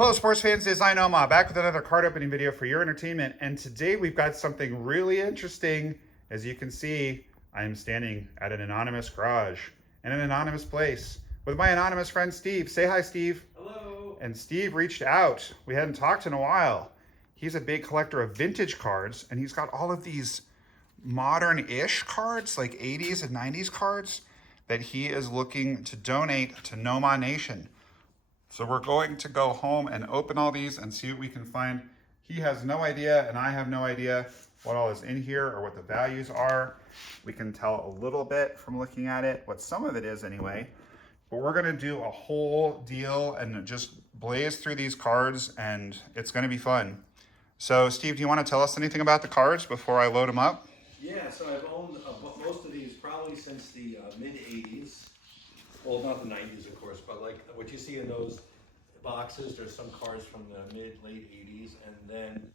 Hello sports fans, it is Oma, back with another card opening video for your entertainment, and today we've got something really interesting. As you can see, I am standing at an anonymous garage in an anonymous place with my anonymous friend Steve. Say hi, Steve. Hello. And Steve reached out. We hadn't talked in a while. He's a big collector of vintage cards, and he's got all of these modern-ish cards, like 80s and 90s cards, that he is looking to donate to Noma Nation. So we're going to go home and open all these and see what we can find. He has no idea, and I have no idea what all is in here or what the values are. We can tell a little bit from looking at it, what some of it is anyway. But we're gonna do a whole deal and just blaze through these cards, and it's gonna be fun. So Steve, do you wanna tell us anything about the cards before I load them up? Yeah, so I've owned most of these probably since the mid-'80s. Well, not the 90s, of course, but like what you see in those boxes, there's some cards from the mid-late 80s, and then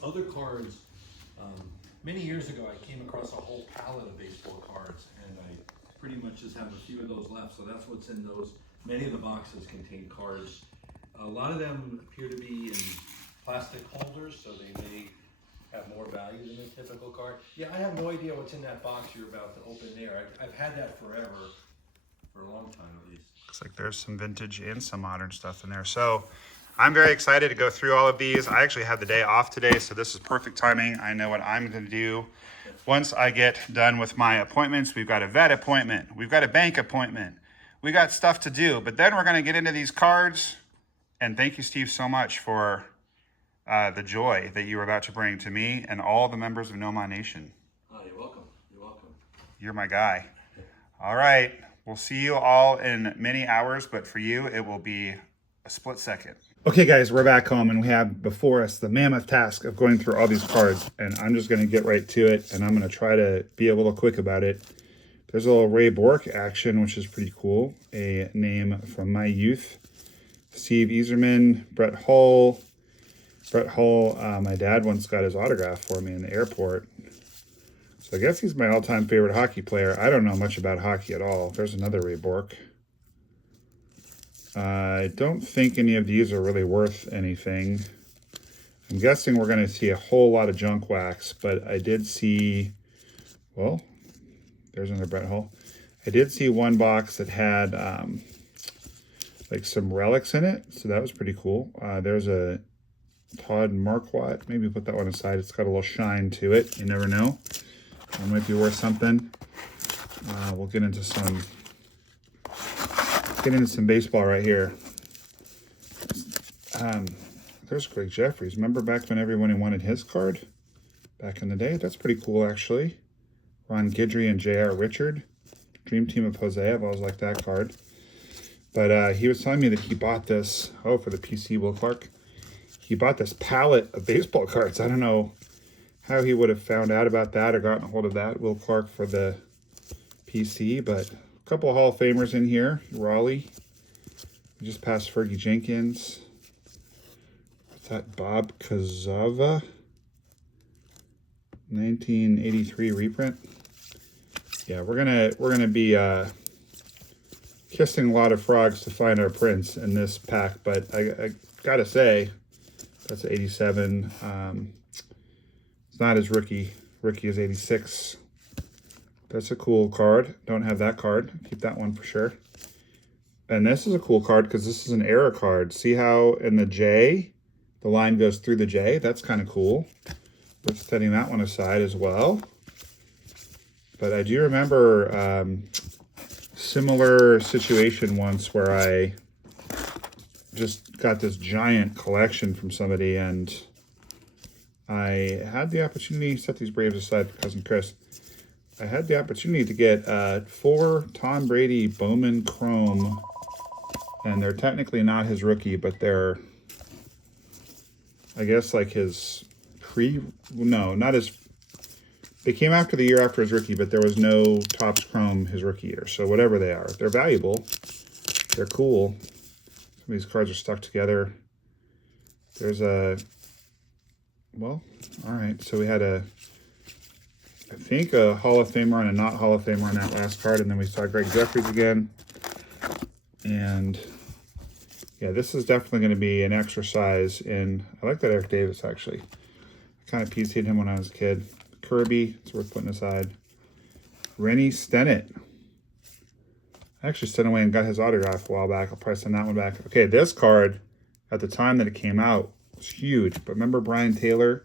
other cards. Many years ago, I came across a whole palette of baseball cards, and I pretty much just have a few of those left, so that's what's in those. Many of the boxes contain cards. A lot of them appear to be in plastic holders, so they may have more value than a typical card. Yeah, I have no idea what's in that box you're about to open there. I've had that forever. For a long time at least. Looks like there's some vintage and some modern stuff in there. So I'm very excited to go through all of these. I actually have the day off today, so this is perfect timing. I know what I'm gonna do. Once I get done with my appointments, we've got a vet appointment, we've got a bank appointment, we got stuff to do, but then we're gonna get into these cards. And thank you, Steve, so much for the joy that you were about to bring to me and all the members of Noma Nation. Oh, you're welcome. You're welcome. You're my guy. All right. We'll see you all in many hours, but for you, it will be a split second. Okay, guys, we're back home, and we have before us the mammoth task of going through all these cards, and I'm just going to get right to it, and I'm going to try to be a little quick about it. There's a little Ray Bork action, which is pretty cool. A name from my youth. Steve Yzerman, Brett Hull. Brett Hull, my dad once got his autograph for me in the airport. So I guess he's my all-time favorite hockey player. I don't know much about hockey at all. There's another Ray Bork. I don't think any of these are really worth anything. I'm guessing we're going to see a whole lot of junk wax, but I did see, well, there's another Brett Hull. I did see one box that had like some relics in it, so that was pretty cool. There's a Todd Marquardt. Maybe put that one aside. It's got a little shine to it. You never know. It might be worth something. We'll get into some baseball right here. There's Greg Jeffries. Remember back when everyone wanted his card? Back in the day? That's pretty cool, actually. Ron Guidry and J.R. Richard. Dream Team of Jose. I've always liked that card. But he was telling me that he bought this, for the PC, Will Clark. He bought this palette of baseball cards. I don't know how he would have found out about that or gotten a hold of that, Will Clark, for the PC, but a couple of Hall of Famers in here. Raleigh, we just passed Fergie Jenkins. What's that, Bob Kazava? 1983 reprint. Yeah, we're gonna be kissing a lot of frogs to find our prince in this pack, but I gotta say, that's 87. It's not his rookie. Rookie is 86. That's a cool card. Don't have that card. Keep that one for sure. And this is a cool card because this is an error card. See how in the J, the line goes through the J? That's kind of cool. We're setting that one aside as well. But I do remember similar situation once where I just got this giant collection from somebody, and I had the opportunity, set these Braves aside for Cousin Chris. I had the opportunity to get 4 Tom Brady Bowman Chrome, and they're technically not his rookie, but they're, I guess, like his not his, they came after the year after his rookie, but there was no Topps Chrome his rookie year. So whatever they are, they're valuable. They're cool. Some of these cards are stuck together. There's a, well, all right. So we had I think a Hall of Famer and a not Hall of Famer on that last card. And then we saw Greg Jeffries again. And Yeah, this is definitely going to be an exercise in, I like that Eric Davis, actually. I kind of PC'd him when I was a kid. Kirby, it's worth putting aside. Rennie Stennett. I actually sent away and got his autograph a while back. I'll probably send that one back. Okay, this card, at the time that it came out, was huge. But remember Brian Taylor?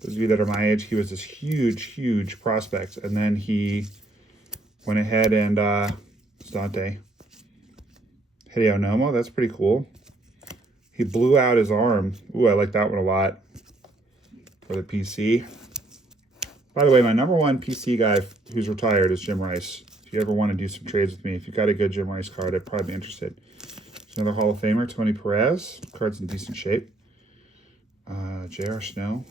Those of you that are my age, he was this huge, huge prospect. And then he went ahead and, it's Dante. Hideo Nomo, that's pretty cool. He blew out his arm. Ooh, I like that one a lot for the PC. By the way, my number one PC guy who's retired is Jim Rice. If you ever want to do some trades with me, if you've got a good Jim Rice card, I'd probably be interested. There's another Hall of Famer, Tony Perez. Card's in decent shape. J.R. Snow.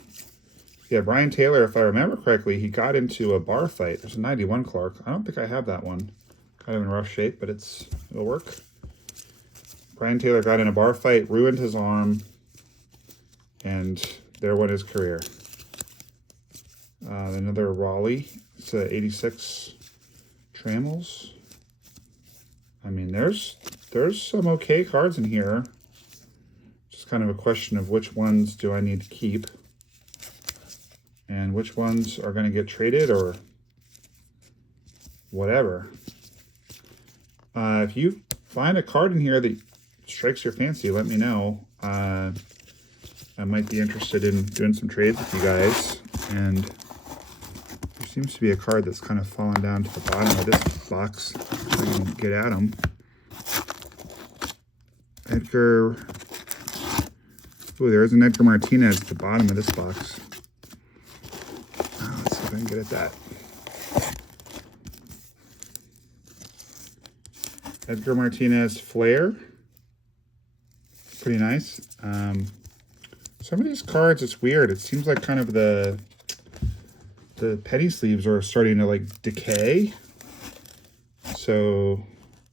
Yeah, Brian Taylor, if I remember correctly, he got into a bar fight. There's a 91 Clark. I don't think I have that one. Kind of in rough shape, but it'll work. Brian Taylor got in a bar fight, ruined his arm, and there went his career. Another Raleigh. It's 86 Trammels. I mean, there's some okay cards in here. Just kind of a question of which ones do I need to keep and which ones are going to get traded or whatever. If you find a card in here that strikes your fancy, let me know. I might be interested in doing some trades with you guys. And there seems to be a card that's kind of fallen down to the bottom of this box, so I can get at them. Edgar. Ooh, there's an Edgar Martinez at the bottom of this box. Let's see if I can get at that. Edgar Martinez Flair. Pretty nice. Some of these cards, it's weird. It seems like kind of the penny sleeves are starting to like decay. So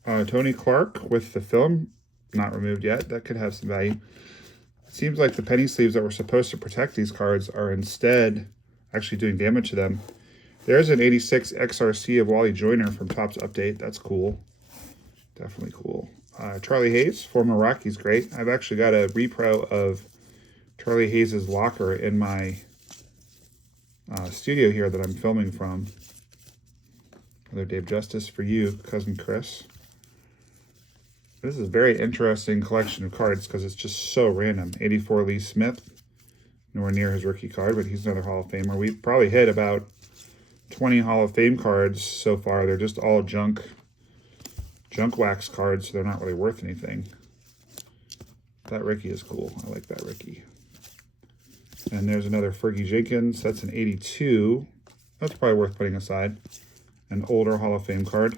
Tony Clark with the film not removed yet. That could have some value. It seems like the penny sleeves that were supposed to protect these cards are instead actually doing damage to them. There's an 86 XRC of Wally Joyner from Topps Update. That's cool. Definitely cool. Charlie Hayes, former Rockies great. I've actually got a repro of Charlie Hayes' locker in my studio here that I'm filming from. Another Dave Justice for you, Cousin Chris. This is a very interesting collection of cards because it's just so random. 84 Lee Smith, nowhere near his rookie card, but he's another Hall of Famer. We've probably hit about 20 Hall of Fame cards so far. They're just all junk wax cards, so they're not really worth anything. That Ricky is cool. I like that Ricky. And there's another Fergie Jenkins. That's an 82. That's probably worth putting aside. An older Hall of Fame card.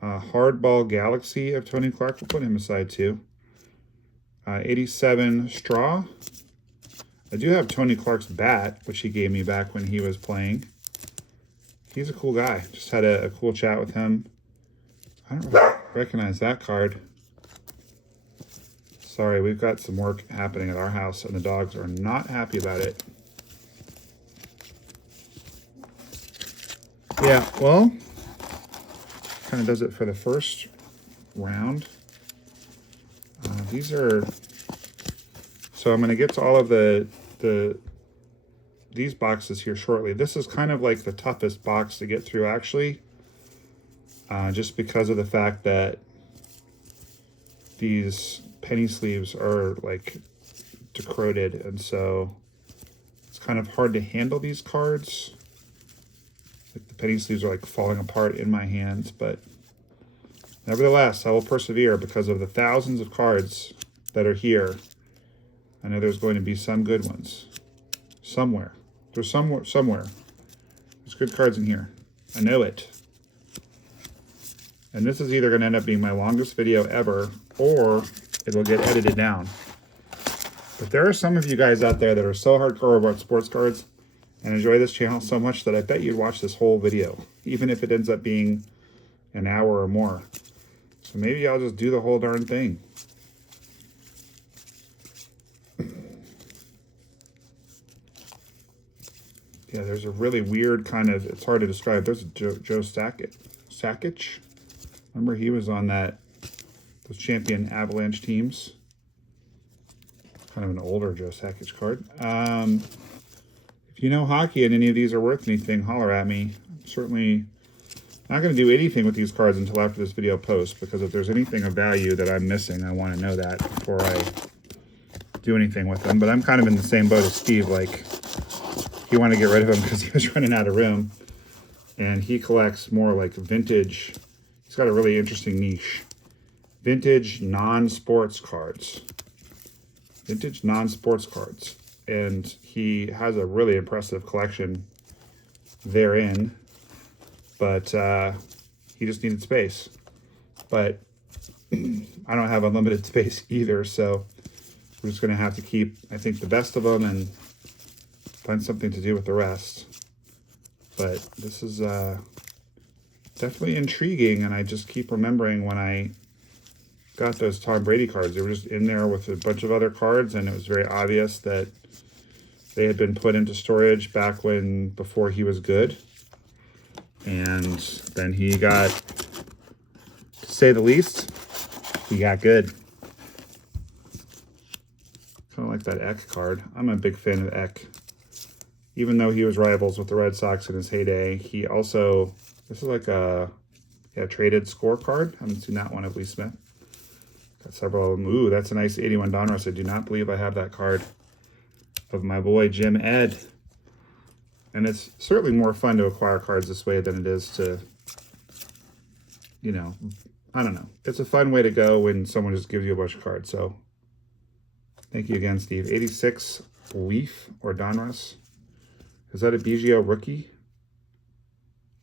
Hardball Galaxy of Tony Clark. We'll put him aside too. 87 Straw. I do have Tony Clark's bat, which he gave me back when he was playing. He's a cool guy. Just had a cool chat with him. I don't really recognize that card. Sorry, we've got some work happening at our house, and the dogs are not happy about it. Yeah, well, kind of does it for the first round. These are... So I'm going to get to all of these boxes here shortly. This is kind of like the toughest box to get through, actually. Just because of the fact that these penny sleeves are like decroded, and so it's kind of hard to handle these cards. Like the penny sleeves are like falling apart in my hands, but nevertheless, I will persevere because of the thousands of cards that are here. I know there's going to be some good ones somewhere. There's somewhere. There's good cards in here. I know it. And this is either going to end up being my longest video ever, or it will get edited down. But there are some of you guys out there that are so hardcore about sports cards and enjoy this channel so much that I bet you'd watch this whole video, even if it ends up being an hour or more. So maybe I'll just do the whole darn thing. Yeah, there's a really weird kind of, it's hard to describe. There's a Joe Sakic. Remember he was on that those champion Avalanche teams. Kind of an older Joe Sakic card. If you know hockey and any of these are worth anything, holler at me. I'm certainly not going to do anything with these cards until after this video posts, because if there's anything of value that I'm missing, I want to know that before I do anything with them. But I'm kind of in the same boat as Steve. Like, he wanted to get rid of him because he was running out of room. And he collects more like vintage. He's got a really interesting niche. Vintage non-sports cards. Vintage non-sports cards. And he has a really impressive collection therein. But he just needed space. But I don't have unlimited space either, so we're just going to have to keep, I think, the best of them and find something to do with the rest. But this is definitely intriguing, and I just keep remembering when I got those Tom Brady cards. They were just in there with a bunch of other cards, and it was very obvious that they had been put into storage back before he was good. And then he got, to say the least, he got good. Kind of like that Eck card. I'm a big fan of Eck. Even though he was rivals with the Red Sox in his heyday, he also, this is like a traded scorecard. I haven't seen that one of Lee Smith. Got several of them. Ooh, that's a nice 81 Donruss. I do not believe I have that card of my boy Jim Ed. And it's certainly more fun to acquire cards this way than it is to, you know, I don't know. It's a fun way to go when someone just gives you a bunch of cards. So thank you again, Steve. 86 Leaf or Donruss. Is that a Biggio rookie?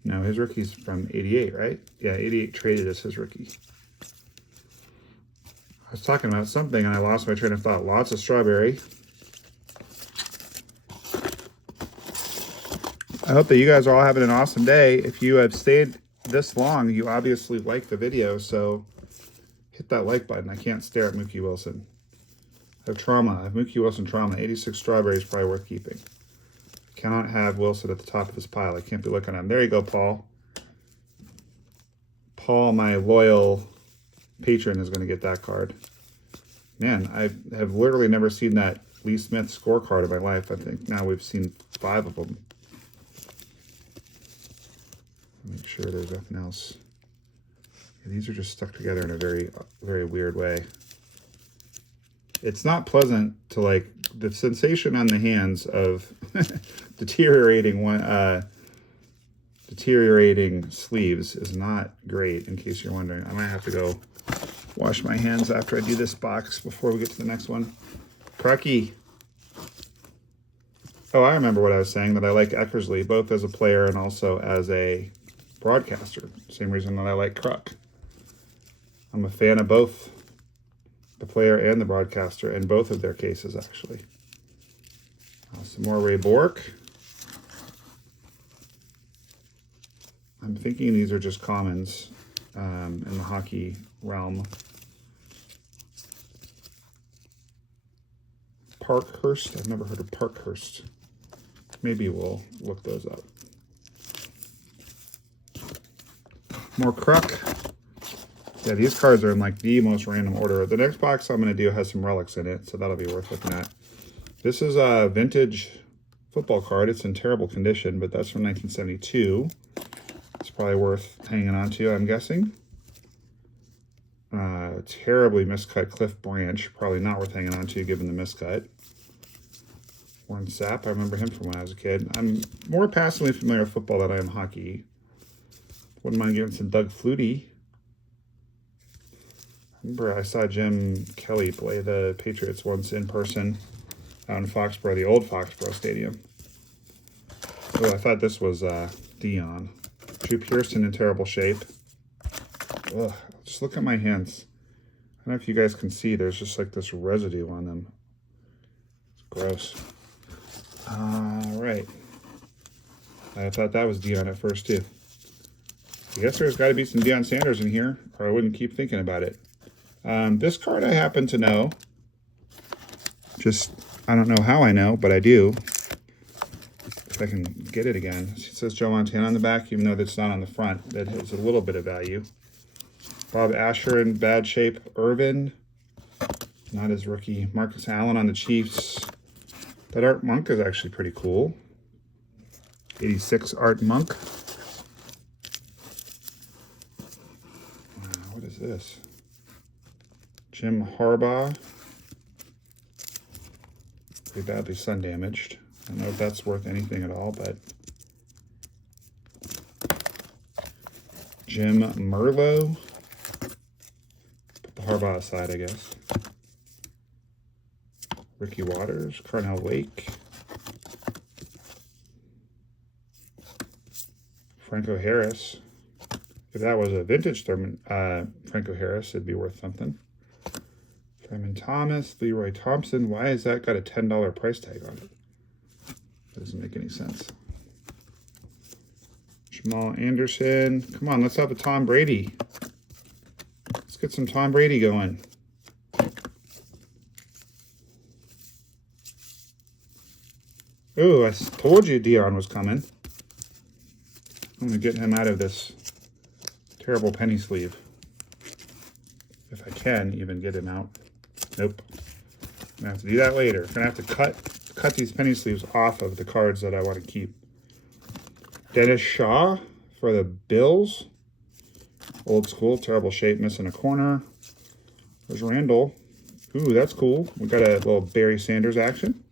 No, his rookie's from 88, right? Yeah, 88 traded as his rookie. I was talking about something and I lost my train of thought. Lots of strawberry. I hope that you guys are all having an awesome day. If you have stayed this long, you obviously like the video, so hit that like button. I can't stare at Mookie Wilson. I have trauma. I have Mookie Wilson trauma. 86 strawberries probably worth keeping. Cannot have Wilson at the top of this pile. I can't be looking at him. There you go, Paul. Paul, my loyal patron, is going to get that card. Man, I have literally never seen that Lee Smith scorecard in my life. I think now we've seen 5 of them. Make sure there's nothing else. Yeah, these are just stuck together in a very, very weird way. It's not pleasant to, like, the sensation on the hands of deteriorating sleeves is not great, in case you're wondering. I might have to go wash my hands after I do this box before we get to the next one. Crucky. Oh, I remember what I was saying, that I like Eckersley, both as a player and also as a broadcaster. Same reason that I like Kruk. I'm a fan of both the player and the broadcaster, in both of their cases, actually. Some more Ray Bork. I'm thinking these are just commons in the hockey realm. Parkhurst. I've never heard of Parkhurst. Maybe we'll look those up. More Kruk. Yeah, these cards are in like the most random order. The next box I'm going to do has some relics in it, so that'll be worth looking at. This is a vintage football card. It's in terrible condition, but that's from 1972. It's probably worth hanging on to, I'm guessing. Terribly miscut Cliff Branch. Probably not worth hanging on to, given the miscut. Warren Sapp. I remember him from when I was a kid. I'm more passively familiar with football than I am hockey. Wouldn't mind giving some Doug Flutie. I remember I saw Jim Kelly play the Patriots once in person out in Foxborough, the old Foxborough Stadium. Oh, I thought this was Dion. Drew Pearson in terrible shape. Ugh, just look at my hands. I don't know if you guys can see, there's just like this residue on them. It's gross. All right. I thought that was Dion at first too. I guess there's got to be some Deion Sanders in here, or I wouldn't keep thinking about it. This card I happen to know. Just, I don't know how I know, but I do. If I can get it again. It says Joe Montana on the back, even though that's not on the front. That has a little bit of value. Bob Asher in bad shape. Irvin, not his rookie. Marcus Allen on the Chiefs. That Art Monk is actually pretty cool. 86 Art Monk. What is this? Jim Harbaugh. Pretty badly sun damaged. I don't know if that's worth anything at all, but Jim Merlot. Put the Harbaugh aside, I guess. Ricky Waters, Carnell Wake. Franco Harris. If that was a vintage Franco Harris, it'd be worth something. Simon Thomas, Leroy Thompson. Why has that got a $10 price tag on it? That doesn't make any sense. Jamal Anderson. Come on, let's have a Tom Brady. Let's get some Tom Brady going. Ooh, I told you Dion was coming. I'm going to get him out of this terrible penny sleeve. If I can even get him out. Nope. I'm going to have to do that later. I'm going to have to cut these penny sleeves off of the cards that I want to keep. Dennis Shaw for the Bills. Old school, terrible shape, missing a corner. There's Randall. Ooh, that's cool. We got a little Barry Sanders action.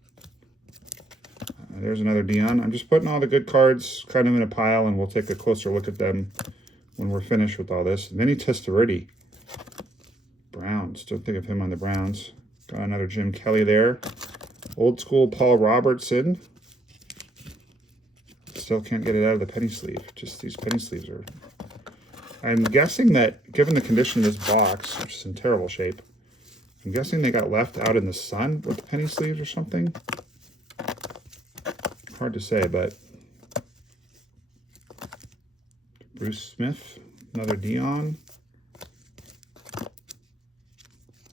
There's another Dion. I'm just putting all the good cards kind of in a pile, and we'll take a closer look at them when we're finished with all this. Vinny Testaverde. Browns. Don't think of him on the Browns. Got another Jim Kelly there. Old school Paul Robertson. Still can't get it out of the penny sleeve. Just these penny sleeves are... I'm guessing that, given the condition of this box, which is in terrible shape, I'm guessing they got left out in the sun with the penny sleeves or something. Hard to say, but Bruce Smith, another Dion.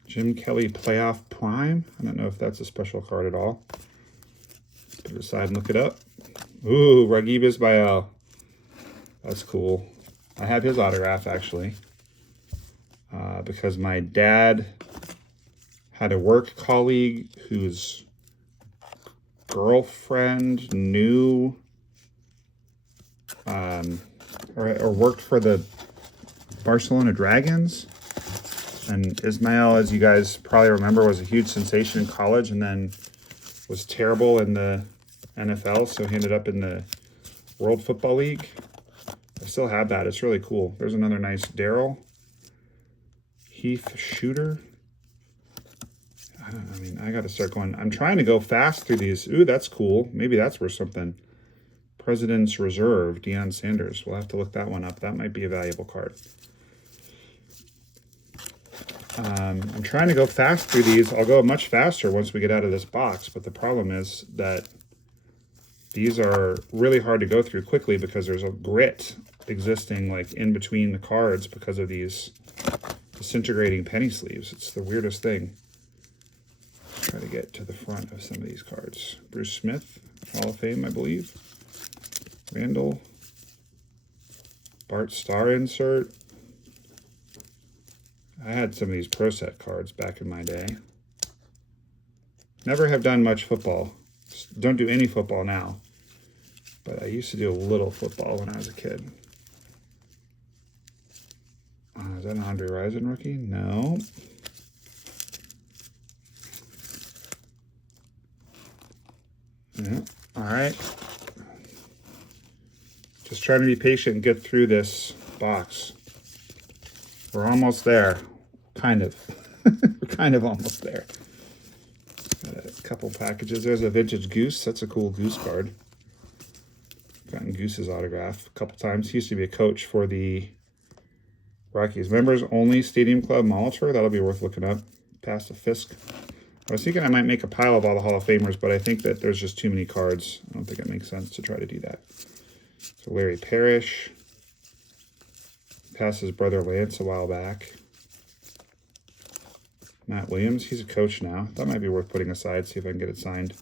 Jim Kelly Playoff Prime. I don't know if that's a special card at all. Let's put it aside and look it up. Ooh, Raghib Ismail. That's cool. I have his autograph, actually, because my dad had a work colleague whose girlfriend knew or worked for the Barcelona Dragons. And Ismail, as you guys probably remember, was a huge sensation in college and then was terrible in the NFL, so he ended up in the World Football League. I still have that. It's really cool. There's another nice Daryl. Heath Shooter. I got to start going. I'm trying to go fast through these. Ooh, that's cool. Maybe that's worth something. President's Reserve, Deion Sanders. We'll have to look that one up. That might be a valuable card. I'm trying to go fast through these. I'll go much faster once we get out of this box, but the problem is that these are really hard to go through quickly because there's a grit existing like in between the cards because of these disintegrating penny sleeves. It's the weirdest thing. Try to get to the front of some of these cards. Bruce Smith, Hall of Fame, I believe. Randall. Bart Starr insert. I had some of these Pro Set cards back in my day. Never have done much football. Don't do any football now. But I used to do a little football when I was a kid. Is that an Andre Rison rookie? No. Yeah. All right. Just trying to be patient and get through this box. We're almost there. Kind of. We're kind of almost there. Got a couple packages. There's a vintage Goose. That's a cool Goose card. Gotten Goose's autograph a couple times. He used to be a coach for the Rockies. Members Only Stadium Club Molitor. That'll be worth looking up. Past the Fisk. I was thinking I might make a pile of all the Hall of Famers, but I think that there's just too many cards. I don't think it makes sense to try to do that. So Larry Parrish. Passed his brother Lance a while back. Matt Williams, he's a coach now. That might be worth putting aside, see if I can get it signed.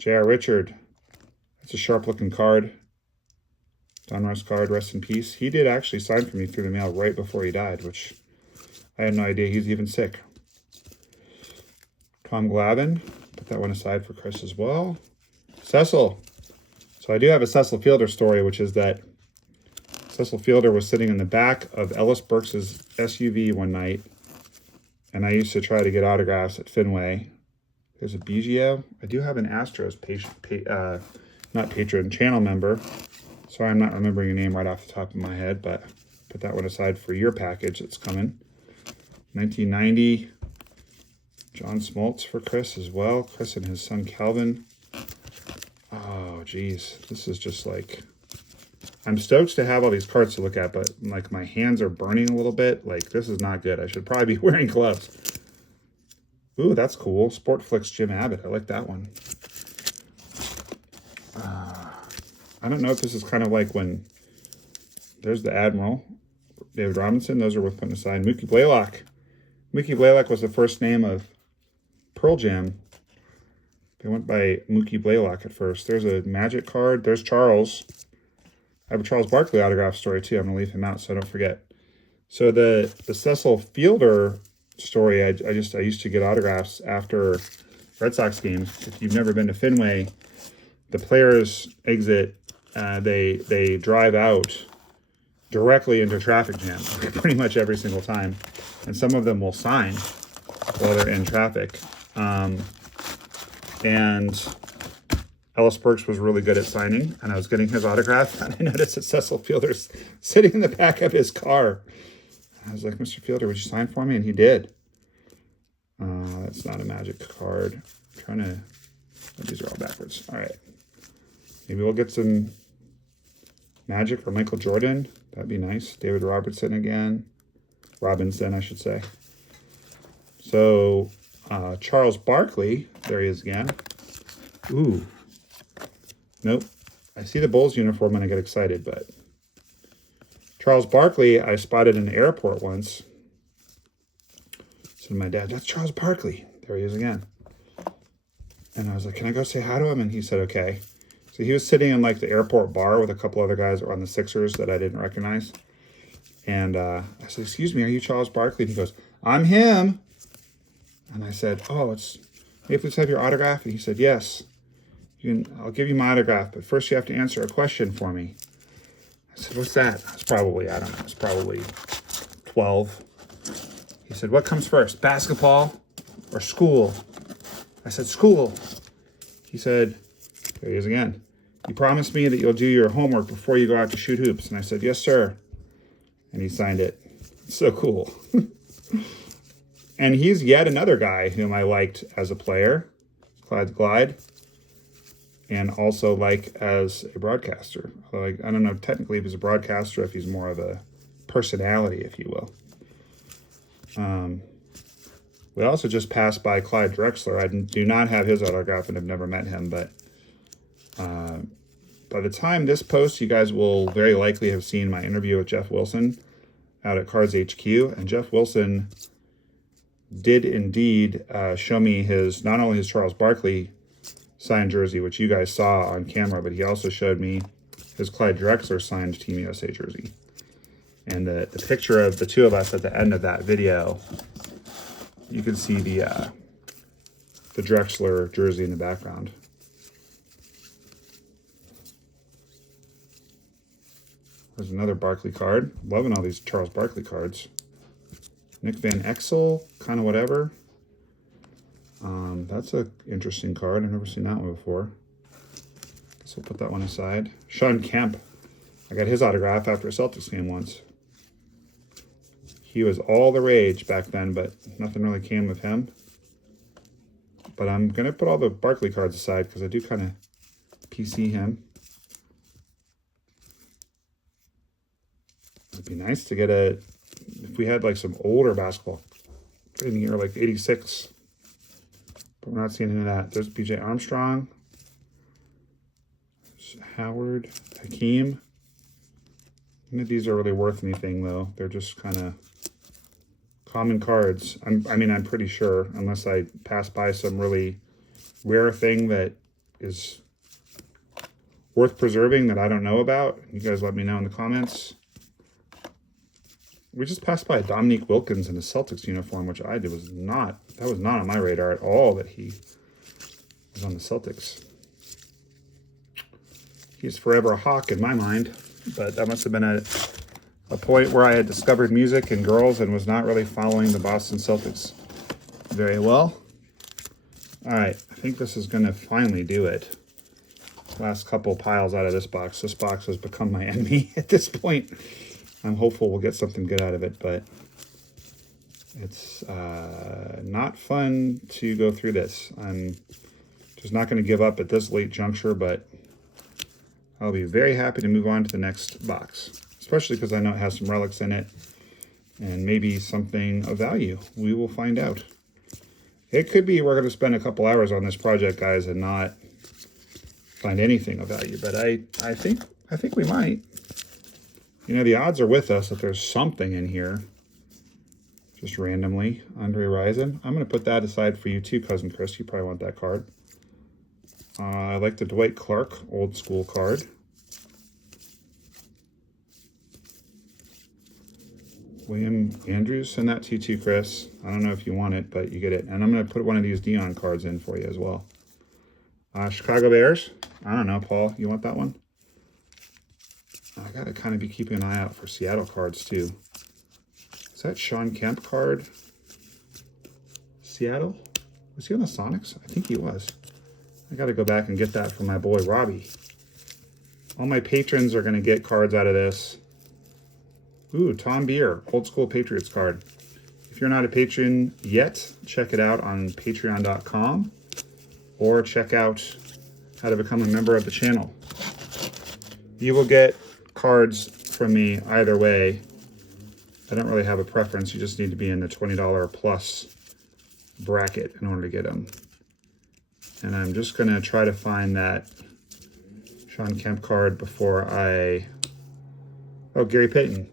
J.R. Richard. That's a sharp-looking card. Donruss card, rest in peace. He did actually sign for me through the mail right before he died, which I had no idea he's even sick. Tom Glavine, put that one aside for Chris as well. Cecil. So I do have a Cecil Fielder story, which is that Cecil Fielder was sitting in the back of Ellis Burks' SUV one night, and I used to try to get autographs at Fenway. There's a Biggio. I do have an Astros channel member. Sorry, I'm not remembering your name right off the top of my head, but put that one aside for your package that's coming. 1990, John Smoltz for Chris as well. Chris and his son Calvin. Oh, geez. This is just like... I'm stoked to have all these cards to look at, but like my hands are burning a little bit. Like, this is not good. I should probably be wearing gloves. Ooh, that's cool. Sportflix Jim Abbott. I like that one. I don't know if this is kind of like when there's the Admiral, David Robinson. Those are worth putting aside. Mookie Blaylock. Mookie Blaylock was the first name of Pearl Jam. They went by Mookie Blaylock at first. There's a Magic card. There's Charles. I have a Charles Barkley autograph story too. I'm going to leave him out so I don't forget. So the Cecil Fielder story, I used to get autographs after Red Sox games. If you've never been to Fenway, the players exit, they drive out directly into traffic jam pretty much every single time. And some of them will sign while they're in traffic. And Ellis Burks was really good at signing, and I was getting his autograph, and I noticed that Cecil Fielder's sitting in the back of his car. I was like, Mr. Fielder, would you sign for me? And he did. That's not a Magic card. I'm trying to... These are all backwards. All right. Maybe we'll get some Magic or Michael Jordan. That'd be nice. David Robertson again. Robinson, I should say. So, Charles Barkley. There he is again. Ooh. Nope. I see the Bulls uniform and I get excited, but... Charles Barkley, I spotted in the airport once. Said to my dad, that's Charles Barkley. There he is again. And I was like, can I go say hi to him? And he said, okay. So he was sitting in like the airport bar with a couple other guys on the Sixers that I didn't recognize. And I said, excuse me, are you Charles Barkley? And he goes, I'm him. And I said, oh, may I please have your autograph? And he said, yes. I'll give you my autograph, but first you have to answer a question for me. I said, what's that? It's probably, I don't know, it's probably 12. He said, what comes first, basketball or school? I said, school. He said, there he is again. You promised me that you'll do your homework before you go out to shoot hoops. And I said, yes, sir. And he signed it. It's so cool. And he's yet another guy whom I liked as a player, Clyde Glide, and also like as a broadcaster. Like, I don't know technically if he's a broadcaster, if he's more of a personality, if you will. We also just passed by Clyde Drexler. I do not have his autograph and have never met him, but by the time this posts, you guys will very likely have seen my interview with Jeff Wilson out at Cards HQ. And Jeff Wilson did indeed show me not only his Charles Barkley signed jersey, which you guys saw on camera, but he also showed me his Clyde Drexler signed Team USA jersey. And the picture of the two of us at the end of that video, you can see the Drexler jersey in the background. There's another Barkley card. Loving all these Charles Barkley cards. Nick Van Exel, kind of whatever. That's an interesting card. I've never seen that one before. So we'll put that one aside. Sean Kemp. I got his autograph after a Celtics game once. He was all the rage back then, but nothing really came of him. But I'm going to put all the Barkley cards aside because I do kind of PC him. It'd be nice to get if we had like some older basketball in here, like 86. But we're not seeing any of that. There's BJ Armstrong. There's Howard. Hakeem. None of these are really worth anything, though. They're just kind of common cards. I'm pretty sure, unless I pass by some really rare thing that is worth preserving that I don't know about. You guys let me know in the comments. We just passed by Dominique Wilkins in a Celtics uniform, which that was not on my radar at all that he was on the Celtics. He's forever a Hawk in my mind, but that must have been a point where I had discovered music and girls and was not really following the Boston Celtics very well. All right, I think this is going to finally do it. Last couple piles out of this box. This box has become my enemy at this point. I'm hopeful we'll get something good out of it, but it's not fun to go through this. I'm just not going to give up at this late juncture, but I'll be very happy to move on to the next box, especially because I know it has some relics in it and maybe something of value. We will find out. It could be we're going to spend a couple hours on this project, guys, and not find anything of value, but I think we might. You know, the odds are with us that there's something in here. Just randomly, Andre Rison. I'm going to put that aside for you too, Cousin Chris. You probably want that card. I like the Dwight Clark old school card. William Andrews, send that to you too, Chris. I don't know if you want it, but you get it. And I'm going to put one of these Dion cards in for you as well. Chicago Bears. I don't know, Paul. You want that one? I got to kind of be keeping an eye out for Seattle cards too. Is that Sean Kemp card? Seattle? Was he on the Sonics? I think he was. I got to go back and get that for my boy Robbie. All my patrons are going to get cards out of this. Ooh, Tom Beer, old school Patriots card. If you're not a patron yet, check it out on patreon.com or check out how to become a member of the channel. You will get cards from me either way. I don't really have a preference. You just need to be in the $20 plus bracket in order to get them. And I'm just going to try to find that Sean Kemp card before I... Oh, Gary Payton.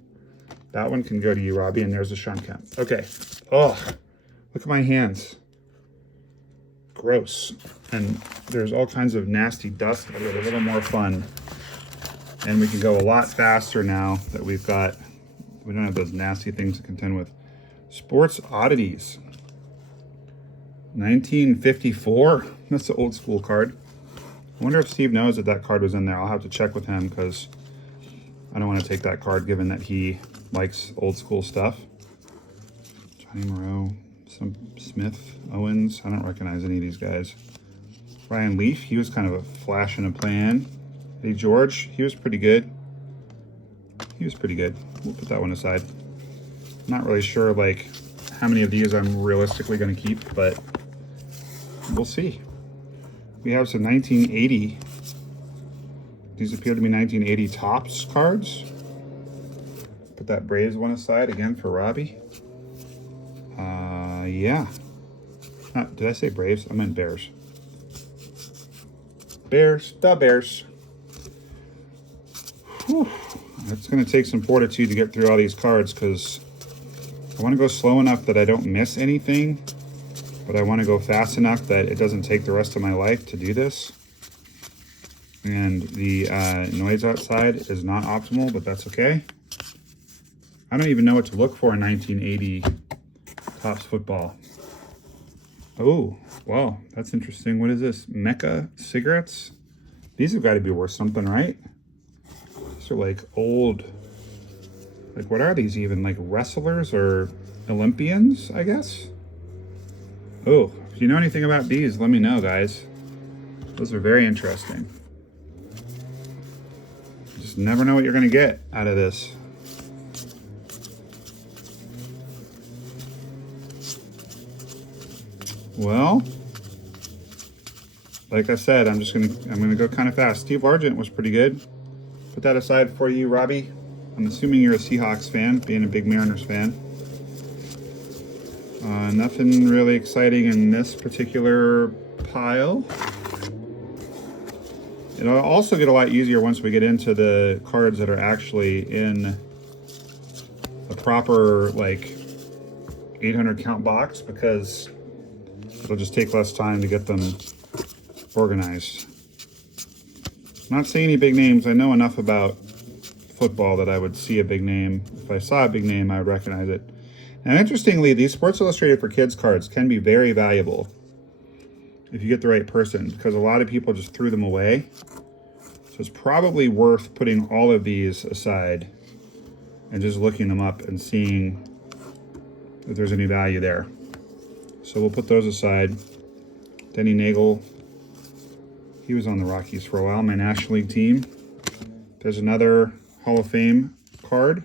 That one can go to you, Robbie, and there's the Sean Kemp. Okay. Oh, look at my hands. Gross. And there's all kinds of nasty dust, but a little more fun. And we can go a lot faster now that we don't have those nasty things to contend with. Sports Oddities. 1954. That's the old school card. I wonder if Steve knows that card was in there. I'll have to check with him because I don't want to take that card given that he likes old school stuff. Johnny Moreau, some Smith, Owens. I don't recognize any of these guys. Ryan Leaf, he was kind of a flash in a pan. Eddie George, he was pretty good. We'll put that one aside. I'm not really sure like how many of these I'm realistically going to keep, but we'll see. We have some 1980. These appear to be 1980 Topps cards. Put that Braves one aside again for Robbie. Yeah. Did I say Braves? I meant Bears. The Bears. Whew. It's going to take some fortitude to get through all these cards because I want to go slow enough that I don't miss anything, but I want to go fast enough that it doesn't take the rest of my life to do this. And the noise outside is not optimal, but that's okay. I don't even know what to look for in 1980 Topps football. Oh, wow, that's interesting. What is this? Mecca cigarettes? These have got to be worth something, right? These are like old, like what are these even? Like wrestlers or Olympians, I guess? Oh, if you know anything about these, let me know, guys. Those are very interesting. You just never know what you're going to get out of this. Well, like I said, I'm gonna go kind of fast. Steve Largent was pretty good. Put that aside for you, Robbie. I'm assuming you're a Seahawks fan, being a big Mariners fan. Nothing really exciting in this particular pile. It'll also get a lot easier once we get into the cards that are actually in a proper like 800 count box because it'll just take less time to get them organized. I'm not saying any big names. I know enough about football that I would see a big name. If I saw a big name, I would recognize it. And interestingly, these Sports Illustrated for Kids cards can be very valuable if you get the right person, because a lot of people just threw them away. So it's probably worth putting all of these aside and just looking them up and seeing if there's any value there. So we'll put those aside. Denny Nagel, he was on the Rockies for a while, my National League team. There's another Hall of Fame card.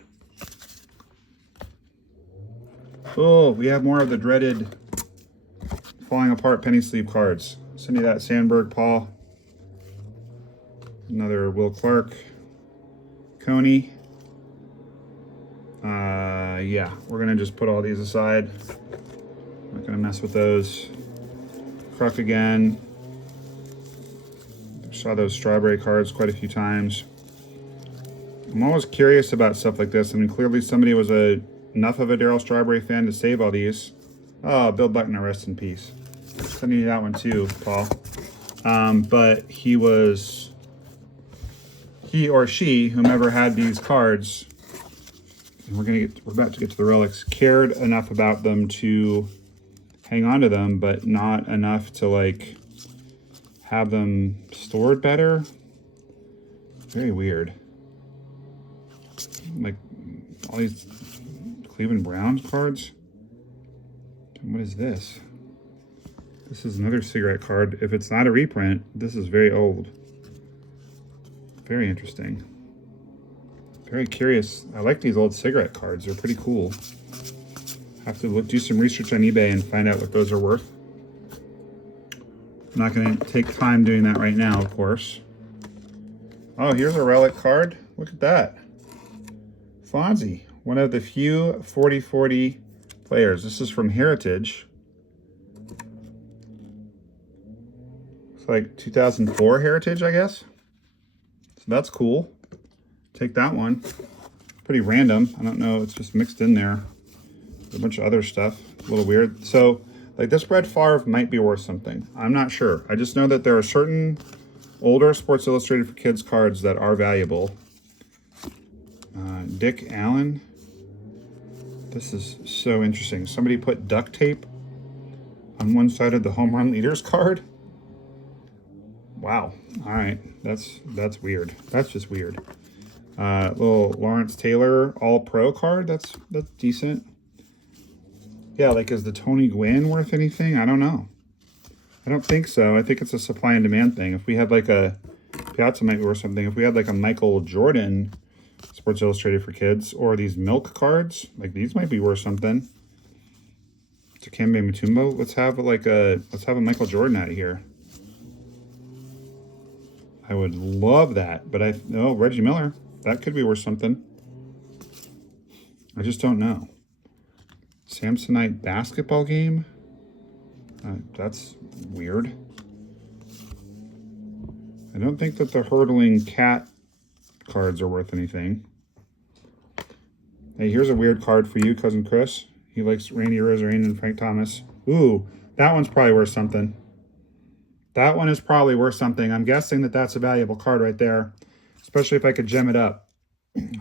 Oh, we have more of the dreaded falling apart penny sleeve cards. Send you that, Sandberg, Paul. Another Will Clark. Coney. Yeah, we're gonna just put all these aside. Not gonna mess with those. Kruk again. Saw those strawberry cards quite a few times. I'm always curious about stuff like this. I mean, clearly somebody was enough of a Darryl Strawberry fan to save all these. Oh, Bill Buckner, rest in peace. Sending you that one too, Paul. But he or she, whomever had these cards, and we're about to get to the relics, cared enough about them to hang on to them, but not enough to like have them stored better. Very weird. Like all these Cleveland Browns cards. What is this? This is another cigarette card. If it's not a reprint, this is very old. Very interesting. Very curious. I like these old cigarette cards. They're pretty cool. Have to do some research on eBay and find out what those are worth. I'm not going to take time doing that right now, of course. Oh, here's a relic card. Look at that. Fonzie, one of the few 40-40 players. This is from Heritage. It's like 2004 Heritage, I guess. So that's cool. Take that one. Pretty random. I don't know. It's just mixed in there. A bunch of other stuff. A little weird. So, like, this Brett Favre might be worth something. I'm not sure. I just know that there are certain older Sports Illustrated for Kids cards that are valuable. Dick Allen. This is so interesting. Somebody put duct tape on one side of the home run leaders card. Wow. All right. That's weird. That's just weird. Little Lawrence Taylor All-Pro card. That's decent. Yeah, like, is the Tony Gwynn worth anything? I don't know. I don't think so. I think it's a supply and demand thing. If we had like a Piazza might be worth something. If we had like a Michael Jordan Sports Illustrated for Kids, or these milk cards, like these might be worth something. Dikembe Mutombo. Let's have a Michael Jordan out of here. I would love that, but Reggie Miller, that could be worth something. I just don't know. Samsonite basketball game. That's weird. I don't think that the hurdling cat cards are worth anything. Hey, here's a weird card for you, Cousin Chris. He likes Randy Rosarine and Frank Thomas. Ooh, that one's probably worth something. That one is probably worth something. I'm guessing that that's a valuable card right there, especially if I could gem it up.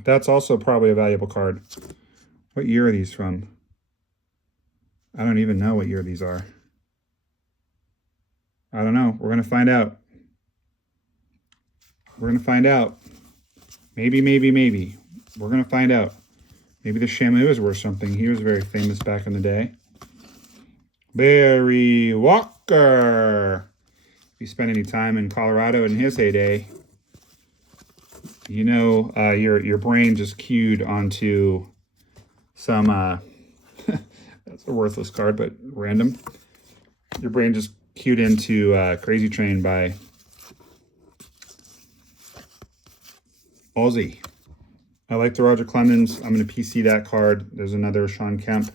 That's also probably a valuable card. What year are these from? I don't even know what year these are. I don't know. We're going to find out. We're going to find out. Maybe. We're going to find out. Maybe the Shamu is worth something. He was very famous back in the day. Barry Walker. If you spent any time in Colorado in his heyday, you know your brain just cued onto some... that's a worthless card, but random. Your brain just cued into Crazy Train by Ozzy. I like the Roger Clemens. I'm going to PC that card. There's another Sean Kemp.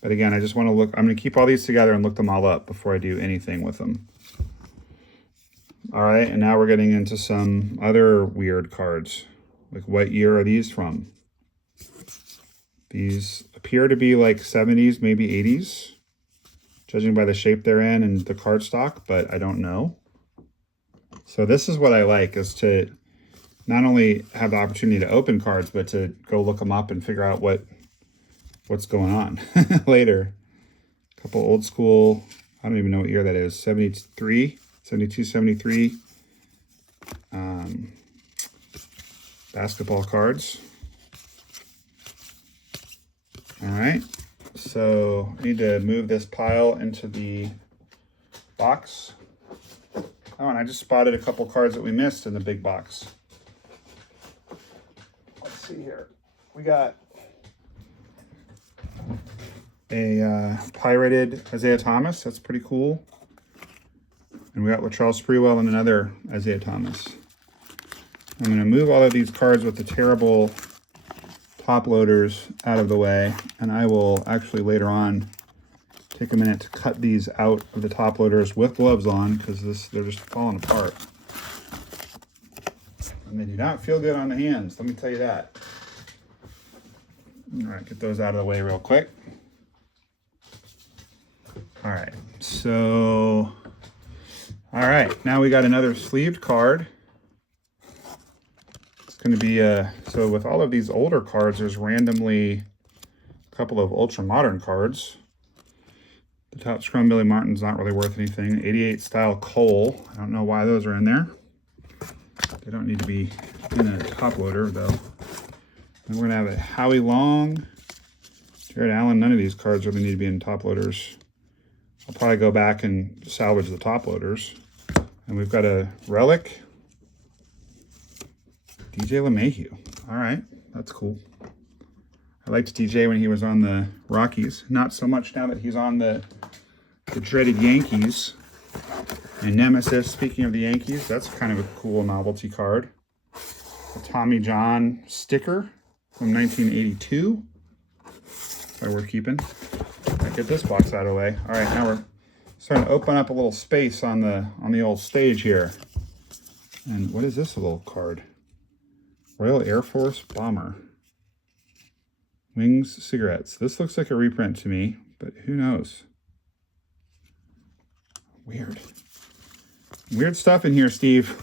But again, I just want to look. I'm going to keep all these together and look them all up before I do anything with them. All right, and now we're getting into some other weird cards. Like, what year are these from? These appear to be like 70s, maybe 80s, judging by the shape they're in and the cardstock, but I don't know. So this is what I like, is to not only have the opportunity to open cards, but to go look them up and figure out what's going on later. A couple old school, I don't even know what year that is, 73, 72, 73 basketball cards. All right, so I need to move this pile into the box. Oh, and I just spotted a couple cards that we missed in the big box. Let's see here. We got a pirated Isaiah Thomas. That's pretty cool. And we got Latrell Sprewell and another Isaiah Thomas. I'm going to move all of these cards with the terrible top loaders out of the way, and I will actually later on take a minute to cut these out of the top loaders with gloves on, because they're just falling apart. And they do not feel good on the hands, let me tell you that. All right, get those out of the way real quick. All right, so, all right, now we got another sleeved card. It's going to be, so with all of these older cards, there's randomly a couple of ultra modern cards. The top scrum Billy Martin's not really worth anything. 88 style Cole. I don't know why those are in there. They don't need to be in a top loader though. And we're gonna have a Howie Long, Jared Allen. None of these cards really need to be in top loaders. I'll probably go back and salvage the top loaders. And we've got a relic. DJ LeMahieu. All right, that's cool. I liked DJ when he was on the Rockies. Not so much now that he's on the dreaded Yankees. And Nemesis, speaking of the Yankees, that's kind of a cool novelty card. A Tommy John sticker from 1982. Probably worth keeping. Right, get this box out of the way. All right, now we're starting to open up a little space on the old stage here. And what is this little card? Royal Air Force Bomber. Wings Cigarettes. This looks like a reprint to me, but who knows? Weird. Weird stuff in here, Steve.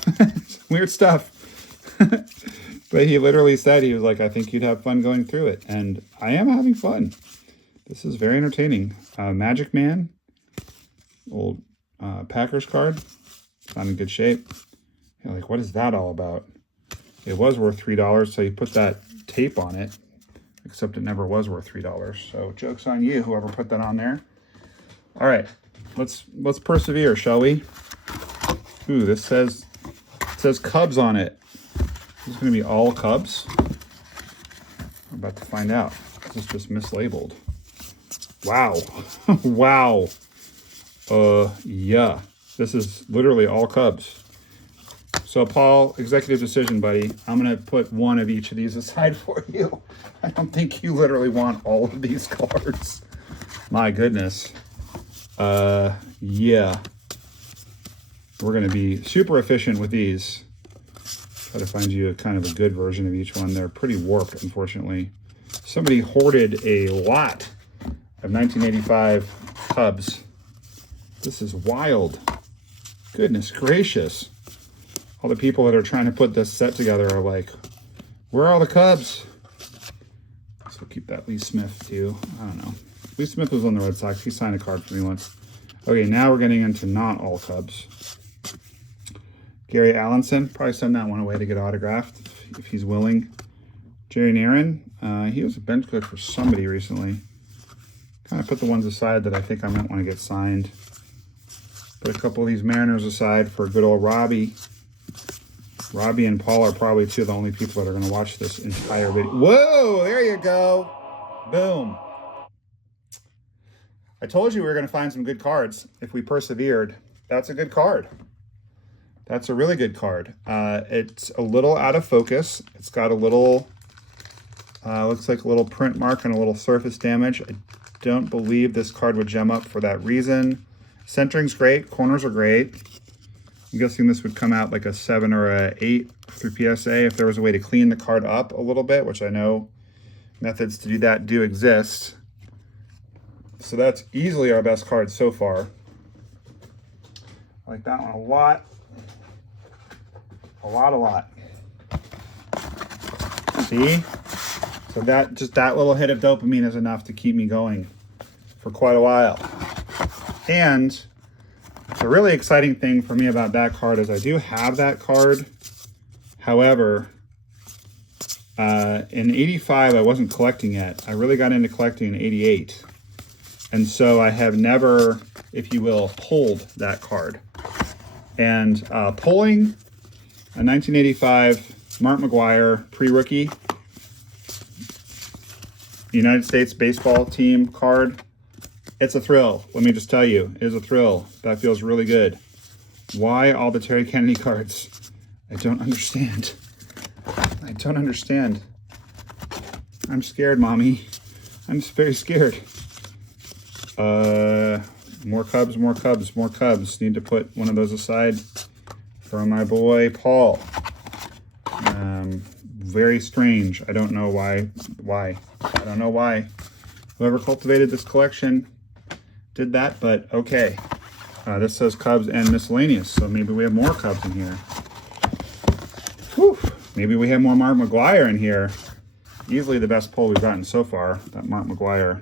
Weird stuff. But he literally said, he was like, I think you'd have fun going through it. And I am having fun. This is very entertaining. Magic Man. Old Packers card. It's not in good shape. You're like, what is that all about? It was worth $3, so you put that tape on it. Except it never was worth $3. So joke's on you, whoever put that on there. All right, let's persevere, shall we? Ooh, it says Cubs on it. This is going to be all Cubs. We're about to find out. This is just mislabeled. Wow. Wow. Yeah. This is literally all Cubs. So Paul, executive decision, buddy. I'm going to put one of each of these aside for you. I don't think you literally want all of these cards. My goodness. Yeah. We're going to be super efficient with these. Try to find you a kind of a good version of each one. They're pretty warped, unfortunately. Somebody hoarded a lot of 1985 Cubs. This is wild. Goodness gracious. All the people that are trying to put this set together are like, where are all the Cubs? So keep that Lee Smith too. I don't know. Lee Smith was on the Red Sox. He signed a card for me once. Okay, now we're getting into not all Cubs. Gary Allenson. Probably send that one away to get autographed if he's willing. Jerry Naron. He was a bench coach for somebody recently. Kind of put the ones aside that I think I might want to get signed. Put a couple of these Mariners aside for good old Robbie. Robbie and Paul are probably two of the only people that are going to watch this entire video. Whoa, there you go. Boom. I told you we were going to find some good cards if we persevered. That's a good card. That's a really good card. It's a little out of focus. It's got a little, looks like a little print mark and a little surface damage. I don't believe this card would gem up for that reason. Centering's great. Corners are great. I'm guessing this would come out like a 7 or a 8 through PSA if there was a way to clean the card up a little bit, which I know methods to do that do exist. So that's easily our best card so far. I like that one a lot. A lot. See? So that little hit of dopamine is enough to keep me going for quite a while. And the really exciting thing for me about that card is I do have that card. However, in 85, I wasn't collecting yet. I really got into collecting in 88. And so I have never, if you will, pulled that card. And pulling a 1985 Mark McGwire pre-rookie United States baseball team card, it's a thrill. Let me just tell you, it is a thrill. That feels really good. Why all the Terry Kennedy cards? I don't understand. I don't understand. I'm scared, Mommy. I'm just very scared. More Cubs, more Cubs, more Cubs. Need to put one of those aside for my boy, Paul. Very strange. I don't know why. I don't know why. Whoever cultivated this collection did that, but okay. This says Cubs and miscellaneous, so maybe we have more Cubs in here. Whew. Maybe we have more Mark McGwire in here. Easily the best pull we've gotten so far, that Mark McGwire.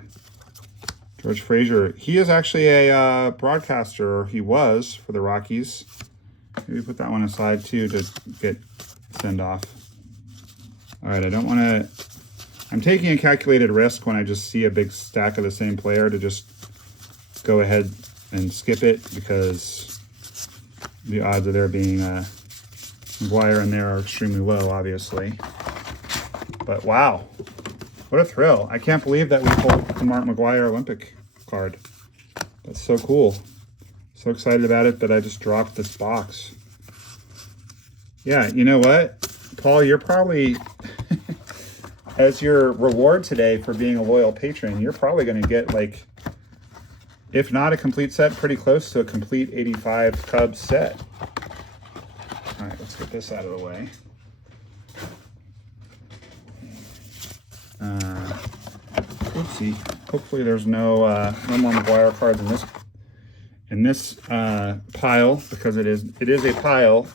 George Frazier. He is actually a broadcaster. He was for the Rockies. Maybe put that one aside too to get send off. All right, I don't want to... I'm taking a calculated risk when I just see a big stack of the same player to just go ahead and skip it because the odds of there being a McGwire in there are extremely low, obviously. But wow, what a thrill. I can't believe that we pulled the Mark McGwire Olympic card. That's so cool. So excited about it that I just dropped this box. Yeah, you know what? Paul, you're probably, as your reward today for being a loyal patron, you're probably going to get, like, if not a complete set, pretty close to a complete 85 Cubs set. All right, let's get this out of the way. Oopsie. Hopefully there's no more McGwire cards in this pile, because it is a pile.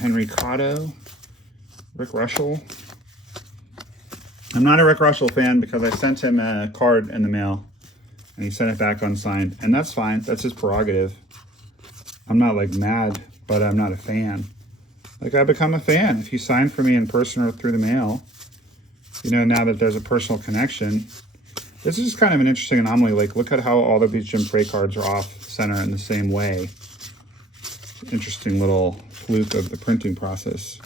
Henry Cotto, Rick Russell. I'm not a Rick Russell fan because I sent him a card in the mail and he sent it back unsigned, and that's fine. That's his prerogative. I'm not like mad, but I'm not a fan. Like, I become a fan if you sign for me in person or through the mail. You know, now that there's a personal connection. This is just kind of an interesting anomaly. Like, look at how all of these Jim Frey cards are off center in the same way. Interesting little fluke of the printing process.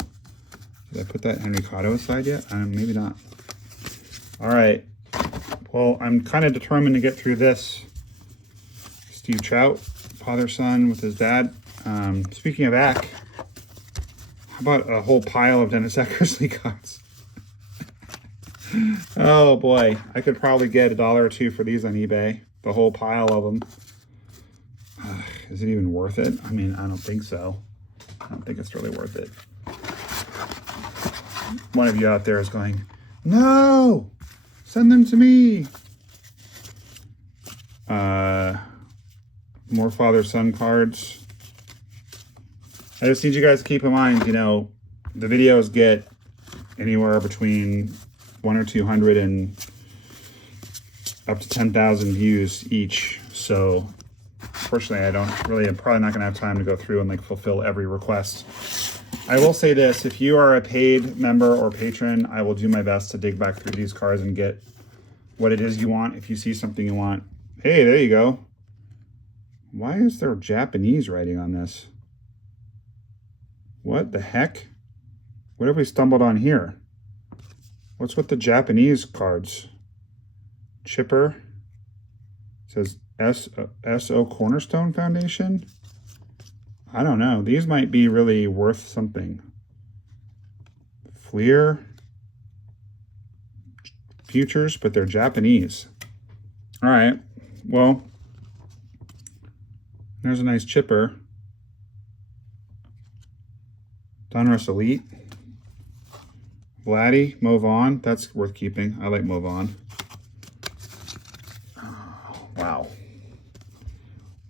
Did I put that Henry Cotto aside yet? Maybe not. All right. Well, I'm kind of determined to get through this. Steve Trout, father-son with his dad. Speaking of Ack, how about a whole pile of Dennis Eckersley cards? Oh boy, I could probably get $1 or $2 for these on eBay. The whole pile of them. Is it even worth it? I mean, I don't think so. I don't think it's really worth it. One of you out there is going, no, send them to me. More father-son cards. I just need you guys to keep in mind, you know, the videos get anywhere between 100 or 200 and up to 10,000 views each. So unfortunately, I'm probably not gonna have time to go through and like fulfill every request. I will say this, if you are a paid member or patron, I will do my best to dig back through these cards and get what it is you want. If you see something you want, hey, there you go. Why is there Japanese writing on this? What the heck? What have we stumbled on here? What's with the Japanese cards? Chipper. It says S.O. Cornerstone Foundation? I don't know. These might be really worth something. Fleer. Futures, but they're Japanese. All right. Well, there's a nice chipper. Donruss Elite. Vladdy, Mo Vaughn. That's worth keeping. I like Mo Vaughn. Oh, wow.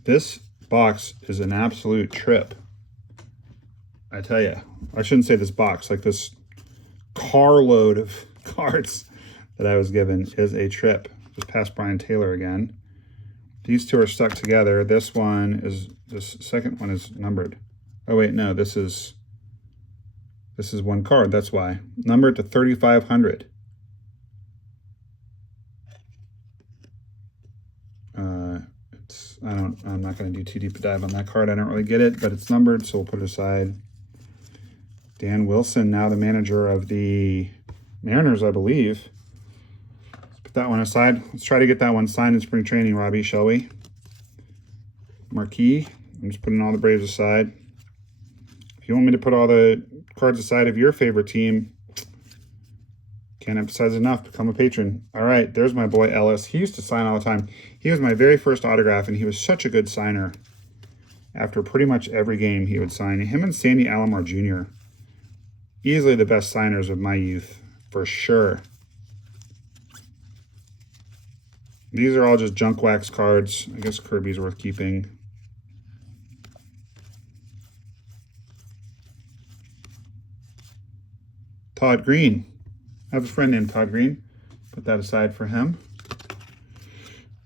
This box is an absolute trip. I tell you. I shouldn't say this box. Like this carload of cards that I was given is a trip. Just past Brian Taylor again. These two are stuck together. This second one is numbered. Oh wait, no, this is one card, that's why. Numbered to 3,500. I'm not going to do too deep a dive on that card. I don't really get it, but it's numbered, so we'll put it aside. Dan Wilson, now the manager of the Mariners, I believe. Let's put that one aside. Let's try to get that one signed in spring training, Robbie, shall we? Marquee. I'm just putting all the Braves aside. If you want me to put all the cards aside of your favorite team, can't emphasize enough, become a patron. All right, there's my boy Ellis. He used to sign all the time. He was my very first autograph, and he was such a good signer. After pretty much every game, he would sign. Him and Sandy Alomar Jr., easily the best signers of my youth, for sure. These are all just junk wax cards. I guess Kirby's worth keeping. Todd Green. I have a friend named Todd Green. Put that aside for him.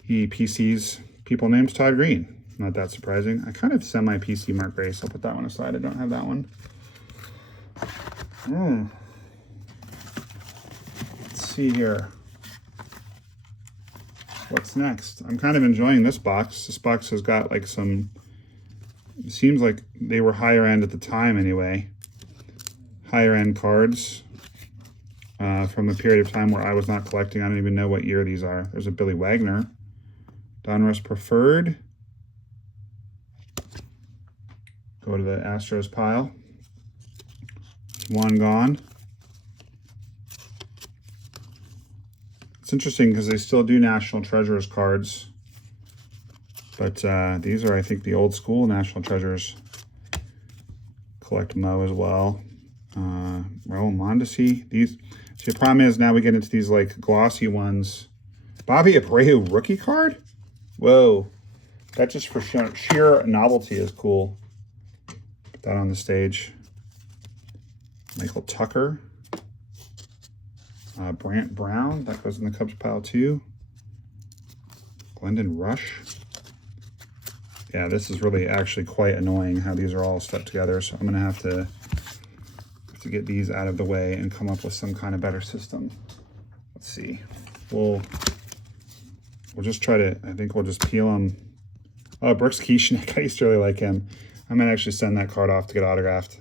He PCs people named Todd Green. Not that surprising. I kind of semi-PC Mark Grace. I'll put that one aside. I don't have that one. Let's see here. What's next? I'm kind of enjoying this box. This box has got like some... It seems like they were higher end at the time anyway. Higher end cards. From the period of time where I was not collecting. I don't even know what year these are. There's a Billy Wagner. Donruss Preferred. Go to the Astros pile. One gone. It's interesting because they still do National Treasures cards. But these are, I think, the old school National Treasures. Collect Mo as well. Raul Mondesi. These... See, the problem is now we get into these like glossy ones. Bobby Abreu rookie card? Whoa. That just for sheer novelty is cool. Put that on the stage. Michael Tucker. Brant Brown. That goes in the Cubs pile too. Glendon Rush. Yeah, this is really actually quite annoying how these are all stuck together. So I'm going to have to get these out of the way and come up with some kind of better system. Let's see. We'll just try to, I think we'll just peel them. Oh, Brooks Kieschnick. I used to really like him. I might actually send that card off to get autographed.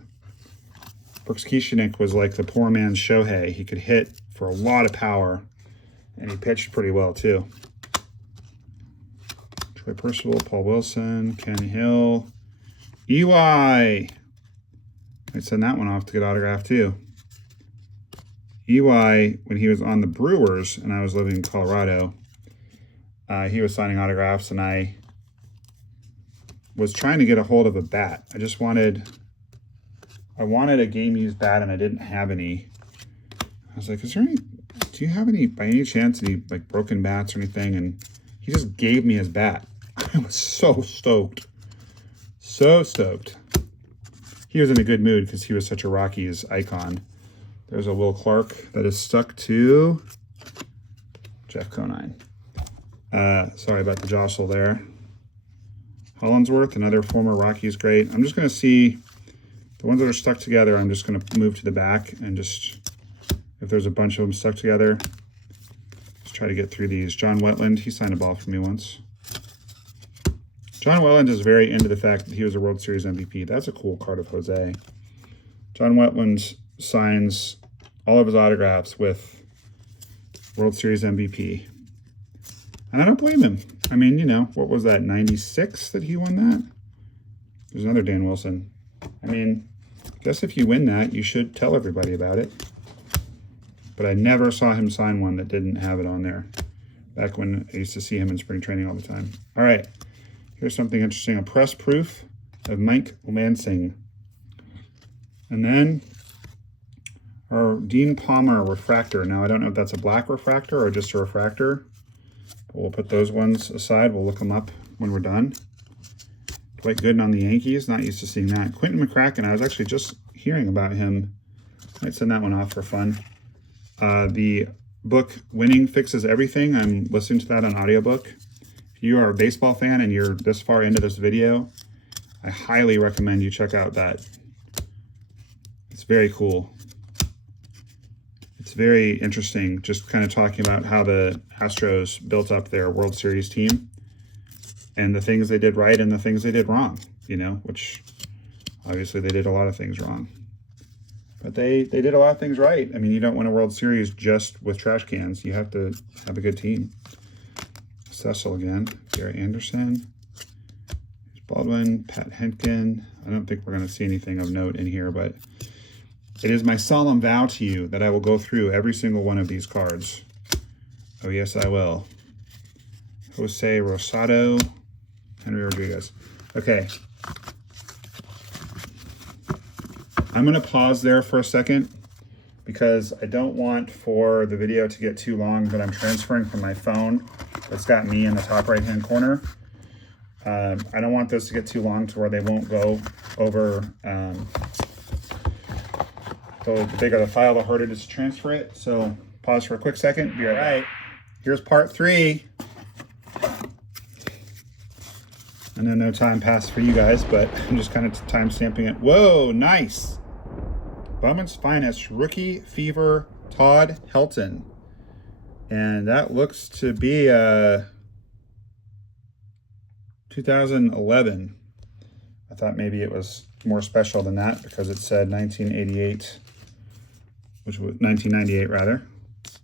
Brooks Kieschnick was like the poor man's Shohei. He could hit for a lot of power, and he pitched pretty well too. Troy Percival, Paul Wilson, Ken Hill, EY. I'd send that one off to get autographed too. EY, when he was on the Brewers and I was living in Colorado, he was signing autographs, and I was trying to get a hold of a bat. I wanted a game-used bat, and I didn't have any. I was like, do you have any, by any chance, any like broken bats or anything? And he just gave me his bat. I was so stoked. So stoked. He was in a good mood because he was such a Rockies icon. There's a Will Clark that is stuck to Jeff Conine. Sorry about the jostle there. Hollinsworth, another former Rockies great. I'm just going to see the ones that are stuck together. I'm just going to move to the back and just, if there's a bunch of them stuck together, let's try to get through these. John Wetland, he signed a ball for me once. John Wetland is very into the fact that he was a World Series MVP. That's a cool card of Jose. John Wetland signs all of his autographs with World Series MVP. And I don't blame him. I mean, you know, what was that, 96 that he won that? There's another Dan Wilson. I mean, I guess if you win that, you should tell everybody about it. But I never saw him sign one that didn't have it on there. Back when I used to see him in spring training all the time. All right. Here's something interesting, a press proof of Mike Lansing. And then our Dean Palmer refractor. Now, I don't know if that's a black refractor or just a refractor. But we'll put those ones aside. We'll look them up when we're done. Dwight Gooden on the Yankees. Not used to seeing that. Quentin McCracken. I was actually just hearing about him Might send that one off for fun. The book Winning Fixes Everything, I'm listening to that on audiobook. If you are a baseball fan and you're this far into this video, I highly recommend you check out that. It's very cool. It's very interesting, just kind of talking about how the Astros built up their World Series team and the things they did right and the things they did wrong, you know, which obviously they did a lot of things wrong. But they did a lot of things right. I mean, you don't win a World Series just with trash cans. You have to have a good team. Cecil again. Gary Anderson. Baldwin. Pat Henkin. I don't think we're going to see anything of note in here, but it is my solemn vow to you that I will go through every single one of these cards. Oh, yes, I will. Jose Rosado. Henry Rodriguez. Okay. I'm going to pause there for a second because I don't want for the video to get too long, but I'm transferring from my phone. It's got me in the top right-hand corner. I don't want this to get too long to where they won't go over. So the bigger the file, the harder it is to transfer it. So pause for a quick second. Be all right. Here's part 3. I know no time passed for you guys, but I'm just kind of time stamping it. Whoa, nice. Bowman's Finest, Rookie Fever, Todd Helton. And that looks to be 2011. I thought maybe it was more special than that because it said 1988, which was 1998 rather,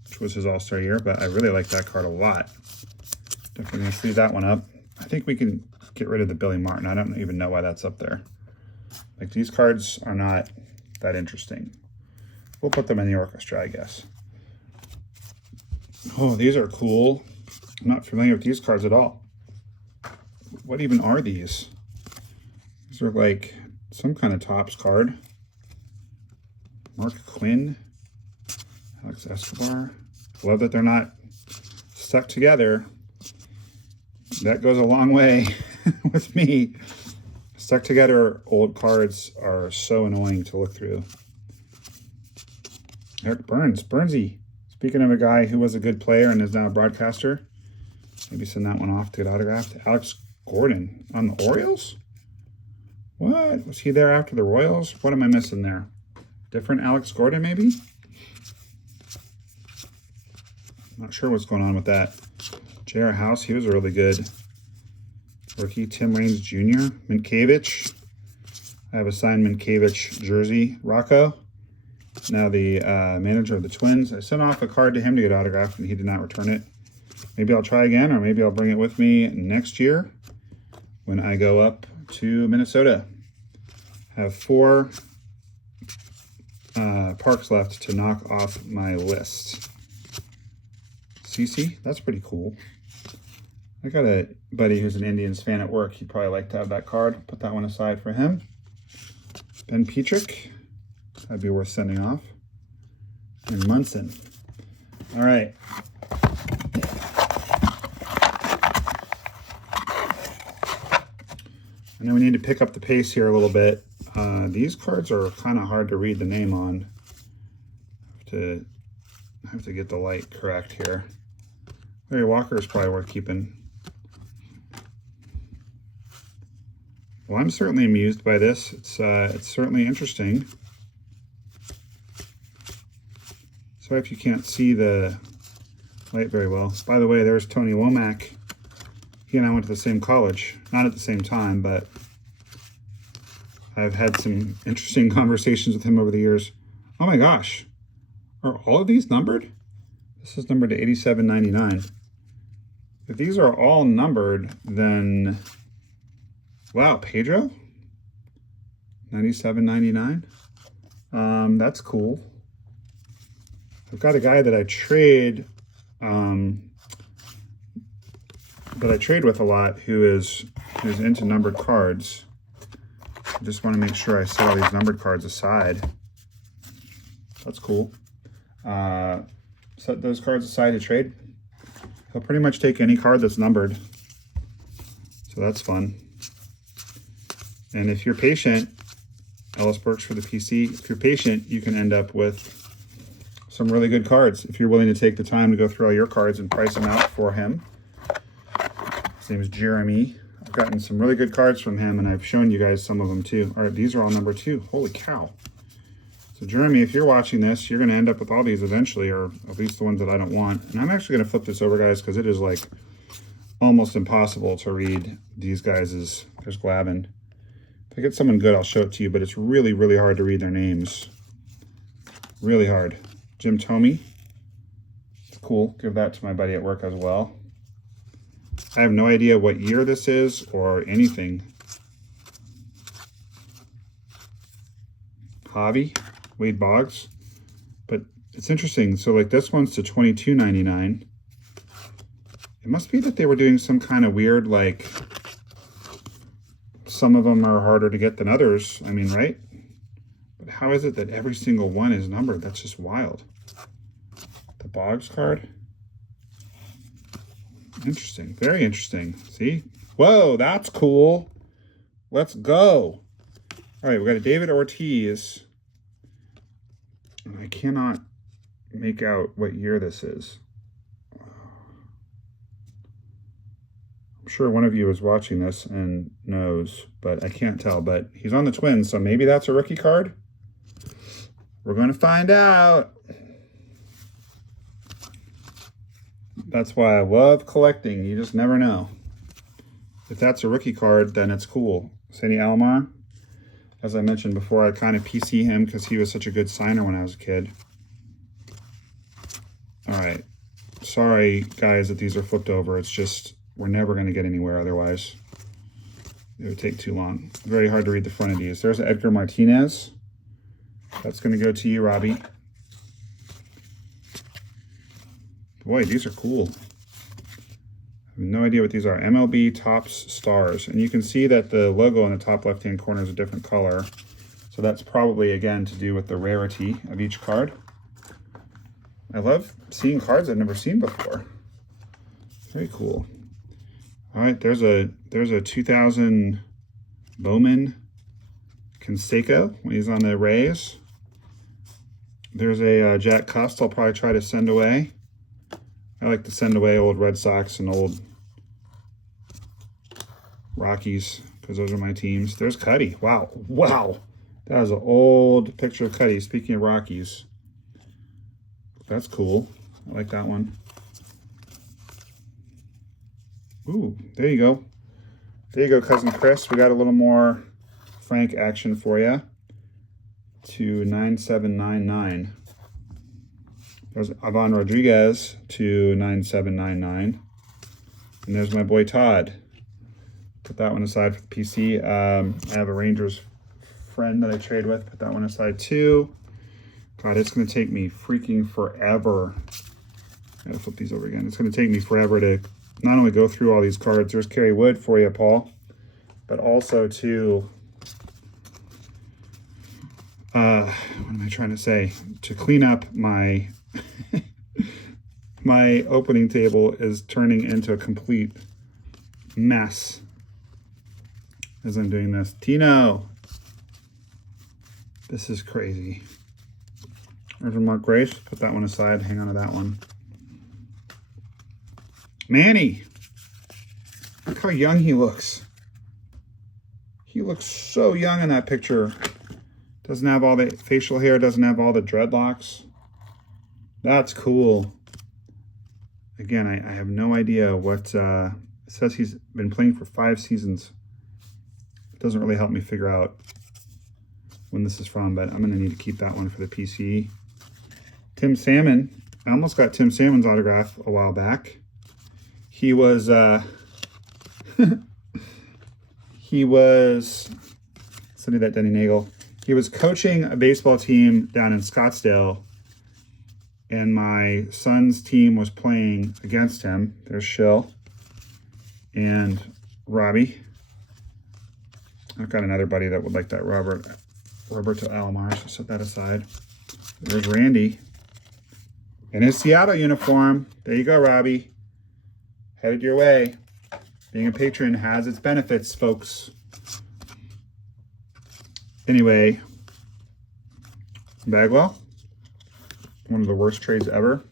which was his All-Star year, but I really like that card a lot. Definitely gonna sleeve that one up. I think we can get rid of the Billy Martin. I don't even know why that's up there. Like, these cards are not that interesting. We'll put them in the orchestra, I guess. Oh, these are cool. I'm not familiar with these cards at all. What even are these? These are like some kind of Topps card. Mark Quinn, Alex Escobar. I love that they're not stuck together. That goes a long way with me. Stuck together old cards are so annoying to look through. Eric Burns, Burnsy. Speaking of a guy who was a good player and is now a broadcaster, maybe send that one off to get autographed. Alex Gordon on the Orioles? What? Was he there after the Royals? What am I missing there? Different Alex Gordon, maybe? Not sure what's going on with that. J.R. House, he was really good. Rookie Tim Raines Jr. Minkiewicz. I have a signed Minkiewicz jersey. Rocco. Now the manager of the Twins. I sent off a card to him to get autographed, and he did not return it. Maybe I'll try again, or maybe I'll bring it with me next year when I go up to Minnesota. I have 4 parks left to knock off my list. CC, that's pretty cool. I got a buddy who's an Indians fan at work. He'd probably like to have that card. Put that one aside for him. Ben Petrick. That'd be worth sending off. And Munson. All right. I know we need to pick up the pace here a little bit. These cards are kind of hard to read the name on. I have to get the light correct here. Larry Walker is probably worth keeping. Well, I'm certainly amused by this. It's certainly interesting. Sorry if you can't see the light very well. By the way, there's Tony Womack. He and I went to the same college. Not at the same time, but I've had some interesting conversations with him over the years. Oh my gosh. Are all of these numbered? This is numbered to 87.99. If these are all numbered, then wow, Pedro, 97.99. That's cool. I've got a guy that I trade with a lot who is into numbered cards. I just want to make sure I set all these numbered cards aside. That's cool. Set those cards aside to trade. He'll pretty much take any card that's numbered. So that's fun. And if you're patient, Ellis Burks for the PC. If you're patient, you can end up with some really good cards if you're willing to take the time to go through all your cards and price them out for him. His name is Jeremy. I've gotten some really good cards from him, and I've shown you guys some of them too. All right, these are all number 2. Holy cow. So Jeremy, if you're watching this, you're going to end up with all these eventually, or at least the ones that I don't want. And I'm actually going to flip this over, guys, because it is like almost impossible to read these guys'. There's Glavin. If I get someone good, I'll show it to you, but it's really, really hard to read their names. Really hard. Jim Thome. It's cool. Give that to my buddy at work as well. I have no idea what year this is or anything. Javi, Wade Boggs. But it's interesting. So like this one's to $22.99. It must be that they were doing some kind of weird, like, some of them are harder to get than others. I mean, right? But how is it that every single one is numbered? That's just wild. The Boggs card. Interesting. Very interesting. See? Whoa, that's cool. Let's go. All right, we got a David Ortiz. I cannot make out what year this is. I'm sure one of you is watching this and knows, but I can't tell. But he's on the Twins, so maybe that's a rookie card. We're going to find out. That's why I love collecting. You just never know. If that's a rookie card, then it's cool. Sandy Alomar. As I mentioned before, I kind of PC him because he was such a good signer when I was a kid. All right. Sorry, guys, that these are flipped over. It's just, we're never going to get anywhere otherwise. It would take too long. Very hard to read the front of these. There's Edgar Martinez. That's going to go to you, Robbie. Boy, these are cool. I have no idea what these are. MLB Topps Stars. And you can see that the logo in the top left-hand corner is a different color. So that's probably, again, to do with the rarity of each card. I love seeing cards I've never seen before. Very cool. All right, there's a 2000 Bowman Canseco when he's on the Rays. There's a Jack Cust I'll probably try to send away. I like to send away old Red Sox and old Rockies because those are my teams. There's Cuddy. Wow. Wow. That was an old picture of Cuddy. Speaking of Rockies. That's cool. I like that one. Ooh, there you go. There you go, Cousin Chris. We got a little more Frank action for you. To 9799. There's Ivan Rodriguez to 9799. And there's my boy Todd. Put that one aside for the PC. I have a Rangers friend that I trade with. Put that one aside too. God, it's going to take me freaking forever. I gotta flip these over again. It's going to take me forever to not only go through all these cards. There's Kerry Wood for you, Paul. But also to... what am I trying to say? To clean up my... my opening table is turning into a complete mess as I'm doing this. Tino! This is crazy. There's Mark Grace. Put that one aside. Hang on to that one. Manny! Look how young he looks. He looks so young in that picture. Doesn't have all the facial hair. Doesn't have all the dreadlocks. That's cool. Again, I have no idea what... it says he's been playing for 5 seasons. It doesn't really help me figure out when this is from, but I'm going to need to keep that one for the PC. Tim Salmon. I almost got Tim Salmon's autograph a while back. He was... he was... Somebody that Denny Nagel. He was coaching a baseball team down in Scottsdale, and my son's team was playing against him. There's Shill and Robbie. I've got another buddy that would like that Roberto Alomar, so set that aside. There's Randy in his Seattle uniform. There you go, Robbie. Headed your way. Being a patron has its benefits, folks. Anyway, Bagwell, one of the worst trades ever.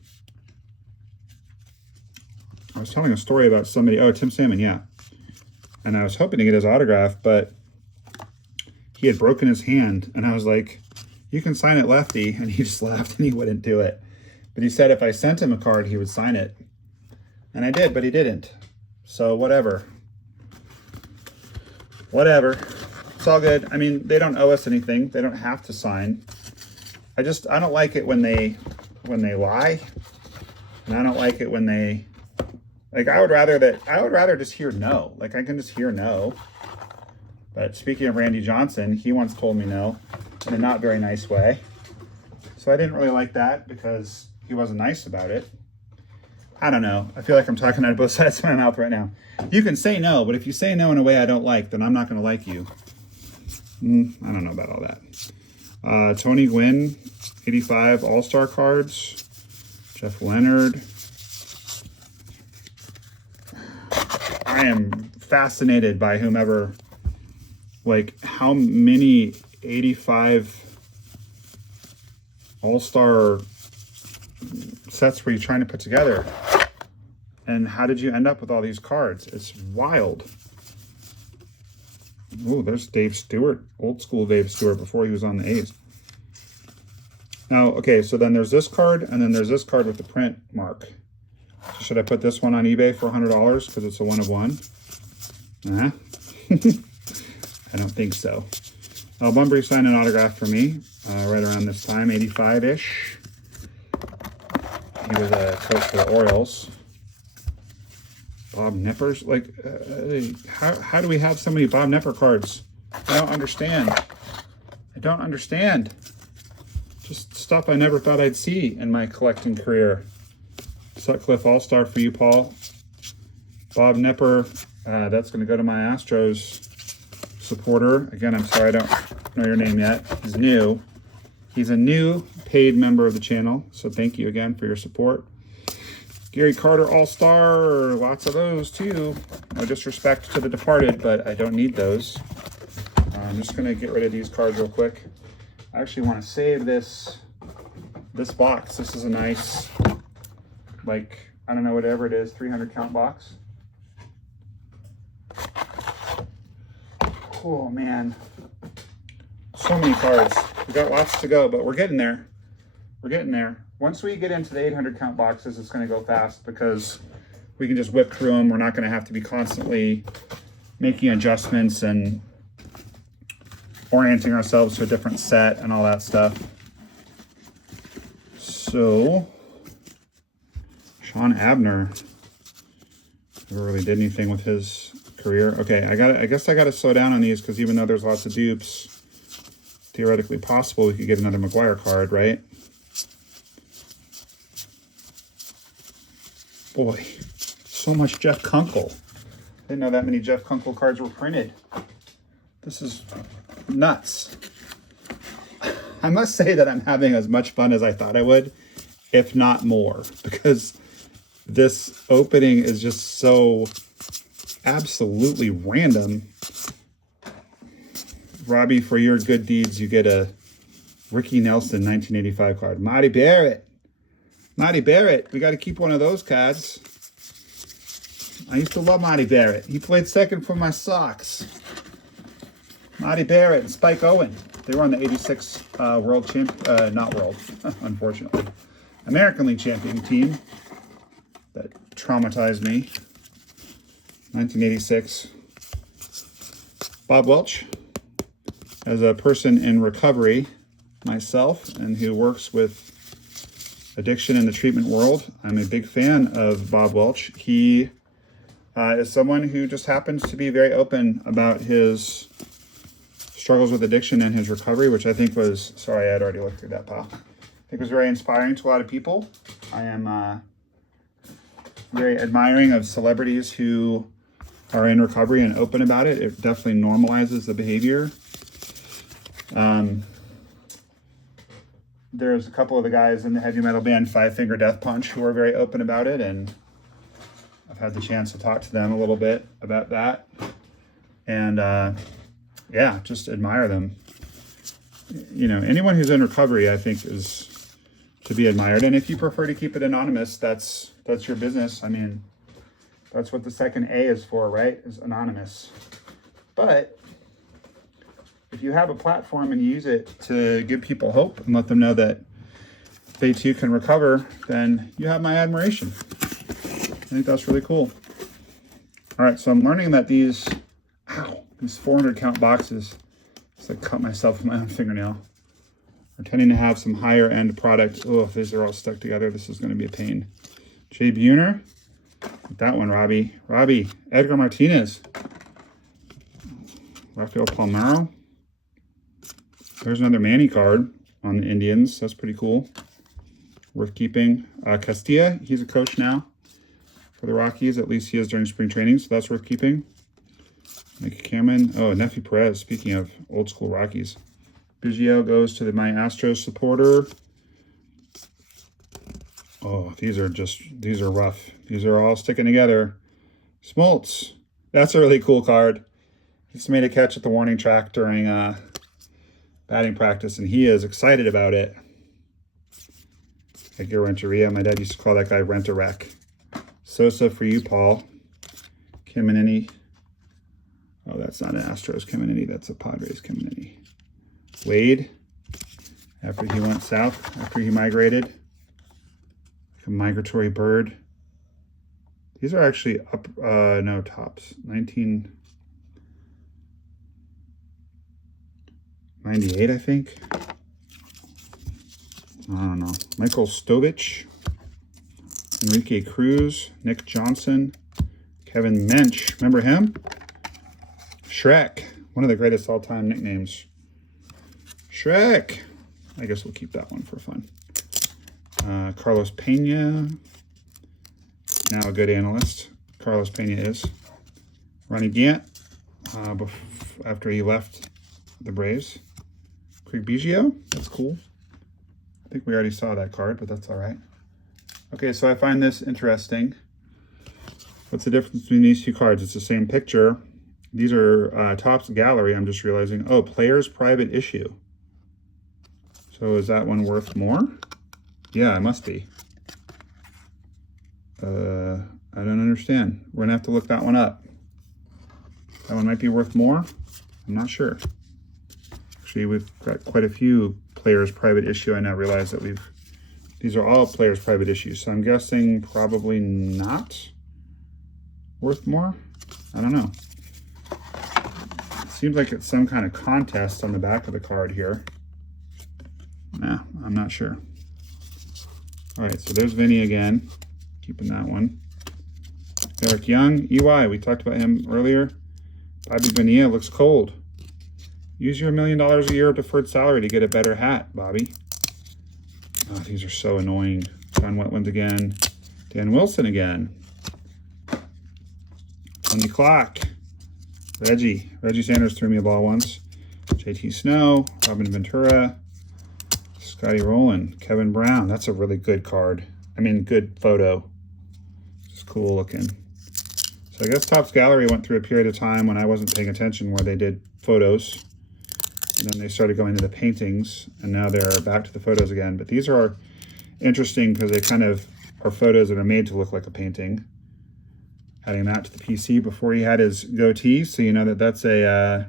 I was telling a story about somebody, oh, Tim Salmon, yeah. And I was hoping to get his autograph, but he had broken his hand. And I was like, you can sign it lefty. And he just laughed and he wouldn't do it. But he said if I sent him a card, he would sign it. And I did, but he didn't. So whatever. Whatever. It's all good. I mean, they don't owe us anything. They don't have to sign. I don't like it when they lie. And I don't like it when they, like, I would rather just hear no. Like, I can just hear no. But speaking of Randy Johnson, he once told me no in a not very nice way. So I didn't really like that because he wasn't nice about it. I don't know. I feel like I'm talking out of both sides of my mouth right now. You can say no, but if you say no in a way I don't like, then I'm not going to like you. I don't know about all that. Tony Gwynn, 85 All-Star cards. Jeff Leonard. I am fascinated by whomever, like, how many 85 All-Star sets were you trying to put together? And how did you end up with all these cards? It's wild. Ooh, there's Dave Stewart, old school Dave Stewart before he was on the A's. Now, okay, so then there's this card, and then there's this card with the print mark. So should I put this one on eBay for $100 because it's a 1 of 1? Nah. I don't think so. Bunbury signed an autograph for me right around this time, 85-ish. He was a coach for the Orioles. Bob Nippers, like, how do we have so many Bob Nipper cards? I don't understand. I don't understand. Just stuff I never thought I'd see in my collecting career. Sutcliffe All-Star for you, Paul. Bob Nipper, that's going to go to my Astros supporter. Again, I'm sorry I don't know your name yet. He's new. He's a new paid member of the channel, so thank you again for your support. Gary Carter All-Star, lots of those too. No disrespect to the departed, but I don't need those. I'm just going to get rid of these cards real quick. I actually want to save this box. This is a nice, like, I don't know, whatever it is, 300 count box. Oh man, so many cards. We got lots to go, but we're getting there. We're getting there. Once we get into the 800 count boxes, it's going to go fast because we can just whip through them. We're not going to have to be constantly making adjustments and orienting ourselves to a different set and all that stuff. So, Sean Abner never really did anything with his career. Okay, I guess I got to slow down on these because even though there's lots of dupes, theoretically possible we could get another McGuire card, right? Boy, so much Jeff Kunkel. I didn't know that many Jeff Kunkel cards were printed. This is nuts. I must say that I'm having as much fun as I thought I would, if not more, because this opening is just so absolutely random. Robbie, for your good deeds, you get a Ricky Nelson 1985 card. Marty Barrett. Marty Barrett. We got to keep one of those cards. I used to love Marty Barrett. He played second for my Sox. Marty Barrett and Spike Owen. They were on the 86 world champ, not world, unfortunately. American League champion team that traumatized me. 1986. Bob Welch. As a person in recovery myself and who works with addiction in the treatment world, I'm a big fan of Bob Welch. He is someone who just happens to be very open about his struggles with addiction and his recovery, which I think was, sorry, I had already looked through that pile. I think was very inspiring to a lot of people. I am very admiring of celebrities who are in recovery and open about it. It definitely normalizes the behavior. There's a couple of the guys in the heavy metal band Five Finger Death Punch who are very open about it, and I've had the chance to talk to them a little bit about that. And yeah, just admire them. you know, anyone who's in recovery, I think, is to be admired. And if you prefer to keep it anonymous, that's your business. I mean, that's what the second A is for, right? Is anonymous. But if you have a platform and you use it to give people hope and let them know that they too can recover, then you have my admiration. I think that's really cool. All right, so I'm learning that these 400 count boxes, just like cut myself with my own fingernail, are tending to have some higher end product. Oh, if these are all stuck together, this is going to be a pain. Jay Buhner, that one, Robbie. Edgar Martinez, Rafael Palmeiro. There's another Manny card on the Indians. That's pretty cool. Worth keeping. Castilla, he's a coach now for the Rockies. At least he is during spring training, so that's worth keeping. Mike Cameron. Oh, Nephi Perez, speaking of old school Rockies. Biggio goes to my Astros supporter. Oh, these are rough. These are all sticking together. Smoltz. That's a really cool card. He's made a catch at the warning track during batting practice, and he is excited about it. Edgar Renteria. My dad used to call that guy Rent-A-Wreck. Sosa for you, Paul. Caminiti. Oh, that's not an Astros Caminiti. That's a Padres Caminiti. Wade. After he went south, after he migrated. Like a migratory bird. These are actually up, no, tops. 1998, I think. I don't know. Michael Stovich, Enrique Cruz, Nick Johnson, Kevin Mensch. Remember him? Shrek. One of the greatest all-time nicknames. Shrek. I guess we'll keep that one for fun. Carlos Pena. Now a good analyst. Carlos Pena is. Ronnie Gant. After he left the Braves. Craig Biggio. That's cool. I think we already saw that card, but that's all right. Okay, so I find this interesting. What's the difference between these two cards? It's the same picture. These are Topps Gallery. I'm just realizing. Oh, Players Private Issue. So is that one worth more? Yeah, it must be. I don't understand. We're gonna have to look that one up. That one might be worth more. I'm not sure. Actually, we've got quite a few Players Private Issue. I now realize that these are all Players Private Issues. So I'm guessing probably not worth more. I don't know. It seems like it's some kind of contest on the back of the card here. Nah, I'm not sure. All right, so there's Vinny again. Keeping that one. Eric Young, EY. We talked about him earlier. Bobby Bonilla looks cold. Use your $1 million a year of deferred salary to get a better hat, Bobby. Oh, these are so annoying. John Wetlands again. Dan Wilson again. Tony Clock. Reggie Sanders threw me a ball once. JT Snow. Robin Ventura. Scotty Rowland. Kevin Brown. That's a really good card. I mean, good photo. It's cool looking. So I guess Topps Gallery went through a period of time when I wasn't paying attention where they did photos. And then they started going to the paintings, and now they're back to the photos again. But these are interesting because they kind of are photos that are made to look like a painting. Adding that to the PC before he had his goatee, so you know that that's a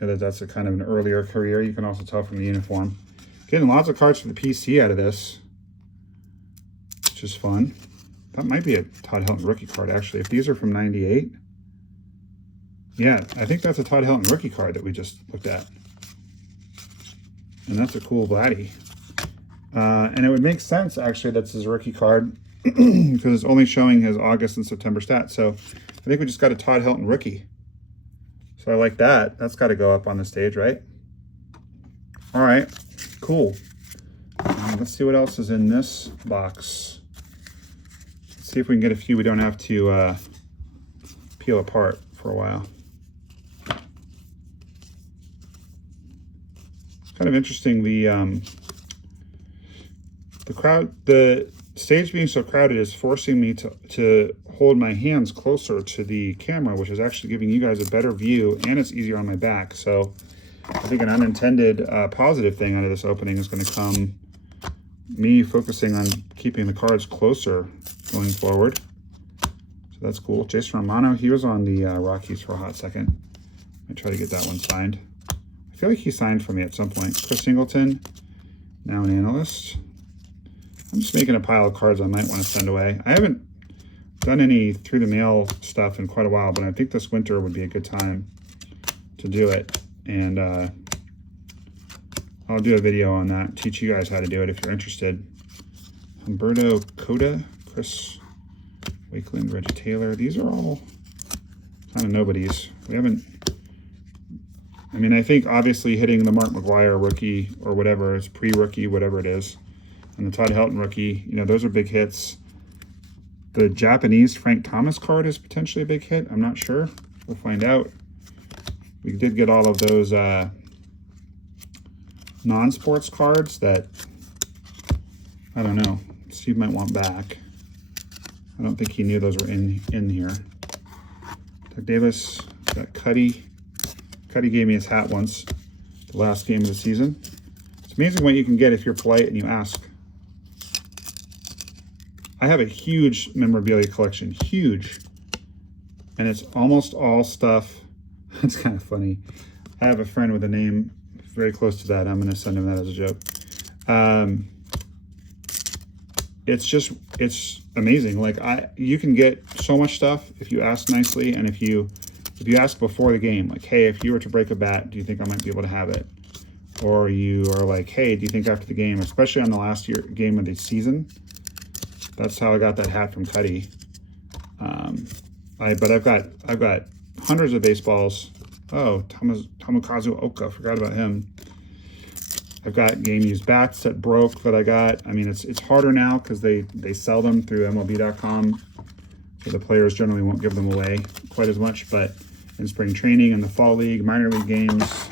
that's a kind of an earlier career. You can also tell from the uniform. Getting lots of cards for the PC out of this, which is fun. That might be a Todd Helton rookie card, actually. If these are from '98. Yeah, I think that's a Todd Helton rookie card that we just looked at. And that's a cool Vladdy. And it would make sense, actually, that's his rookie card because it's only showing his August and September stats. So I think we just got a Todd Helton rookie. So I like that. That's got to go up on the stage, right? All right, cool. Let's see what else is in this box. Let's see if we can get a few we don't have to peel apart for a while. Kind of interesting, the stage being so crowded is forcing me to hold my hands closer to the camera, which is actually giving you guys a better view, and it's easier on my back. So I think an unintended positive thing out of this opening is going to come me focusing on keeping the cards closer going forward. So that's cool. Jason Romano, he was on the Rockies for a hot second. I try to get that one signed. I feel like he signed for me at some point. Chris Singleton, now an analyst. I'm just making a pile of cards I might want to send away. I haven't done any through the mail stuff in quite a while, but I think this winter would be a good time to do it. And I'll do a video on that, teach you guys how to do it if you're interested. Humberto Coda, Chris Wakeland, Reggie Taylor. These are all kind of nobodies. We haven't, I mean, I think obviously hitting the Mark McGwire rookie or whatever, it's pre-rookie, whatever it is, and the Todd Helton rookie, you know, those are big hits. The Japanese Frank Thomas card is potentially a big hit. I'm not sure. We'll find out. We did get all of those non-sports cards that, I don't know, Steve might want back. I don't think he knew those were in here. Doug Davis, got Cuddy. Cuddy gave me his hat once, the last game of the season. It's amazing what you can get if you're polite and you ask. I have a huge memorabilia collection, huge. And it's almost all stuff. It's kind of funny. I have a friend with a name very close to that. I'm going to send him that as a joke. It's amazing. Like you can get so much stuff if you ask nicely, and if you ask before the game, like, hey, if you were to break a bat, do you think I might be able to have it? Or you are like, hey, do you think after the game, especially on the last game of the season? That's how I got that hat from Cuddy. But I've got hundreds of baseballs. Oh, Tomokazu Oka, forgot about him. I've got game used bats that broke that I got. I mean, it's harder now because they sell them through MLB.com, so the players generally won't give them away quite as much. But in spring training and the fall league, minor league games,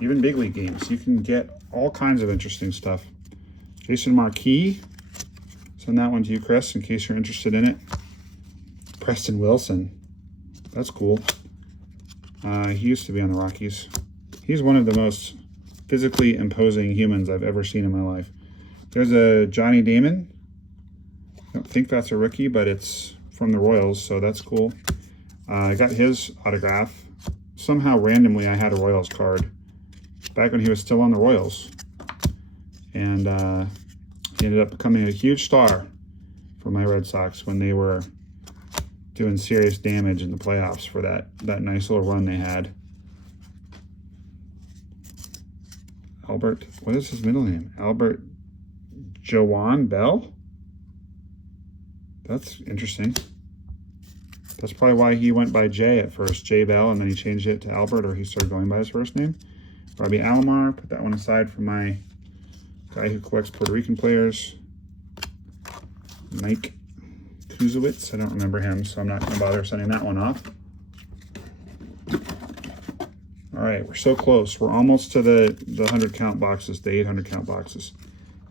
even big league games, you can get all kinds of interesting stuff. Jason Marquis, send that one to you, Chris, in case you're interested in it. Preston Wilson, that's cool. He used to be on the Rockies. He's one of the most physically imposing humans I've ever seen in my life. There's a Johnny Damon. I don't think that's a rookie, but it's from the Royals, so that's cool. I got his autograph. Somehow, randomly, I had a Royals card back when he was still on the Royals. And he ended up becoming a huge star for my Red Sox when they were doing serious damage in the playoffs for that nice little run they had. Albert, what is his middle name? Albert Joan Bell? That's interesting. That's probably why he went by J at first, J Bell, and then he changed it to Albert, or he started going by his first name. Robbie Alomar, put that one aside for my guy who collects Puerto Rican players. Mike Kuzowitz, I don't remember him, so I'm not going to bother sending that one off. All right, we're so close. We're almost to the 100 count boxes, the 800 count boxes.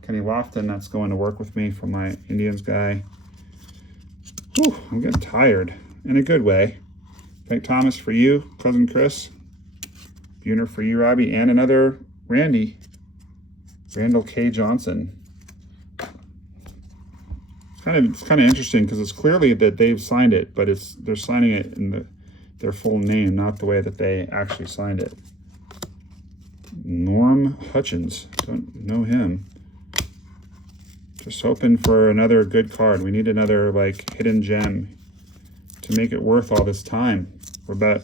Kenny Lofton, that's going to work with me for my Indians guy. Whew, I'm getting tired in a good way. Frank Thomas for you, cousin Chris. Buhner for you, Robbie, and another Randy. Randall K. Johnson. It's kind of interesting because it's clearly that they've signed it, but they're signing it in their full name, not the way that they actually signed it. Norm Hutchins, don't know him. Just hoping for another good card. We need another like hidden gem to make it worth all this time. We're about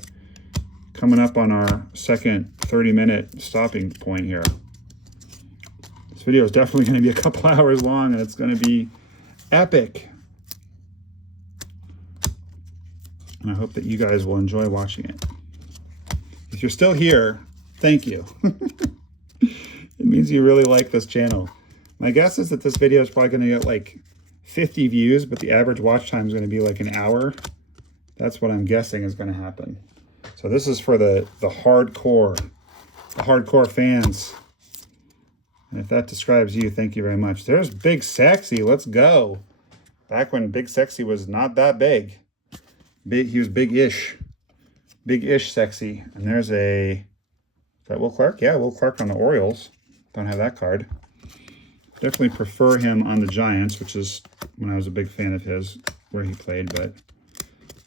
coming up on our second 30-minute stopping point here. This video is definitely going to be a couple hours long, and it's going to be epic. And I hope that you guys will enjoy watching it. If you're still here, thank you. It means you really like this channel. My guess is that this video is probably going to get like 50 views, but the average watch time is going to be like an hour. That's what I'm guessing is going to happen. So this is for the hardcore fans. And if that describes you, thank you very much. There's Big Sexy. Let's go. Back when Big Sexy was not that big. He was big-ish. Big-ish sexy. And there's a Is that Will Clark? Yeah, Will Clark on the Orioles. Don't have that card. Definitely prefer him on the Giants, which is when I was a big fan of his, where he played, but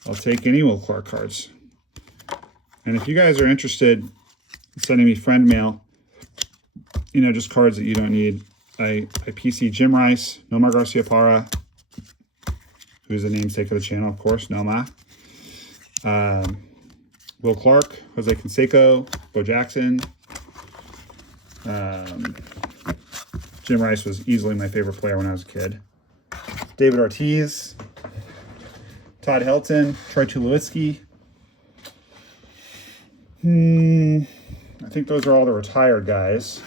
I'll take any Will Clark cards. And if you guys are interested in sending me friend mail, you know, just cards that you don't need, I PC Jim Rice, Nomar Garciaparra, who's the namesake of the channel, of course, Noma. Will Clark, Jose Canseco, Bo Jackson. Jim Rice was easily my favorite player when I was a kid. David Ortiz, Todd Helton, Troy Tulowitzki. I think those are all the retired guys.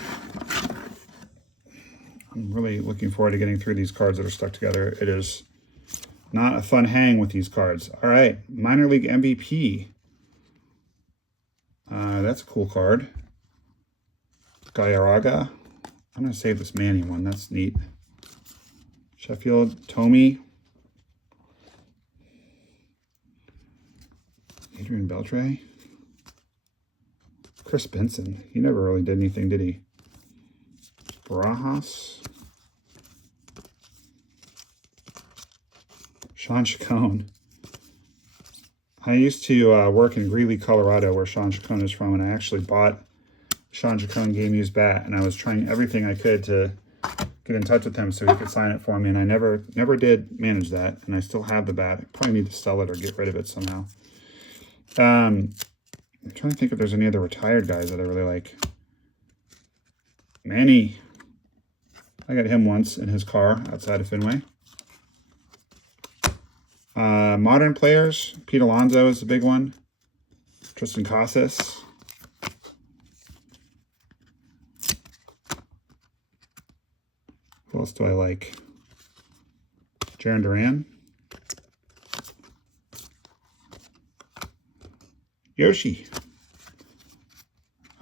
I'm really looking forward to getting through these cards that are stuck together. It is not a fun hang with these cards. All right, minor league MVP. That's a cool card. Galarraga. I'm going to save this Manny one. That's neat. Sheffield, Tomey. Adrian Beltre. Chris Benson. He never really did anything, did he? Barajas. Sean Chacon. I used to work in Greeley, Colorado, where Sean Chacon is from, and I actually bought Sean Chacon game used bat, and I was trying everything I could to get in touch with him so he could sign it for me, and I never did manage that, and I still have the bat. I probably need to sell it or get rid of it somehow. I'm trying to think if there's any other retired guys that I really like. Manny. I got him once in his car outside of Fenway. Modern players, Pete Alonso is the big one. Tristan Casas. Who else do I like? Jarren Duran. Yoshi.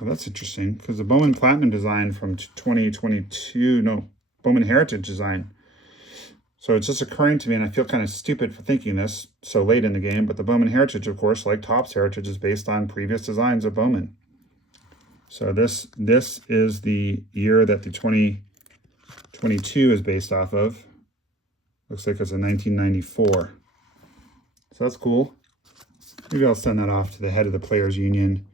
Oh, that's interesting, because the Bowman Platinum design from 2022, no, Bowman Heritage design. So it's just occurring to me, and I feel kind of stupid for thinking this so late in the game, but the Bowman Heritage, of course, like Topps Heritage, is based on previous designs of Bowman. So this is the year that the 2022 is based off of. Looks like it's a 1994. So that's cool. Maybe I'll send that off to the head of the Players Union.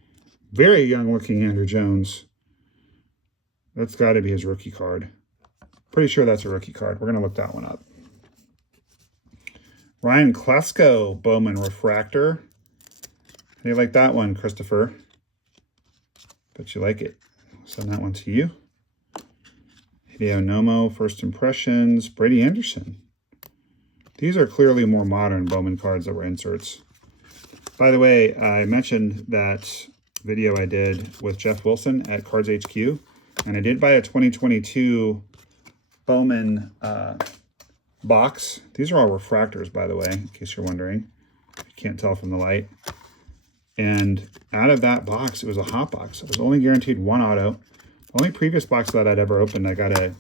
Very young looking Andrew Jones. That's got to be his rookie card. Pretty sure that's a rookie card. We're going to look that one up. Ryan Klesko, Bowman Refractor. How do you like that one, Christopher? Bet you like it. I'll send that one to you. Hideo Nomo, First Impressions. Brady Anderson. These are clearly more modern Bowman cards that were inserts. By the way, I mentioned that video I did with Jeff Wilson at Cards HQ, and I did buy a 2022 Bowman box. These are all refractors, by the way, in case you're wondering. You can't tell from the light. And out of that box, it was a hot box. I was only guaranteed one auto. The only previous box that I'd ever opened, I got a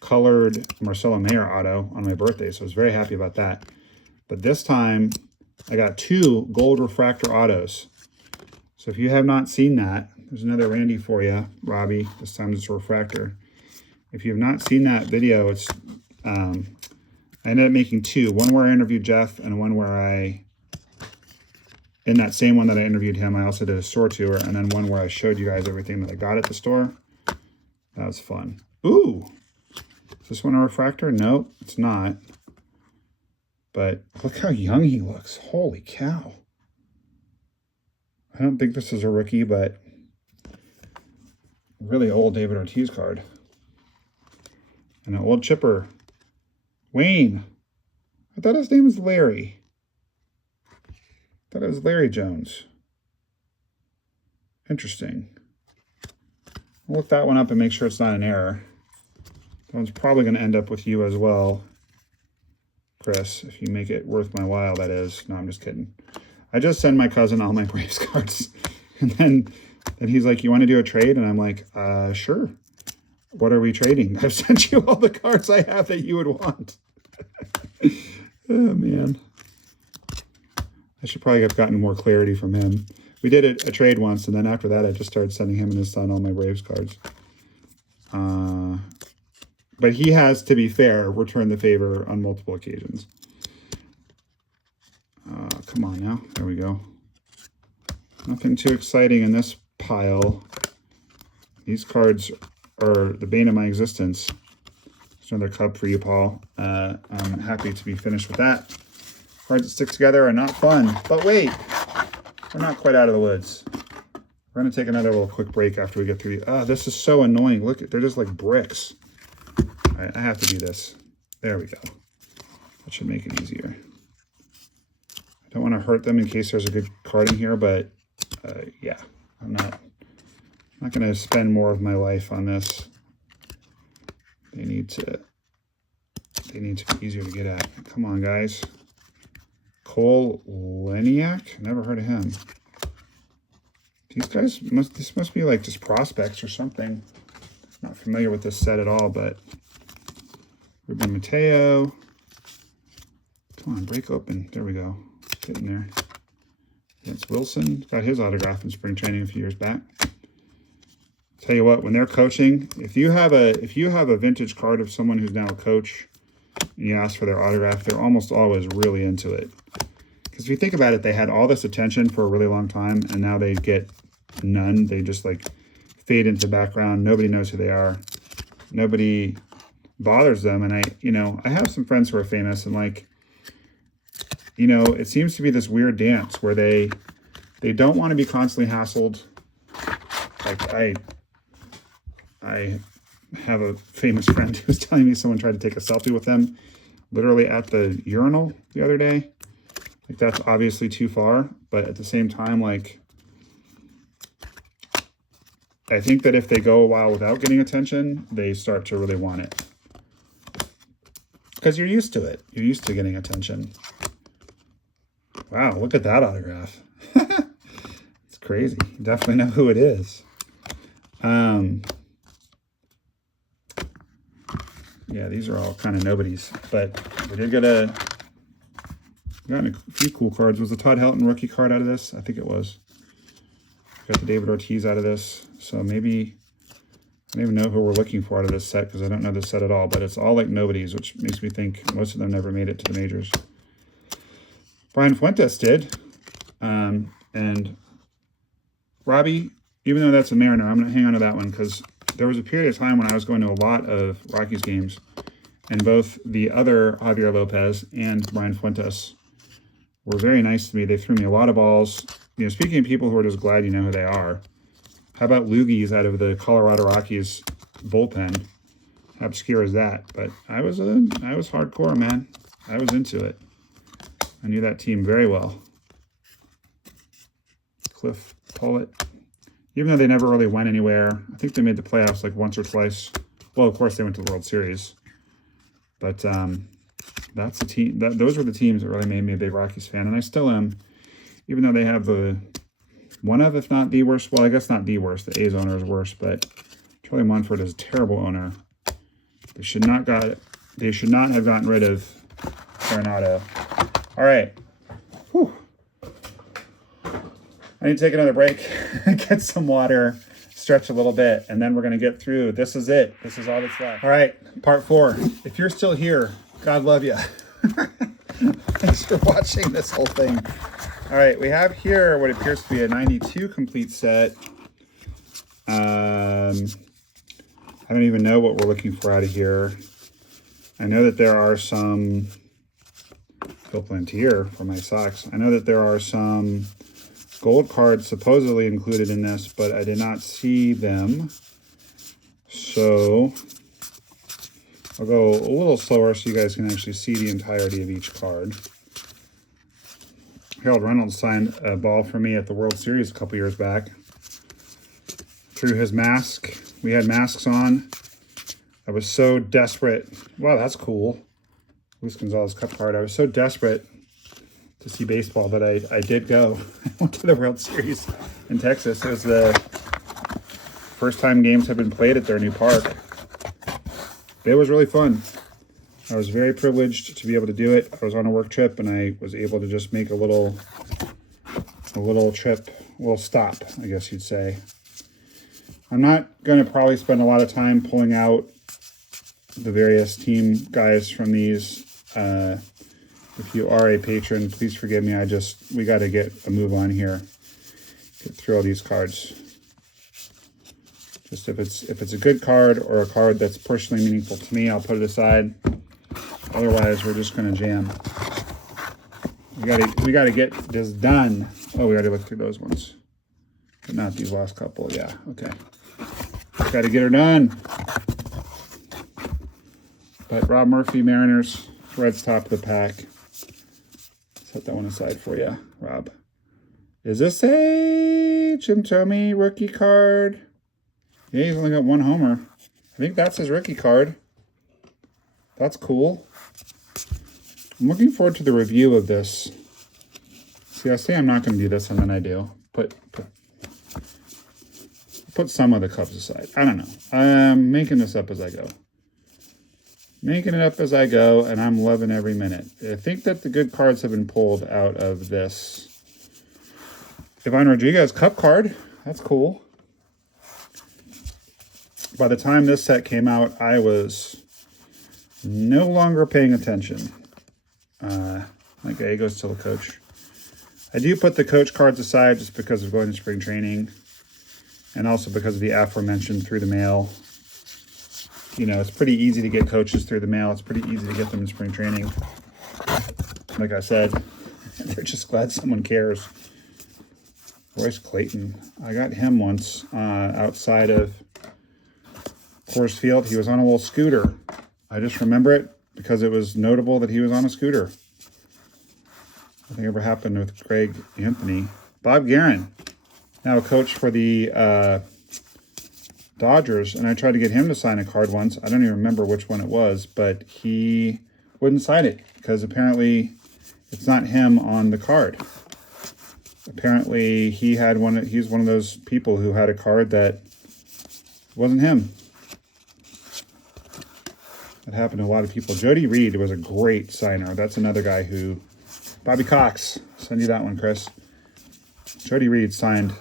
colored Marcelo Mayer auto on my birthday, so I was very happy about that. But this time, I got 2 gold refractor autos. So if you have not seen that, there's another Randy for you, Robbie. This time it's a refractor. If you have not seen that video, it's I ended up making 2. One where I interviewed Jeff, and one where in that same one that I interviewed him, I also did a store tour, and then one where I showed you guys everything that I got at the store. That was fun. Ooh, is this one a refractor? Nope, it's not. But look how young he looks. Holy cow. I don't think this is a rookie, but really old David Ortiz card. And an old chipper. Wayne. I thought his name was Larry. I thought it was Larry Jones. Interesting. I'll look that one up and make sure it's not an error. That one's probably going to end up with you as well, Chris, if you make it worth my while, that is. No, I'm just kidding. I just send my cousin all my Braves cards. And then he's like, you want to do a trade? And I'm like, sure. What are we trading? I've sent you all the cards I have that you would want. Oh, man. I should probably have gotten more clarity from him. We did a trade once, and then after that, I just started sending him and his son all my Braves cards. But he has, to be fair, returned the favor on multiple occasions. Come on now. There we go. Nothing too exciting in this pile. These cards are the bane of my existence. There's another cup for you, Paul. I'm happy to be finished with that. Cards that stick together are not fun. But wait, we're not quite out of the woods. We're going to take another little quick break after we get through. This is so annoying. Look, they're just like bricks. All right, I have to do this. There we go. That should make it easier. I don't want to hurt them in case there's a good card in here, but yeah, I'm not going to spend more of my life on this. They need to be easier to get at. Come on, guys. Cole Leniak? Never heard of him. These guys this must be like just prospects or something. Not familiar with this set at all, but Ruben Mateo. Come on, break open. There we go. Getting there. That's Wilson. Got his autograph in spring training a few years back. Tell you what, when they're coaching, if you have a vintage card of someone who's now a coach and you ask for their autograph, they're almost always really into it. Because if you think about it, they had all this attention for a really long time, and now they get none. They just like fade into the background. Nobody knows who they are. Nobody bothers them. And I have some friends who are famous, and like, it seems to be this weird dance where they don't want to be constantly hassled. Like I have a famous friend who was telling me someone tried to take a selfie with them literally at the urinal the other day. Like, that's obviously too far, but at the same time, like, I think that if they go a while without getting attention, they start to really want it. Because you're used to it. You're used to getting attention. Wow, look at that autograph. It's crazy. You definitely know who it is. Yeah, these are all kind of nobodies, but we did get a few cool cards. Was the Todd Helton rookie card out of this? I think it was. Got the David Ortiz out of this. So maybe, I don't even know who we're looking for out of this set because I don't know this set at all, but it's all like nobodies, which makes me think most of them never made it to the majors. Brian Fuentes did. And Robbie, even though that's a Mariner, I'm going to hang on to that one because there was a period of time when I was going to a lot of Rockies games, and both the other Javier Lopez and Brian Fuentes were very nice to me. They threw me a lot of balls. Speaking of people who are just glad you know who they are, how about loogies out of the Colorado Rockies bullpen? How obscure is that? But I was hardcore, man. I was into it. I knew that team very well. Cliff Pollitt. Even though they never really went anywhere, I think they made the playoffs like once or twice. Well, of course, they went to the World Series. But that's the team. Those were the teams that really made me a big Rockies fan, and I still am. Even though they have one of, if not the worst, well, I guess not the worst. The A's owner is worse, but Charlie Munford is a terrible owner. They should not have gotten rid of Arenado. All right. Whew. I need to take another break, get some water, stretch a little bit, and then we're going to get through. This is it. This is all that's left. All right, part 4. If you're still here, God love you. Thanks for watching this whole thing. All right, we have here what appears to be a 92 complete set. I don't even know what we're looking for out of here. I know that there are some Phil Plantier for my Sox. I know that there are some gold cards supposedly included in this, but I did not see them. So I'll go a little slower so you guys can actually see the entirety of each card. Harold Reynolds signed a ball for me at the World Series a couple years back. Through his mask. We had masks on. I was so desperate. Wow, that's cool. Luis Gonzalez Cup card. I was so desperate to see baseball that I did go. I went to the World Series in Texas. It was the first time games have been played at their new park. It was really fun. I was very privileged to be able to do it. I was on a work trip and I was able to just make a little trip will stop, I guess you'd say. I'm not going to probably spend a lot of time pulling out the various team guys from these. If you are a patron, please forgive me. We got to get a move on here. Get through all these cards. Just if it's a good card or a card that's personally meaningful to me, I'll put it aside. Otherwise, we're just going to jam. We got to get this done. Oh, we already looked through those ones, but not these last couple. Yeah, okay. Got to get her done. But Rob Murphy, Mariners, Reds top of the pack. Set that one aside for you, Rob. Is this a Jim Thome rookie card? Yeah, he's only got one homer. I think that's his rookie card. That's cool. I'm looking forward to the review of this. See, I say I'm not going to do this, and then I do. Put some of the Cubs aside. I don't know. I'm making this up as I go. Making it up as I go, and I'm loving every minute. I think that the good cards have been pulled out of this. Ivan Rodriguez Cup card. That's cool. By the time this set came out, I was no longer paying attention. Okay, it goes to the coach. I do put the coach cards aside just because of going to spring training, and also because of the aforementioned through the mail. You know, it's pretty easy to get coaches through the mail. It's pretty easy to get them in spring training. Like I said, they're just glad someone cares. Royce Clayton. I got him once outside of Coors Field. He was on a little scooter. I just remember it because it was notable that he was on a scooter. Nothing ever happened with Greg Anthony. Bob Guerin, now a coach for the Dodgers, and I tried to get him to sign a card once. I don't even remember which one it was, but he wouldn't sign it because apparently it's not him on the card. Apparently he's one of those people who had a card that wasn't him. That happened to a lot of people. Jody Reed was a great signer. That's another guy who... Bobby Cox. Send you that one, Chris. Jody Reed signed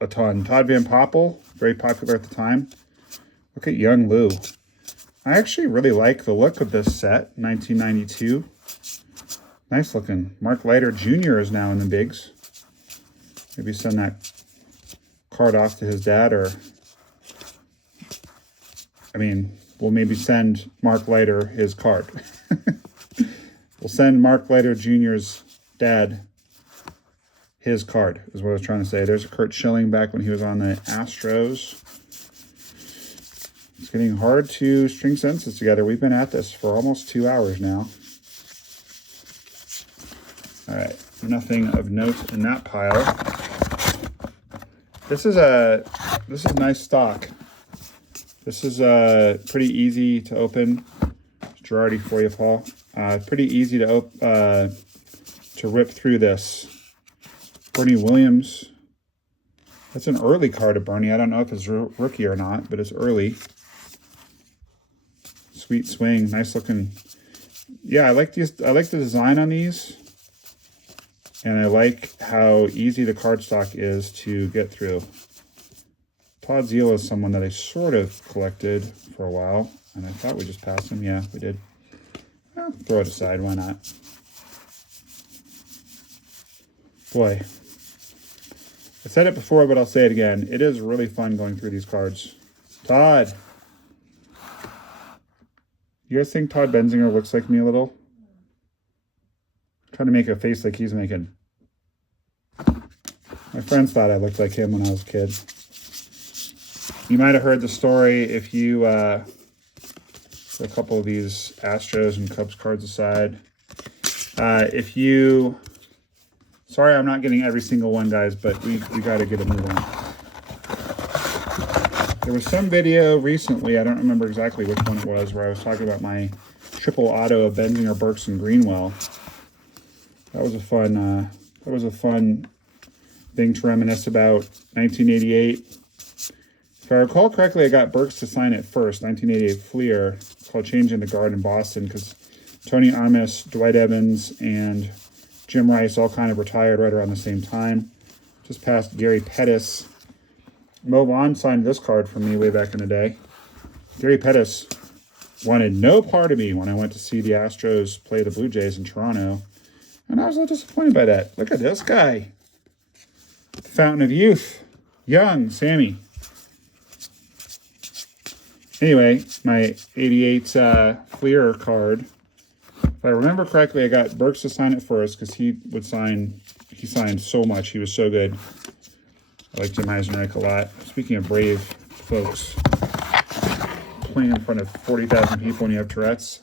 a ton. Todd Van Poppel, very popular at the time. Look at Young Lou. I actually really like the look of this set, 1992. Nice looking. Mark Leiter Jr. is now in the bigs. Maybe send that card off to his dad, or... I mean, we'll maybe send Mark Leiter his card. We'll send Mark Leiter Jr.'s dad his card, is what I was trying to say. There's a Kurt Schilling back when he was on the Astros. It's getting hard to string sentences together. We've been at this for almost 2 hours now. All right, nothing of note in that pile. This is nice stock. This is pretty easy to open. It's Girardi for you, Paul. Pretty easy to rip through this. Bernie Williams. That's an early card of Bernie. I don't know if it's rookie or not, but it's early. Sweet swing, nice looking. Yeah, I like these. I like the design on these, and I like how easy the cardstock is to get through. Todd Zeal is someone that I sort of collected for a while, and I thought we just passed him. Yeah, we did. Well, throw it aside. Why not? Boy. I said it before, but I'll say it again. It is really fun going through these cards. Todd. You guys think Todd Benzinger looks like me a little? I'm trying to make a face like he's making. My friends thought I looked like him when I was a kid. You might have heard the story if you... a couple of these Astros and Cubs cards aside. If you... Sorry I'm not getting every single one, guys, but we got to get a move on. There was some video recently, I don't remember exactly which one it was, where I was talking about my triple auto of Benzinger, Burks, and Greenwell. That was a fun thing to reminisce about. 1988. If I recall correctly, I got Burks to sign it first, 1988 Fleer. It's called Changing the Guard in Boston, because Tony Armas, Dwight Evans, and Jim Rice all kind of retired right around the same time. just past Gary Pettis. Mo Vaughn signed this card for me way back in the day. Gary Pettis wanted no part of me when I went to see the Astros play the Blue Jays in Toronto. And I was a little disappointed by that. Look at this guy. Fountain of youth. Young Sammy. Anyway, my 88 Fleer card. If I remember correctly, I got Burks to sign it first because he signed so much. He was so good. I like Jim Eisenreich a lot. Speaking of brave folks, playing in front of 40,000 people when you have Tourette's,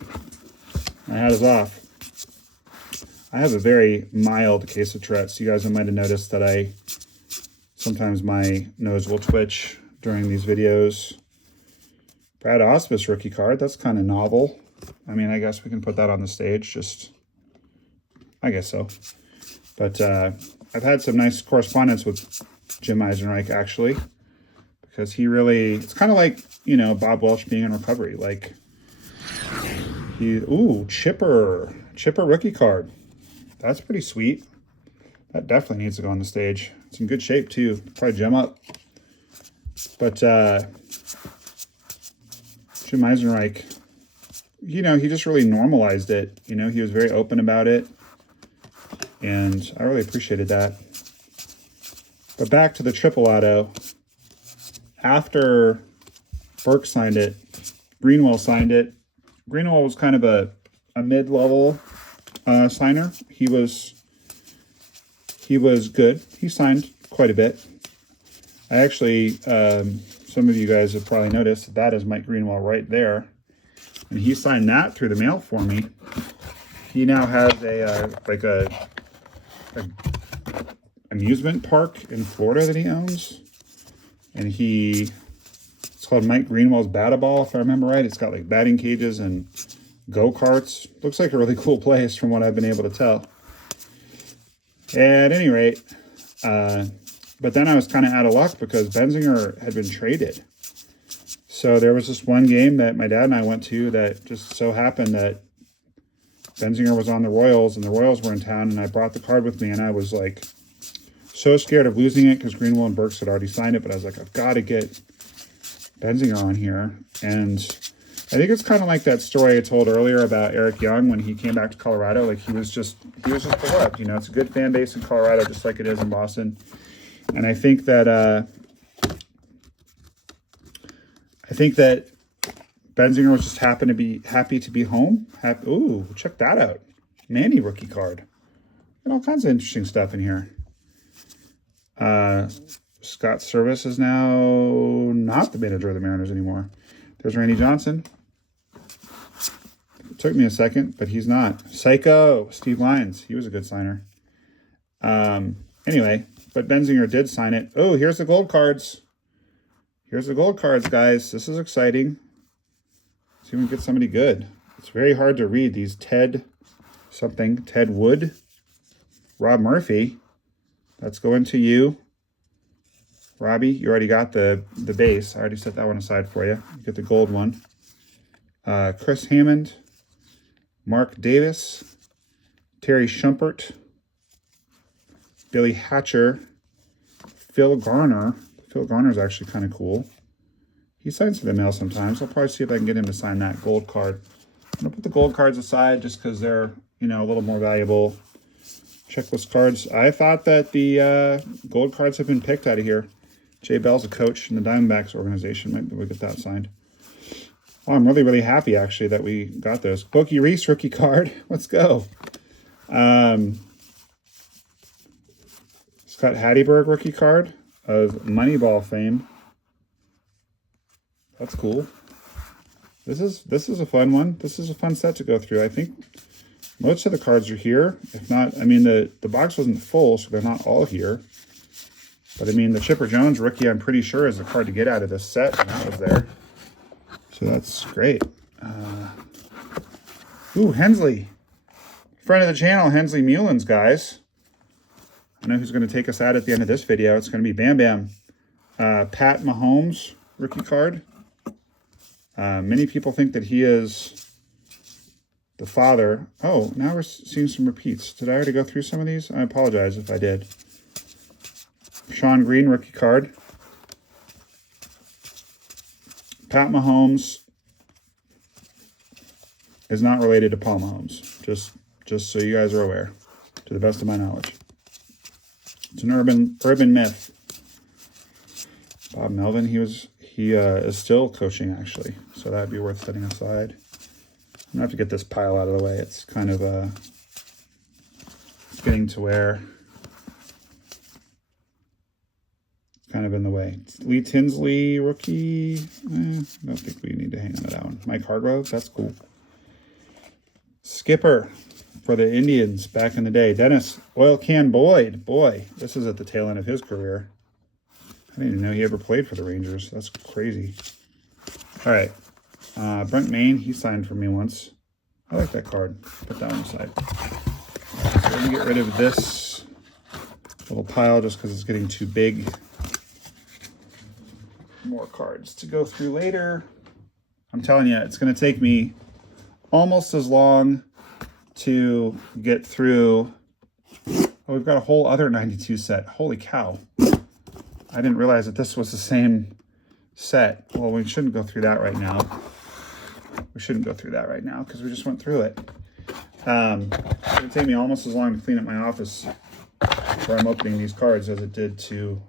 my hat is off. I have a very mild case of Tourette's. You guys might have noticed that sometimes my nose will twitch during these videos. Brad Ausmus rookie card. That's kind of novel. I mean, I guess we can put that on the stage. I guess so. But I've had some nice correspondence with Jim Eisenreich, actually, because it's kind of like, Bob Welch being in recovery. Like, Chipper rookie card. That's pretty sweet. That definitely needs to go on the stage. It's in good shape, too. Probably gem up. But Jim Eisenreich, he just really normalized it. He was very open about it. And I really appreciated that. But back to the triple auto. After Burke signed it, Greenwell signed it. Greenwell was kind of a mid-level signer. He was good. He signed quite a bit. I actually, some of you guys have probably noticed that is Mike Greenwell right there. And he signed that through the mail for me. He now has a amusement park in Florida that he owns. And it's called Mike Greenwell's Bat-A-Ball, if I remember right. It's got like batting cages and go-karts. Looks like a really cool place from what I've been able to tell. At any rate, but then I was kind of out of luck because Benzinger had been traded. So there was this one game that my dad and I went to that just so happened that Benzinger was on the Royals and the Royals were in town, and I brought the card with me, and I was like so scared of losing it because Greenwell and Burks had already signed it, but I was like, I've got to get Benzinger on here. And I think it's kind of like that story I told earlier about Eric Young when he came back to Colorado. Like he was just beloved. It's a good fan base in Colorado, just like it is in Boston. And I think that Benzinger was just happy to be home. Ooh, check that out. Manny rookie card. Got all kinds of interesting stuff in here. Scott Service is now not the manager of the Mariners anymore. There's Randy Johnson. It took me a second, but he's not. Psycho, Steve Lyons. He was a good signer. Anyway, but Benzinger did sign it. Oh, here's the gold cards. Here's the gold cards, guys. This is exciting. See if we can get somebody good. It's very hard to read these. Ted Wood. Rob Murphy. Let's go into you. Robbie, you already got the base. I already set that one aside for you. You get the gold one. Chris Hammond. Mark Davis. Terry Shumpert. Billy Hatcher. Phil Garner. Phil Garner's actually kind of cool. He signs to the mail sometimes. I'll probably see if I can get him to sign that gold card. I'm going to put the gold cards aside just because they're, a little more valuable. Checklist cards. I thought that the gold cards have been picked out of here. Jay Bell's a coach in the Diamondbacks organization. Maybe we'll get that signed. Oh, I'm really, really happy, actually, that we got those. Bookie Reese rookie card. Let's go. Scott Hatteberg rookie card of Moneyball fame. That's cool. This is a fun one. This is a fun set to go through. I think most of the cards are here. If not, the box wasn't full, so they're not all here. But the Chipper Jones rookie, I'm pretty sure, is the card to get out of this set, and that was there. So that's great. Hensley. Friend of the channel, Hensley Mullins, guys. I know who's going to take us out at the end of this video. It's going to be Bam Bam. Pat Mahomes rookie card. Many people think that he is the father. Oh, now we're seeing some repeats. Did I already go through some of these? I apologize if I did. Sean Green, rookie card. Pat Mahomes is not related to Paul Mahomes. Just so you guys are aware, to the best of my knowledge. It's an urban myth. Bob Melvin, he is still coaching actually, so that'd be worth setting aside. I'm gonna have to get this pile out of the way. It's kind of getting to where it's kind of in the way. Lee Tinsley, rookie. I don't think we need to hang on to that one. Mike Hargrove, that's cool. Skipper for the Indians back in the day. Dennis Oil Can Boyd. Boy, this is at the tail end of his career. I didn't even know he ever played for the Rangers. That's crazy. All right. Brent Maine, he signed for me once. I like that card. Put that one aside. So we're going to get rid of this little pile just because it's getting too big. More cards to go through later. I'm telling you, it's going to take me almost as long to get through. Oh, we've got a whole other 92 set. Holy cow. I didn't realize that this was the same set. Well, we shouldn't go through that right now. We shouldn't go through that right now because we just went through it. It's going to take me almost as long to clean up my office where I'm opening these cards as it did to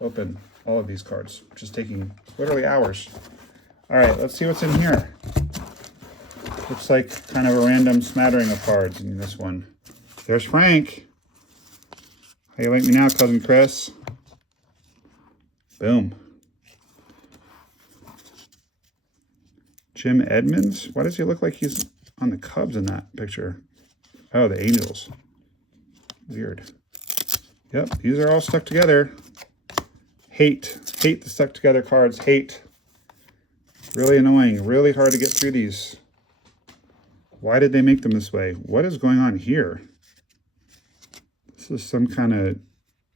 open all of these cards, which is taking literally hours. All right, let's see what's in here. Looks like kind of a random smattering of cards in this one. There's Frank. How you like me now, Cousin Chris? Boom. Jim Edmonds? Why does he look like he's on the Cubs in that picture? Oh, the Angels. Weird. Yep, these are all stuck together. Hate the stuck together cards. Hate. Really annoying. Really hard to get through these. Why did they make them this way? What is going on here? This is some kind of...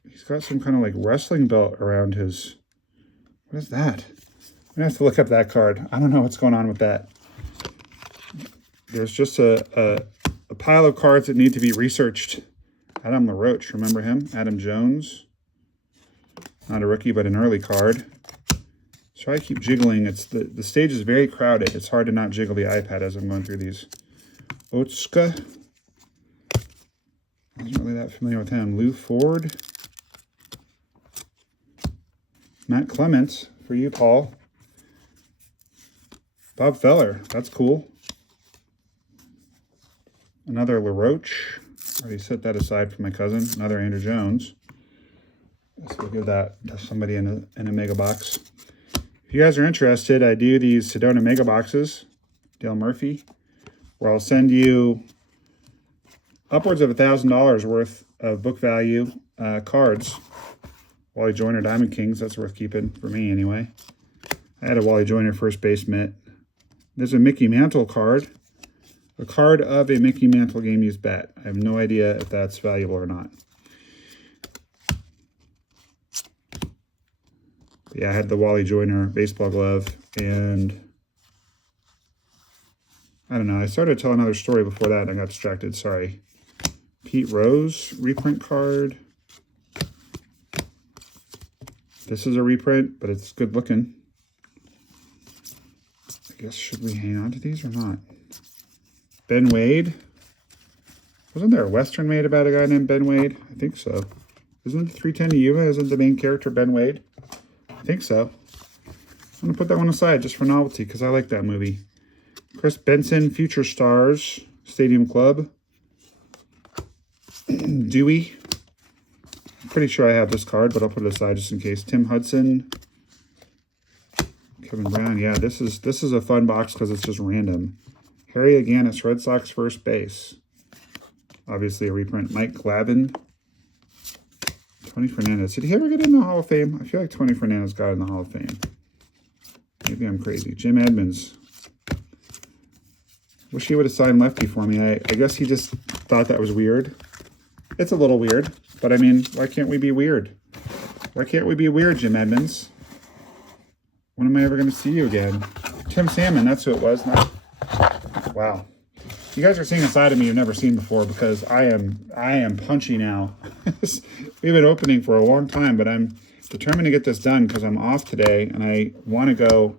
He's got some kind of like wrestling belt around his... What is that? I'm going to have to look up that card. I don't know what's going on with that. There's just a pile of cards that need to be researched. Adam LaRoche, remember him? Adam Jones. Not a rookie, but an early card. So I keep jiggling. It's the stage is very crowded. It's hard to not jiggle the iPad as I'm going through these. Otska. I wasn't really that familiar with him. Lou Ford. Matt Clements, for you, Paul. Bob Feller, that's cool. Another LaRoche. Already set that aside for my cousin. Another Andrew Jones. So we'll give that to somebody in a mega box. If you guys are interested, I do these Sedona mega boxes, Dale Murphy, where I'll send you upwards of $1,000 worth of book value cards. Wally Joyner Diamond Kings, that's worth keeping for me anyway. I had a Wally Joyner first base mitt. There's a Mickey Mantle card. A card of a Mickey Mantle game used bat. I have no idea if that's valuable or not. But yeah, I had the Wally Joyner baseball glove, and I don't know. I started to tell another story before that and I got distracted. Sorry. Pete Rose reprint card. This is a reprint, but it's good looking. I guess, should we hang on to these or not? Ben Wade. Wasn't there a Western made about a guy named Ben Wade? I think so. Isn't it 310 to Yuma? Isn't the main character Ben Wade? I think so. I'm going to put that one aside just for novelty because I like that movie. Chris Benson, Future Stars, Stadium Club. Dewey. I'm pretty sure I have this card, but I'll put it aside just in case. Tim Hudson. Kevin Brown. Yeah, this is a fun box because it's just random. Harry Aganis, Red Sox first base. Obviously a reprint. Mike Glavine. Tony Fernandez. Did he ever get in the Hall of Fame? I feel like Tony Fernandez got in the Hall of Fame. Maybe I'm crazy. Jim Edmonds. Wish he would have signed lefty for me. I guess he just thought that was weird. It's a little weird, but I mean, why can't we be weird? Why can't we be weird, Jim Edmonds? When am I ever going to see you again? Tim Salmon, that's who it was. Wow. You guys are seeing a side of me you've never seen before because I am punchy now. We've been opening for a long time, but I'm determined to get this done because I'm off today and I want to go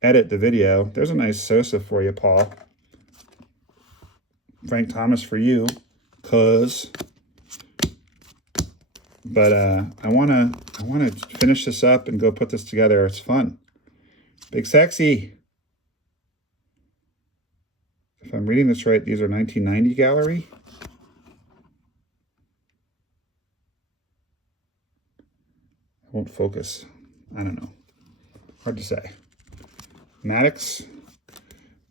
edit the video. There's a nice Sosa for you, Paul. Frank Thomas for you, but I wanna finish this up and go put this together. It's fun. Big Sexy. If I'm reading this right, these are 1990 gallery. I won't focus. I don't know. Hard to say. Maddox.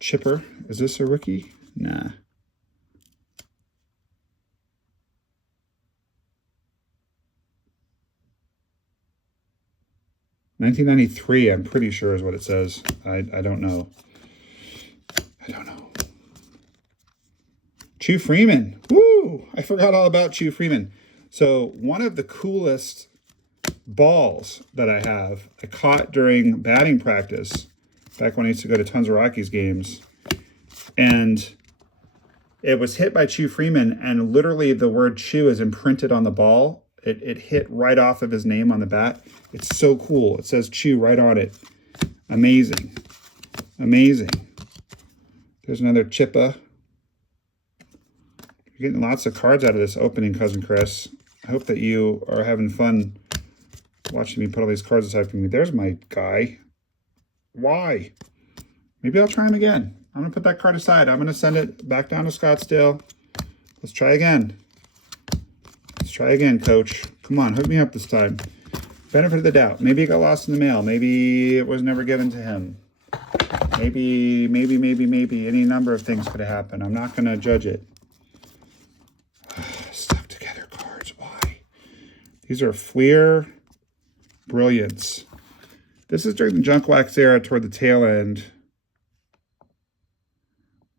Chipper. Is this a rookie? Nah. $1993, I'm pretty sure is what it says. I don't know. I don't know. Chew Freeman. Woo! I forgot all about Chew Freeman. So one of the coolest balls that I have, I caught during batting practice back when I used to go to tons of Rockies games. And it was hit by Chew Freeman, and literally the word Chew is imprinted on the ball. It hit right off of his name on the bat. It's so cool. It says Chew right on it. Amazing. Amazing. There's another Chippa. You're getting lots of cards out of this opening, Cousin Chris. I hope that you are having fun watching me put all these cards aside for me. There's my guy. Why? Maybe I'll try him again. I'm going to put that card aside. I'm going to send it back down to Scottsdale. Let's try again. Let's try again, Coach. Come on, hook me up this time. Benefit of the doubt. Maybe it got lost in the mail. Maybe it was never given to him. Maybe any number of things could have happened. I'm not going to judge it. Stuck together cards. Why? These are Fleer Brilliance. This is during the junk wax era toward the tail end.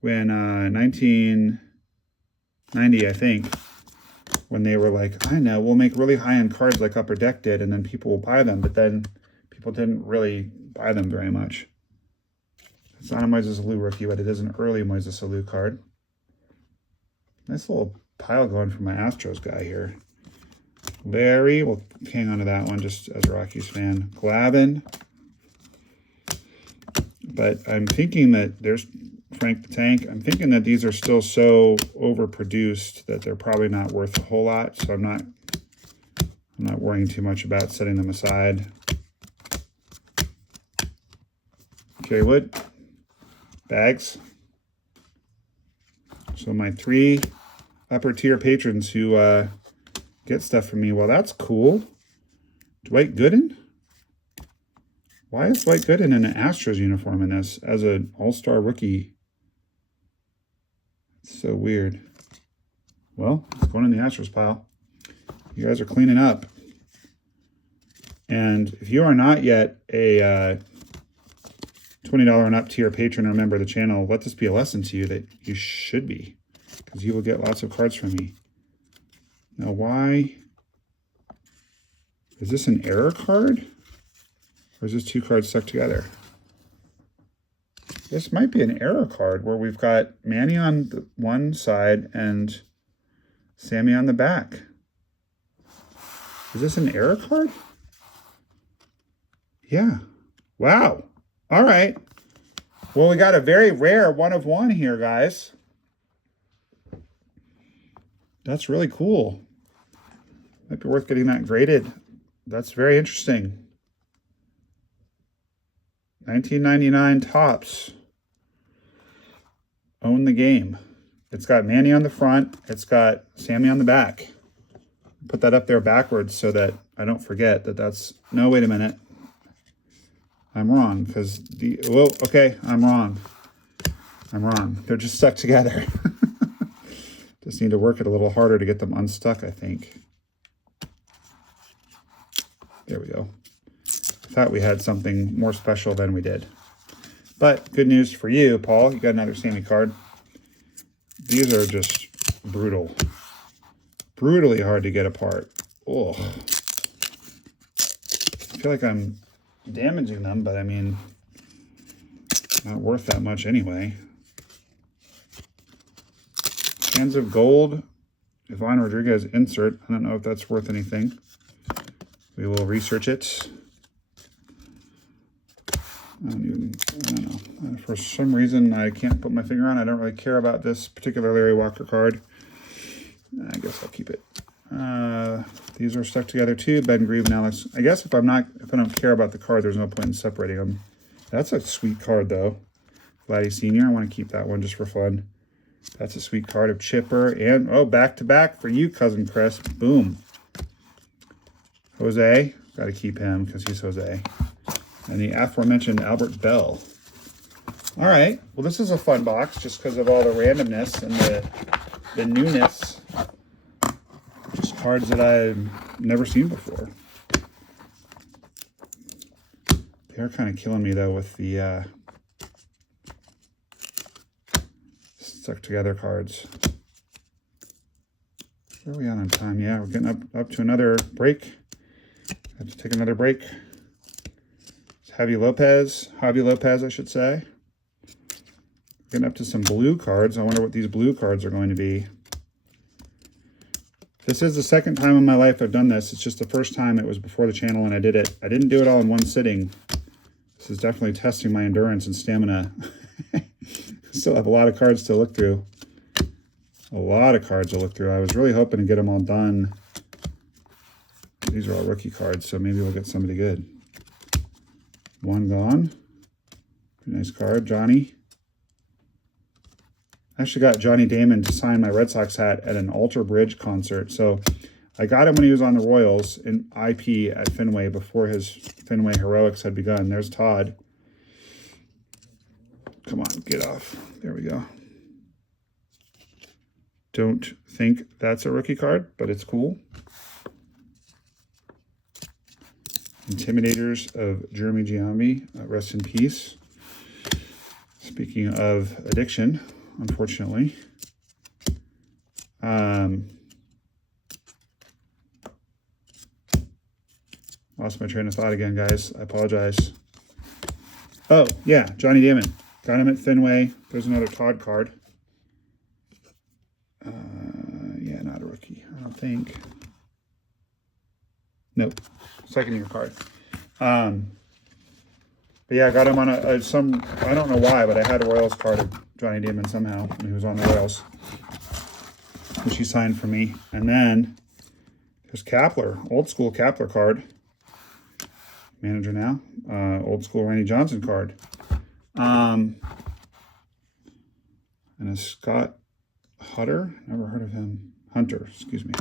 When 1990, I think, when they were like, I know, we'll make really high-end cards like Upper Deck did, and then people will buy them, but then people didn't really buy them very much. It's not a Moises Alou rookie, but it is an early Moises Alou card. Nice little pile going for my Astros guy here. Larry, we'll hang on to that one just as a Rockies fan. Glavin. But I'm thinking that there's Frank the Tank. I'm thinking that these are still so overproduced that they're probably not worth a whole lot. So I'm not worrying too much about setting them aside. Kerry Wood. Bags. So my 3 upper tier patrons who get stuff from me. Well, that's cool. Dwight Gooden? Why is Dwight Gooden in an Astros uniform in this as an all-star rookie? It's so weird. Well, it's going in the Astros pile. You guys are cleaning up. And if you are not yet a $20 and up tier patron or member of the channel, let this be a lesson to you that you should be, because you will get lots of cards from me. Now, why? Is this an error card? Or is this 2 cards stuck together? This might be an error card where we've got Manny on the one side and Sammy on the back. Is this an error card? Yeah. Wow. All right. Well, we got a very rare 1 of 1 here, guys. That's really cool. Might be worth getting that graded. That's very interesting. 1999 Topps. Own the game. It's got Manny on the front. It's got Sammy on the back. Put that up there backwards so that I don't forget that that's... No, wait a minute. I'm wrong because the... Whoa, okay, I'm wrong. I'm wrong. They're just stuck together. Just need to work it a little harder to get them unstuck, I think. There we go. I thought we had something more special than we did. But good news for you, Paul. You got another Sammy card. These are just brutal. Brutally hard to get apart. Oh. I feel like I'm damaging them, but I mean, not worth that much anyway. Hands of Gold Ivan Rodriguez insert. I don't know if that's worth anything. We will research it. I don't know. For some reason, I can't put my finger on. I don't really care about this particular Larry Walker card. I guess I'll keep it. These are stuck together too. Ben Grieve and Alex. I guess if I don't care about the card, there's no point in separating them. That's a sweet card though. Vladdy Senior. I want to keep that one just for fun. That's a sweet card of Chipper and back to back for you, cousin Chris. Boom. Jose. Got to keep him because he's Jose. And the aforementioned Albert Bell. All right. Well, this is a fun box just because of all the randomness and the newness. Just cards that I've never seen before. They're kind of killing me, though, with the stuck together cards. Where are we on time? Yeah, we're getting up to another break. Have to take another break. Javi Lopez, I should say. Getting up to some blue cards. I wonder what these blue cards are going to be. This is the second time in my life I've done this. It's just the first time it was before the channel and I did it. I didn't do it all in one sitting. This is definitely testing my endurance and stamina. Still have a lot of cards to look through. A lot of cards to look through. I was really hoping to get them all done. These are all rookie cards, so maybe we'll get somebody good. One gone. Pretty nice card, Johnny. I actually got Johnny Damon to sign my Red Sox hat at an Alter Bridge concert. So I got him when he was on the Royals in IP at Fenway before his Fenway heroics had begun. There's Todd. Come on, get off. There we go. Don't think that's a rookie card, but it's cool. Intimidators of Jeremy Giambi. Rest in peace. Speaking of addiction, unfortunately. Lost my train of thought again, guys. I apologize. Oh, yeah, Johnny Damon. Got him at Fenway. There's another Todd card. Yeah, not a rookie, I don't think. Nope. Second year card. But yeah, I got him on some, I don't know why, but I had a Royals card of Johnny Damon somehow when he was on the Royals, which he signed for me. And then there's Kapler, old school Kapler card. Manager now. Old school Randy Johnson card. And a Scott Hunter. Never heard of him. Hunter, excuse me.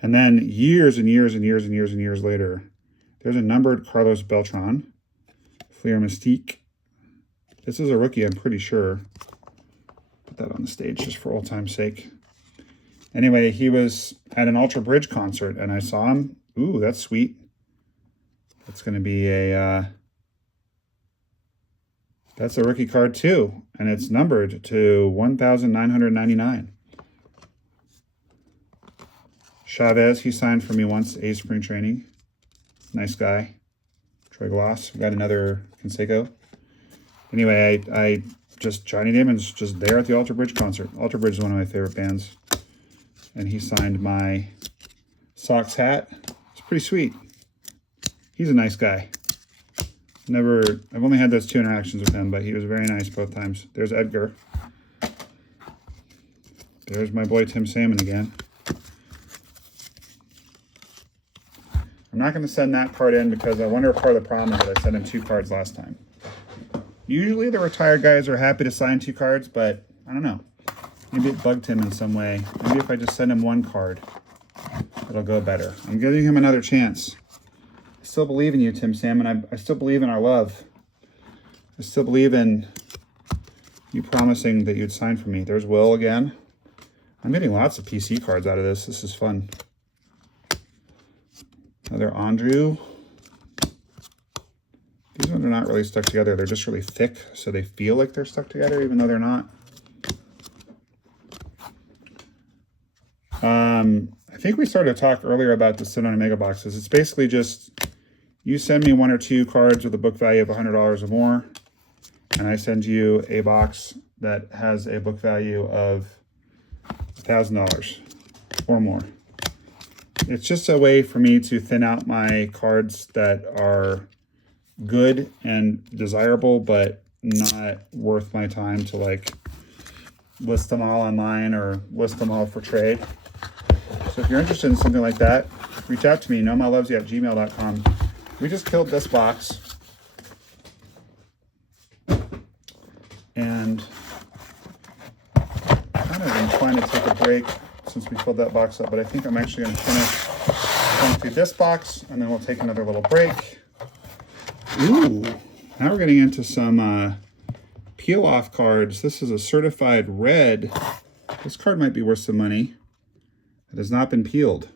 And then years and years and years and years and years later, there's a numbered Carlos Beltran. Fleer Mystique. This is a rookie, I'm pretty sure. Put that on the stage just for old time's sake. Anyway, he was at an Alter Bridge concert, and I saw him. Ooh, that's sweet. That's going to be that's a rookie card too, and it's numbered to 1,999. Chavez, he signed for me once, A Spring Training. Nice guy. Troy Gloss. We got another Canseco. Anyway, I just, Johnny Damon's just there at the Alter Bridge concert. Alter Bridge is one of my favorite bands. And he signed my Sox hat. It's pretty sweet. He's a nice guy. I've only had those 2 interactions with him, but he was very nice both times. There's Edgar. There's my boy Tim Salmon again. I'm not going to send that card in because I wonder if part of the problem is that I sent him 2 cards last time. Usually the retired guys are happy to sign 2 cards, but I don't know. Maybe it bugged him in some way. Maybe if I just send him 1 card, it'll go better. I'm giving him another chance. I still believe in you, Tim Salmon. I still believe in our love. I still believe in you promising that you'd sign for me. There's Will again. I'm getting lots of PC cards out of this. This is fun. Another Andrew. These ones are not really stuck together. They're just really thick, so they feel like they're stuck together, even though they're not. I think we started to talk earlier about the Sit on Omega boxes. It's basically just you send me 1 or 2 cards with a book value of $100 or more, and I send you a box that has a book value of $1,000. 4 more. It's just a way for me to thin out my cards that are good and desirable, but not worth my time to like list them all online or list them all for trade. So if you're interested in something like that, reach out to me, nomalovesyou@gmail.com. We just killed this box. And kind of inclined to take a break since we filled that box up, but I think I'm actually going to finish going through this box, and then we'll take another little break. Ooh, now we're getting into some peel-off cards. This is a certified red. This card might be worth some money. It has not been peeled.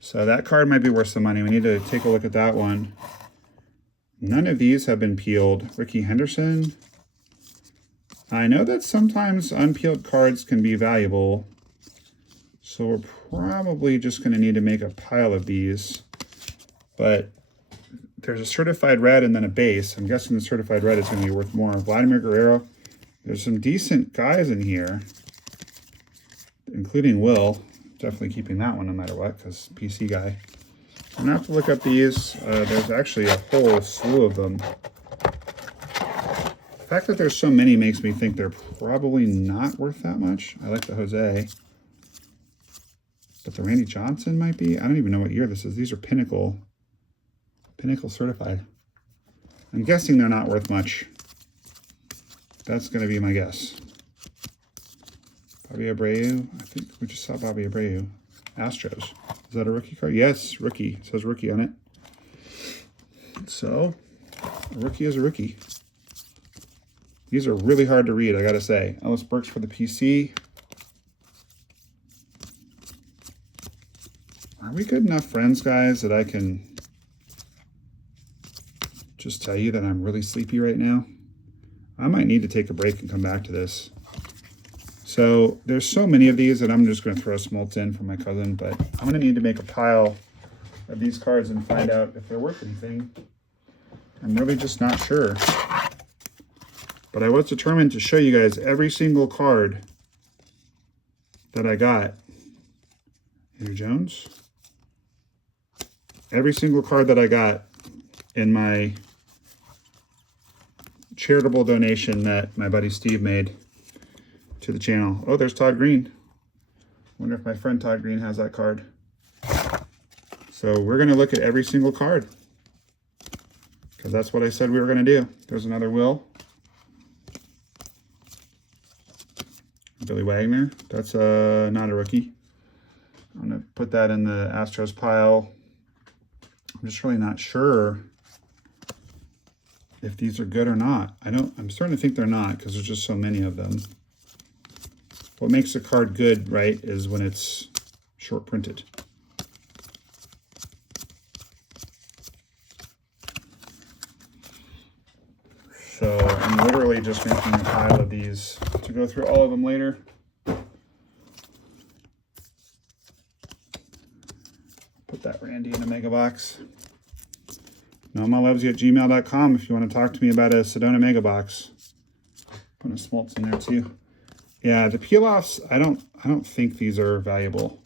So that card might be worth some money. We need to take a look at that one. None of these have been peeled. Ricky Henderson. I know that sometimes unpeeled cards can be valuable, so we're probably just going to need to make a pile of these. But there's a certified red and then a base. I'm guessing the certified red is going to be worth more. Vladimir Guerrero. There's some decent guys in here, including Will. Definitely keeping that one no matter what, because PC guy. I'm going to have to look up these. There's actually a whole slew of them. The fact that there's so many makes me think they're probably not worth that much. I like the Jose. But the Randy Johnson might be. I don't even know what year this is. These are Pinnacle certified. I'm guessing they're not worth much. That's going to be my guess. Bobby Abreu. I think we just saw Bobby Abreu. Astros. Is that a rookie card? Yes, rookie. It says rookie on it. So, a rookie is a rookie. These are really hard to read, I gotta say. Ellis Burks for the PC. Are we good enough friends, guys, that I can just tell you that I'm really sleepy right now? I might need to take a break and come back to this. So there's so many of these that I'm just going to throw smolts in for my cousin, but I'm going to need to make a pile of these cards and find out if they're worth anything. I'm really just not sure. But I was determined to show you guys every single card that I got. Andrew Jones. Every single card that I got in my charitable donation that my buddy Steve made to the channel. Oh, there's Todd Green. Wonder if my friend Todd Green has that card. So we're going to look at every single card, because that's what I said we were going to do. There's another Will. Billy Wagner. That's not a rookie. I'm going to put that in the Astros pile. I'm just really not sure if these are good or not. I'm starting to think they're not, because there's just so many of them. What makes a card good, right, is when it's short printed. So I'm literally just making a pile of these to go through all of them later. Put that Randy in a mega box. nomalovesyou@gmail.com if you want to talk to me about a Sedona mega box. Put a smoltz in there too. Yeah, the peel-offs, I don't think these are valuable.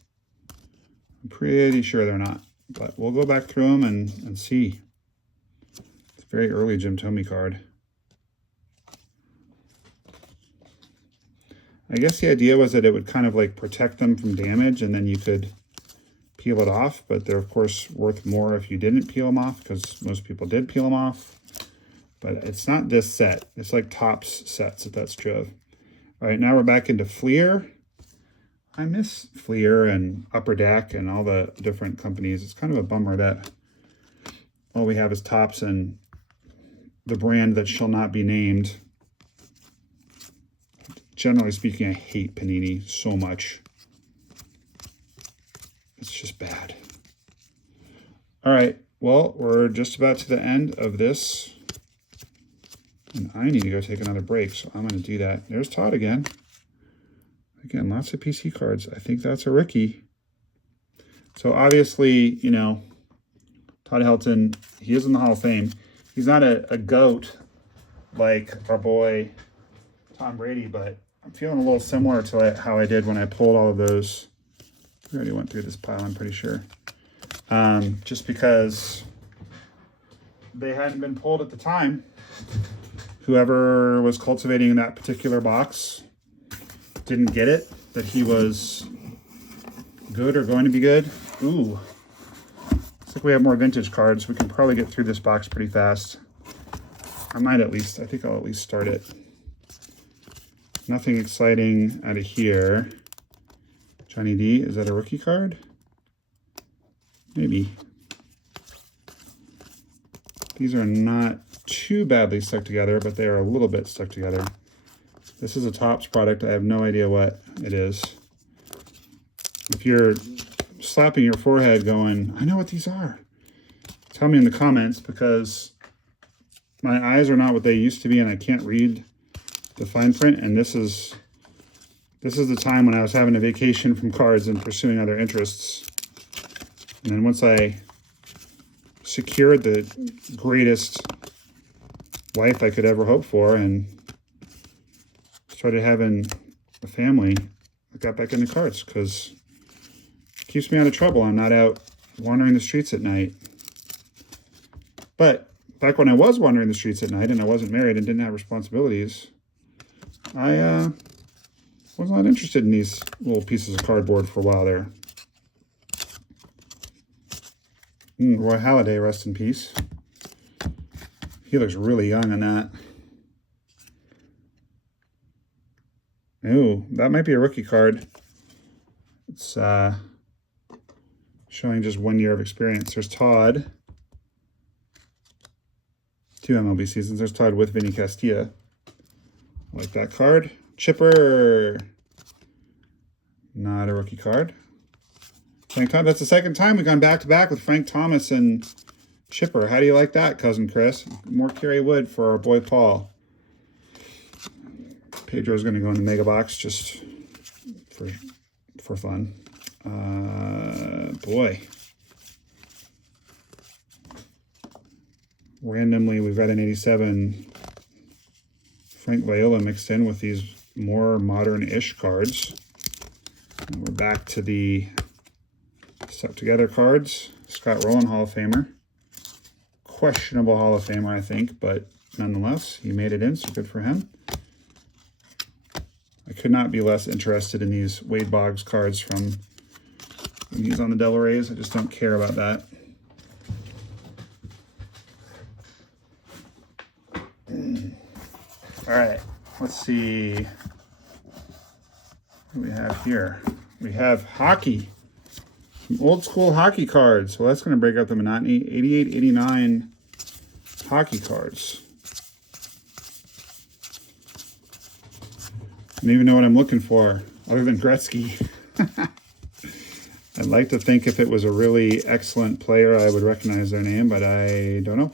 I'm pretty sure they're not. But we'll go back through them and see. It's a very early Jim Thome card. I guess the idea was that it would kind of like protect them from damage, and then you could peel it off. But they're, of course, worth more if you didn't peel them off, because most people did peel them off. But it's not this set. It's like Topps sets, if that's true of. All right, now we're back into Fleer. I miss Fleer and Upper Deck and all the different companies. It's kind of a bummer that all we have is Topps and the brand that shall not be named. Generally speaking, I hate Panini so much. It's just bad. All right, well, we're just about to the end of this. And I need to go take another break, so I'm going to do that. There's Todd again. Again, lots of PC cards. I think that's a rookie. So obviously, you know, Todd Helton, he is in the Hall of Fame. He's not a GOAT like our boy Tom Brady, but I'm feeling a little similar to how I did when I pulled all of those We already went through this pile, I'm pretty sure. Just because they hadn't been pulled at the time. Whoever was cultivating that particular box didn't get it, that he was good or going to be good. Ooh, looks like we have more vintage cards. We can probably get through this box pretty fast. I think I'll at least start it. Nothing exciting out of here. Johnny D, is that a rookie card? Maybe. These are not too badly stuck together, but they are a little bit stuck together. This is a Topps product. I have no idea what it is. If you're slapping your forehead going, I know what these are, tell me in the comments, because my eyes are not what they used to be and I can't read the fine print. And this is the time when I was having a vacation from cards and pursuing other interests. And then once I secured the greatest life I could ever hope for and started having a family, I got back into cards because it keeps me out of trouble. I'm not out wandering the streets at night. But back when I was wandering the streets at night and I wasn't married and didn't have responsibilities, I was not interested in these little pieces of cardboard for a while there. Roy Halladay, rest in peace. He looks really young on that. Ooh, that might be a rookie card. It's showing just 1 year of experience. There's Todd. 2 MLB seasons. There's Todd with Vinny Castilla. I like that card. Chipper. Not a rookie card. Frank Thomas. That's the second time we've gone back to back with Frank Thomas and Chipper. How do you like that, Cousin Chris? More Kerry Wood for our boy Paul. Pedro's going to go in the mega box just for fun. Boy. Randomly, we've got an 87 Frank Viola mixed in with these more modern-ish cards. And we're back to the stuck together cards. Scott Rowland, Hall of Famer. Questionable Hall of Famer, I think, but nonetheless, he made it in, so good for him. I could not be less interested in these Wade Boggs cards from when he's on the Devil Rays. I just don't care about that. All right, let's see what we have here. We have hockey. Some old school hockey cards. Well, that's going to break up the monotony. 88, 89 hockey cards. I don't even know what I'm looking for other than Gretzky. I'd like to think if it was a really excellent player, I would recognize their name, but I don't know.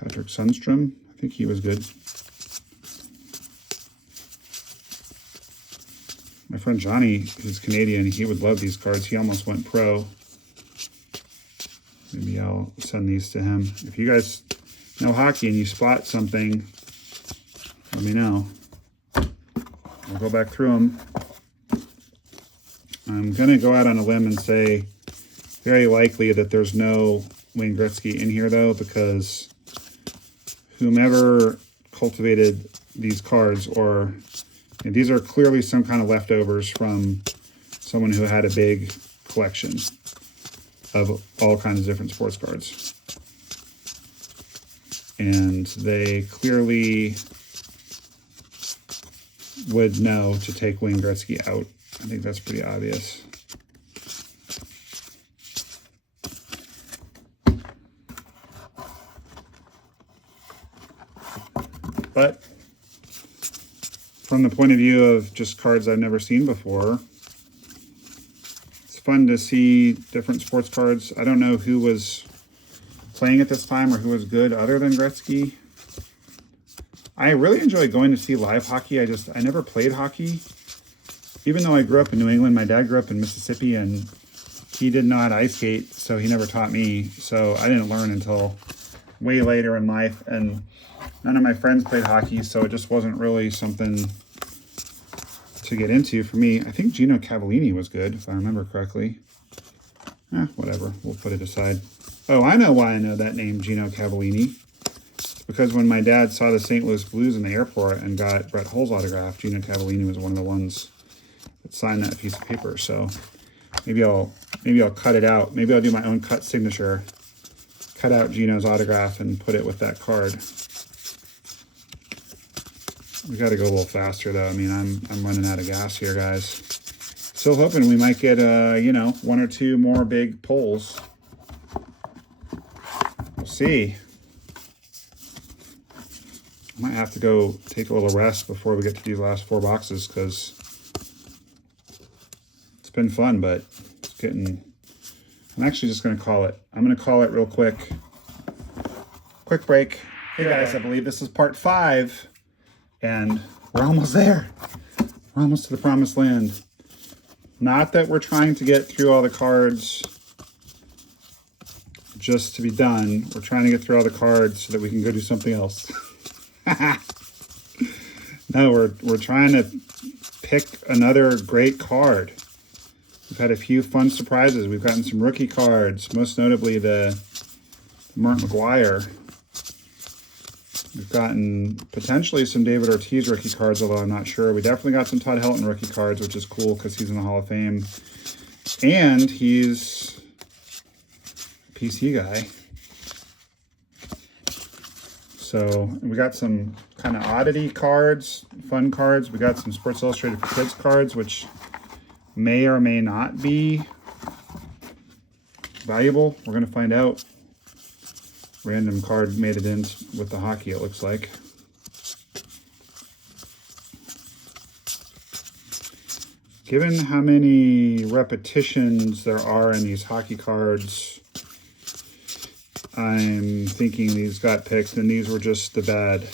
Patrick Sundstrom. I think he was good. My friend Johnny, who's Canadian, he would love these cards. He almost went pro. Maybe I'll send these to him. If you guys know hockey and you spot something, let me know. I'll go back through them. I'm going to go out on a limb and say very likely that there's no Wayne Gretzky in here, though, because whomever cultivated these cards, or these are clearly some kind of leftovers from someone who had a big collection of all kinds of different sports cards. And they clearly would know to take Wayne Gretzky out. I think that's pretty obvious. But from the point of view of just cards I've never seen before, it's fun to see different sports cards. I don't know who was playing at this time or who was good other than Gretzky. I really enjoy going to see live hockey. I never played hockey. Even though I grew up in New England, my dad grew up in Mississippi, and he did not ice skate, so he never taught me. So I didn't learn until way later in life, and none of my friends played hockey, so it just wasn't really something to get into for me. I think Gino Cavallini was good, if I remember correctly. Whatever. We'll put it aside. Oh, I know why I know that name, Gino Cavallini. It's because when my dad saw the St. Louis Blues in the airport and got Brett Hull's autograph, Gino Cavallini was one of the ones that signed that piece of paper. So maybe I'll cut it out. Maybe I'll do my own cut signature. Cut out Gino's autograph and put it with that card. We got to go a little faster though. I mean, I'm running out of gas here, guys. Still hoping we might get you know, 1 or 2 more big pulls. We'll see. I might have to go take a little rest before we get to these last 4 boxes because it's been fun, but it's getting. I'm actually just going to call it. I'm going to call it real quick. Quick break. Hey guys, I believe this is part 5. And we're almost there. We're almost to the promised land. Not that we're trying to get through all the cards just to be done. We're trying to get through all the cards so that we can go do something else. No, we're trying to pick another great card. We've had a few fun surprises. We've gotten some rookie cards, most notably the Mert McGuire. We've gotten potentially some David Ortiz rookie cards, although I'm not sure. We definitely got some Todd Helton rookie cards, which is cool because he's in the Hall of Fame. And he's a PC guy. So we got some kind of oddity cards, fun cards. We got some Sports Illustrated for Kids cards, which may or may not be valuable. We're going to find out. Random card made it in with the hockey, it looks like. Given how many repetitions there are in these hockey cards, I'm thinking these got picked, and these were just the bad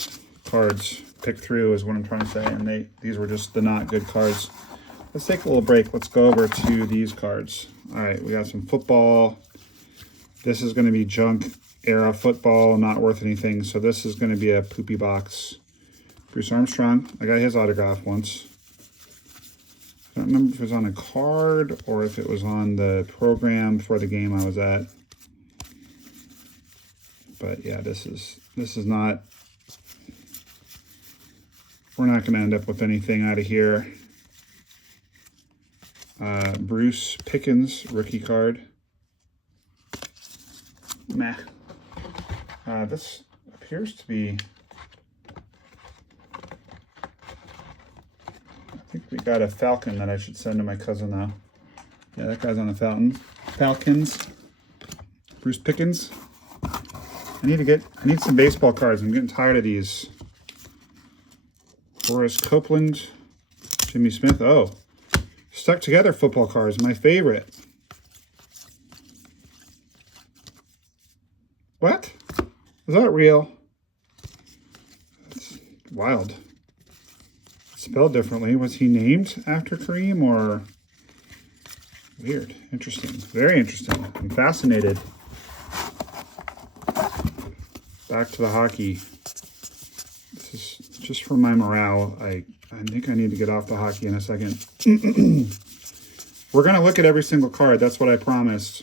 cards picked through is what I'm trying to say, and these were just the not good cards. Let's take a little break. Let's go over to these cards. All right, we got some football. This is going to be junk era football, not worth anything. So this is going to be a poopy box. Bruce Armstrong. I got his autograph once. I don't remember if it was on a card or if it was on the program for the game I was at. But yeah, this is not. We're not going to end up with anything out of here. Bruce Pickens rookie card. Meh. This appears to be. I think we got a Falcon that I should send to my cousin now. Yeah, that guy's on the Falcons. Bruce Pickens. I need some baseball cards. I'm getting tired of these. Horace Copeland, Jimmy Smith. Oh, stuck together football cards, my favorite. What? Is that real? That's wild. Spelled differently. Was he named after Kareem or? Weird. Interesting. Very interesting. I'm fascinated. Back to the hockey. This is just for my morale. I think I need to get off the hockey in a second. We're going to look at every single card. That's what I promised.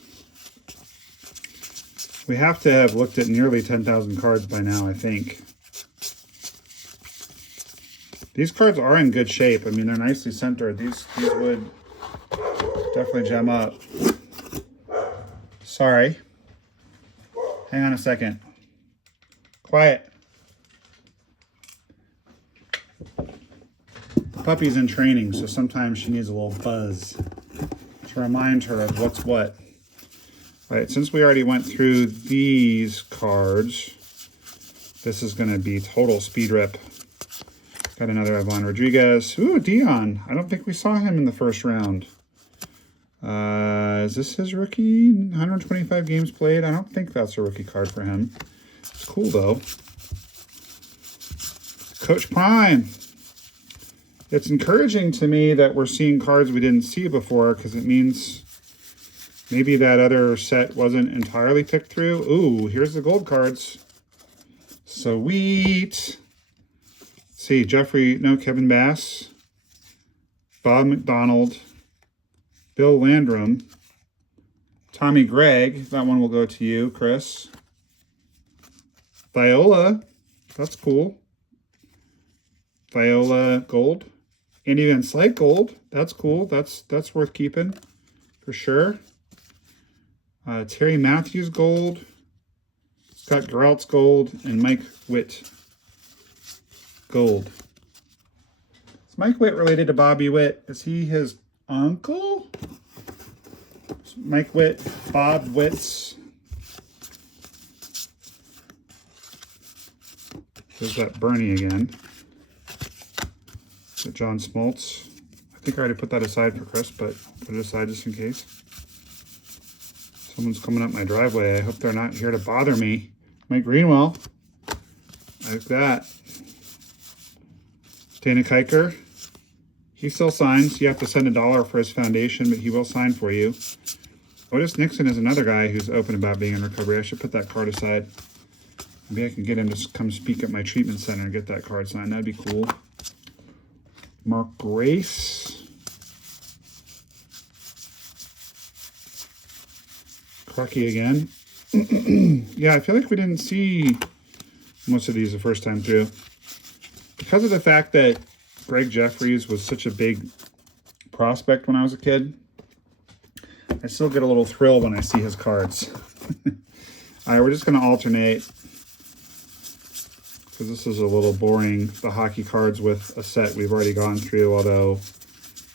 We have to have looked at nearly 10,000 cards by now, I think. These cards are in good shape. I mean, they're nicely centered. These would definitely gem up. Sorry. Hang on a second. Quiet. The puppy's in training, so sometimes she needs a little buzz to remind her of what's what. All right, since we already went through these cards, this is going to be total speed rip. Got another Ivan Rodriguez. Ooh, Dion. I don't think we saw him in the first round. Is this his rookie? 125 games played? I don't think that's a rookie card for him. It's cool, though. Coach Prime. It's encouraging to me that we're seeing cards we didn't see before because it means maybe that other set wasn't entirely picked through. Ooh, here's the gold cards. Sweet. Let's see, Kevin Bass. Bob McDonald, Bill Landrum, Tommy Gregg. That one will go to you, Chris. Viola. That's cool. Viola gold. Andy Van Slyke gold. That's cool. That's worth keeping for sure. Terry Matthews gold. Scott Geralt's gold. And Mike Witt gold. Is Mike Witt related to Bobby Witt? Is he his uncle? Mike Witt, Bob Witt's. There's that Bernie again. The John Smoltz. I think I already put that aside for Chris, but put it aside just in case. Someone's coming up my driveway. I hope they're not here to bother me. Mike Greenwell. Like that. Dana Kiker. He still signs. You have to send $1 for his foundation, but he will sign for you. Otis Nixon is another guy who's open about being in recovery. I should put that card aside. Maybe I can get him to come speak at my treatment center and get that card signed. That'd be cool. Mark Grace. Clucky again. Yeah, I feel like we didn't see most of these the first time through. Because of the fact that Greg Jeffries was such a big prospect when I was a kid, I still get a little thrill when I see his cards. All right, we're just going to alternate, because this is a little boring, the hockey cards with a set we've already gone through, although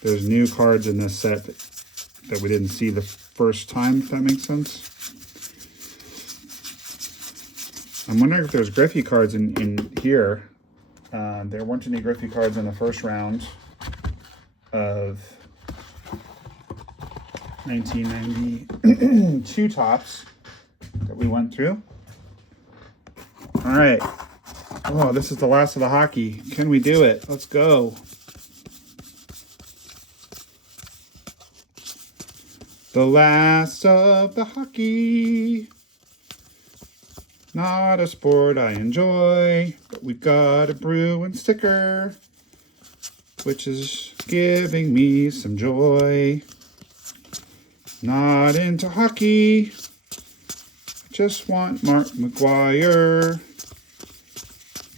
there's new cards in this set that we didn't see the first time, if that makes sense. I'm wondering if there's Griffey cards in here. There weren't any Griffey cards in the first round of 1992 tops that we went through. All right. Oh, this is the last of the hockey. Can we do it? Let's go. The last of the hockey. Not a sport I enjoy, but we got a Bruin sticker, which is giving me some joy. Not into hockey, just want Mark McGuire.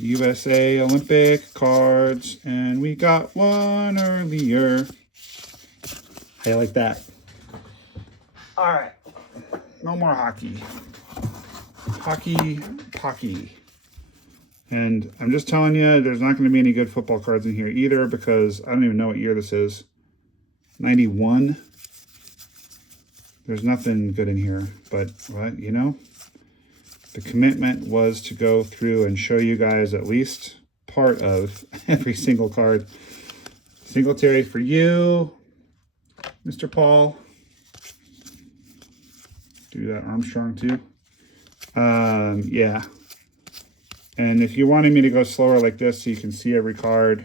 USA Olympic cards, and we got one earlier. How you like that? All right, no more hockey. Hockey. And I'm just telling you, there's not going to be any good football cards in here either, because I don't even know what year this is. 91. There's nothing good in here, but what, you know, the commitment was to go through and show you guys at least part of every single card. Singletary for you, Mr. Paul. Do that Armstrong too. Yeah. And if you wanted me to go slower like this so you can see every card,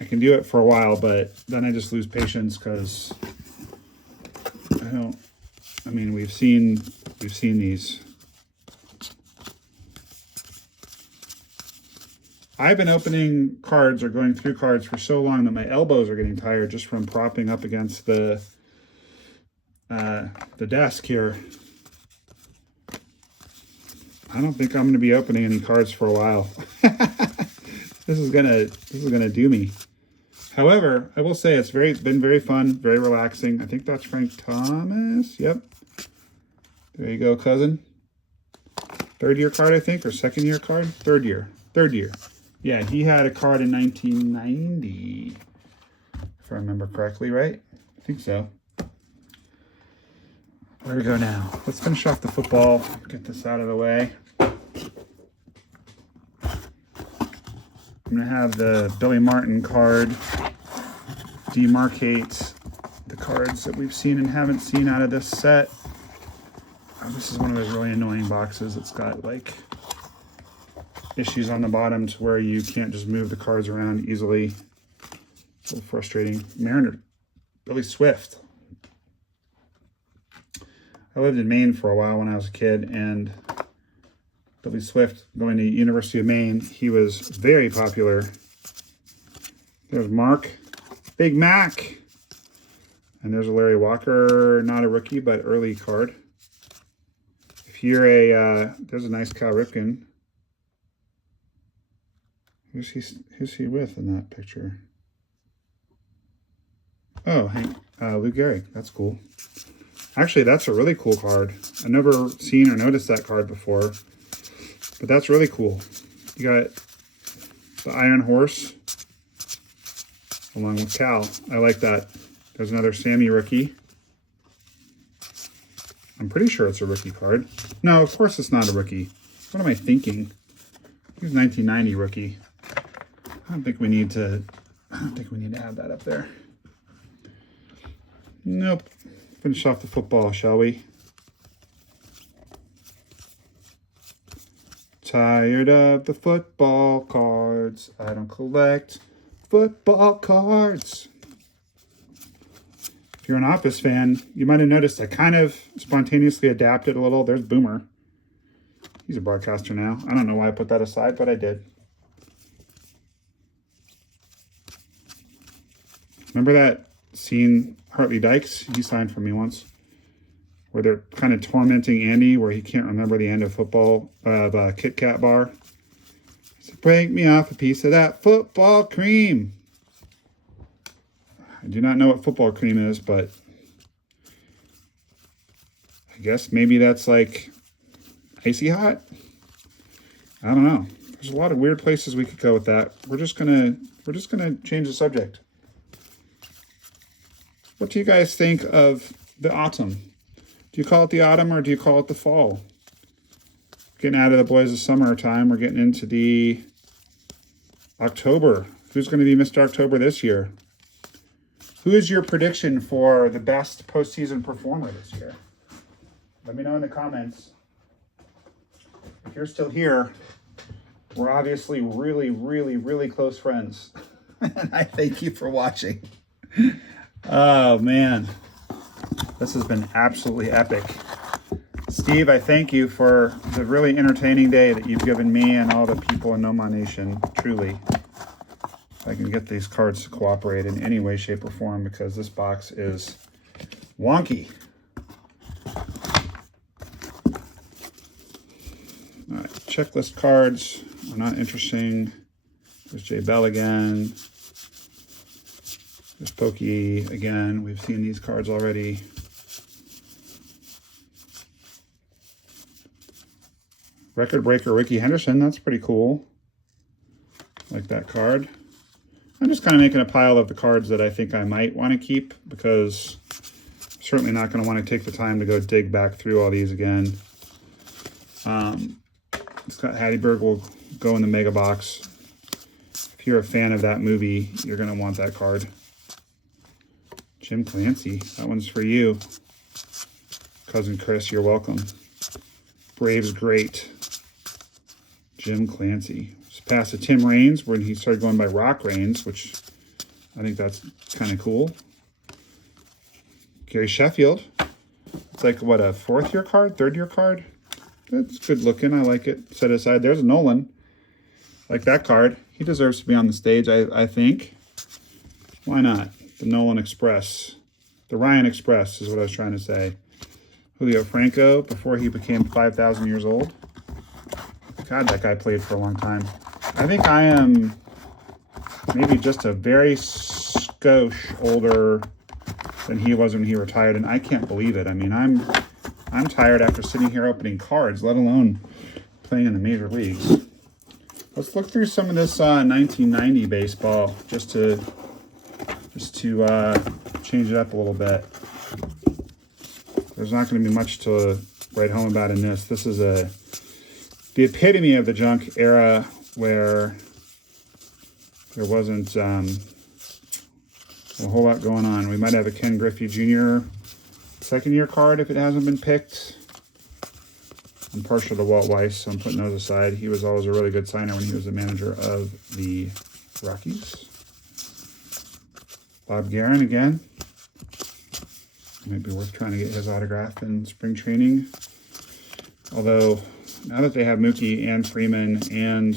I can do it for a while, but then I just lose patience because we've seen these. I've been opening cards or going through cards for so long that my elbows are getting tired just from propping up against the desk here. I don't think I'm going to be opening any cards for a while. This is gonna do me. However, I will say it's been very fun, very relaxing. I think that's Frank Thomas. Yep. There you go, cousin. Third year card, I think, or second year card? Third year. Yeah, he had a card in 1990, if I remember correctly, right? I think so. Where do we go now? Let's finish off the football. Get this out of the way. I'm going to have the Billy Martin card demarcate the cards that we've seen and haven't seen out of this set. Oh, this is one of those really annoying boxes. It's got like issues on the bottom to where you can't just move the cards around easily. A little frustrating. Mariner, Billy Swift. I lived in Maine for a while when I was a kid, and Billy Swift, going to University of Maine, he was very popular. There's Mark. Big Mac. And there's a Larry Walker, not a rookie, but early card. If you're a, there's a nice Cal Ripken. Who's he with in that picture? Oh, Lou Gehrig. That's cool. Actually, that's a really cool card. I've never seen or noticed that card before, but that's really cool. You got the Iron Horse along with Cal. I like that. There's another Sammy rookie. I'm pretty sure it's a rookie card. No, of course it's not a rookie. What am I thinking? He's 1990 rookie. I don't think we need to add that up there. Nope. Finish off the football, shall we? Tired of the football cards. I don't collect football cards. If you're an Office fan, you might have noticed I kind of spontaneously adapted a little. There's Boomer. He's a broadcaster now. I don't know why I put that aside, but I did. Remember that scene, Hartley Dykes? He signed for me once, where they're kind of tormenting Andy, where he can't remember the end of football, Kit Kat bar. He said, break me off a piece of that football cream. I do not know what football cream is, but I guess maybe that's like icy hot. I don't know. There's a lot of weird places we could go with that. We're just gonna change the subject. What do you guys think of the autumn? Do you call it the autumn or do you call it the fall? Getting out of the boys of summer time, we're getting into the October. Who's going to be Mr. October this year? Who is your prediction for the best postseason performer this year? Let me know in the comments. If you're still here, we're obviously really, really, really close friends. And I thank you for watching. Oh, man. This has been absolutely epic. Steve, I thank you for the really entertaining day that you've given me and all the people in Noma Nation. Truly. If I can get these cards to cooperate in any way, shape, or form, because this box is wonky. All right, checklist cards are not interesting. There's Jay Bell again. There's Pokey again. We've seen these cards already. Record breaker Ricky Henderson. That's pretty cool. Like that card. I'm just kind of making a pile of the cards that I think I might want to keep, because I'm certainly not going to want to take the time to go dig back through all these again. Scott Hatteberg will go in the mega box. If you're a fan of that movie, you're going to want that card. Jim Clancy, that one's for you. Cousin Chris, you're welcome. Braves great. Jim Clancy. Just past to Tim Raines when he started going by Rock Raines, which I think that's kind of cool. Gary Sheffield. It's like, what, a fourth-year card? Third-year card? That's good looking. I like it. Set aside. There's Nolan. Like that card. He deserves to be on the stage, I think. Why not? The Nolan Express. The Ryan Express is what I was trying to say. Julio Franco, before he became 5,000 years old. God, that guy played for a long time. I think I am maybe just a very skosh older than he was when he retired, and I can't believe it. I mean, I'm tired after sitting here opening cards, let alone playing in the major leagues. Let's look through some of this 1990 baseball just to change it up a little bit. There's not going to be much to write home about in this. This is the epitome of the junk era, where there wasn't a whole lot going on. We might have a Ken Griffey Jr. second-year card if it hasn't been picked. I'm partial to Walt Weiss, so I'm putting those aside. He was always a really good signer when he was the manager of the Rockies. Bob Guerin again. Might be worth trying to get his autograph in spring training. Although, now that they have Mookie and Freeman and...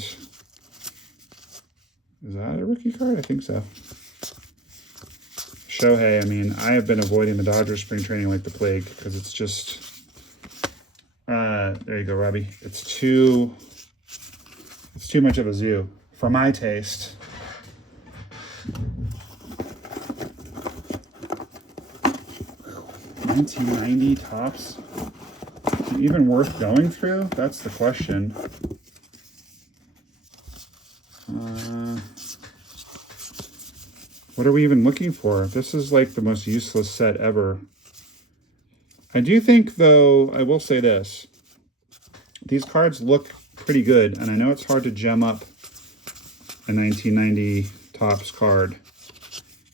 Is that a rookie card? I think so. Shohei, I mean, I have been avoiding the Dodgers spring training like the plague because it's just, there you go, Robbie. It's too much of a zoo for my taste. $19.90 tops. Even worth going through? That's the question. What are we even looking for? This is like the most useless set ever. I do think, though, I will say this. These cards look pretty good, and I know it's hard to gem up a 1990 Topps card.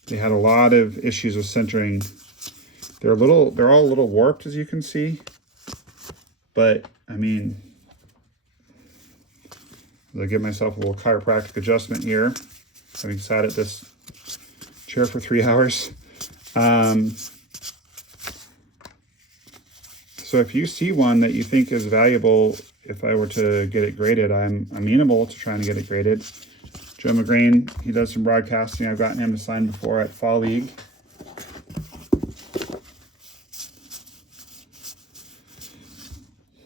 They had a lot of issues with centering. They're all a little warped, as you can see. But, I mean, I'll give myself a little chiropractic adjustment here, having sat at this chair for 3 hours. So if you see one that you think is valuable, if I were to get it graded, I'm amenable to trying to get it graded. Joe McGrain, he does some broadcasting. I've gotten him to sign before at Fall League.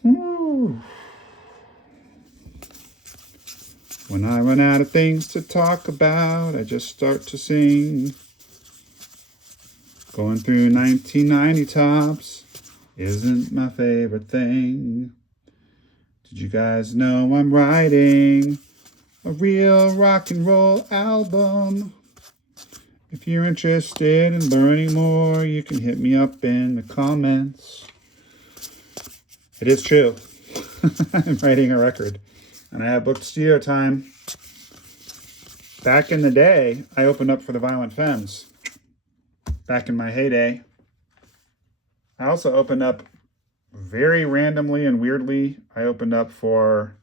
Woo. When I run out of things to talk about, I just start to sing. Going through 1990 Topps isn't my favorite thing. Did you guys know I'm writing a real rock and roll album? If you're interested in learning more, you can hit me up in the comments. It is true. I'm writing a record, and I have booked studio time. Back in the day, I opened up for the Violent Femmes. Back in my heyday. I also opened up very randomly and weirdly. I opened up for,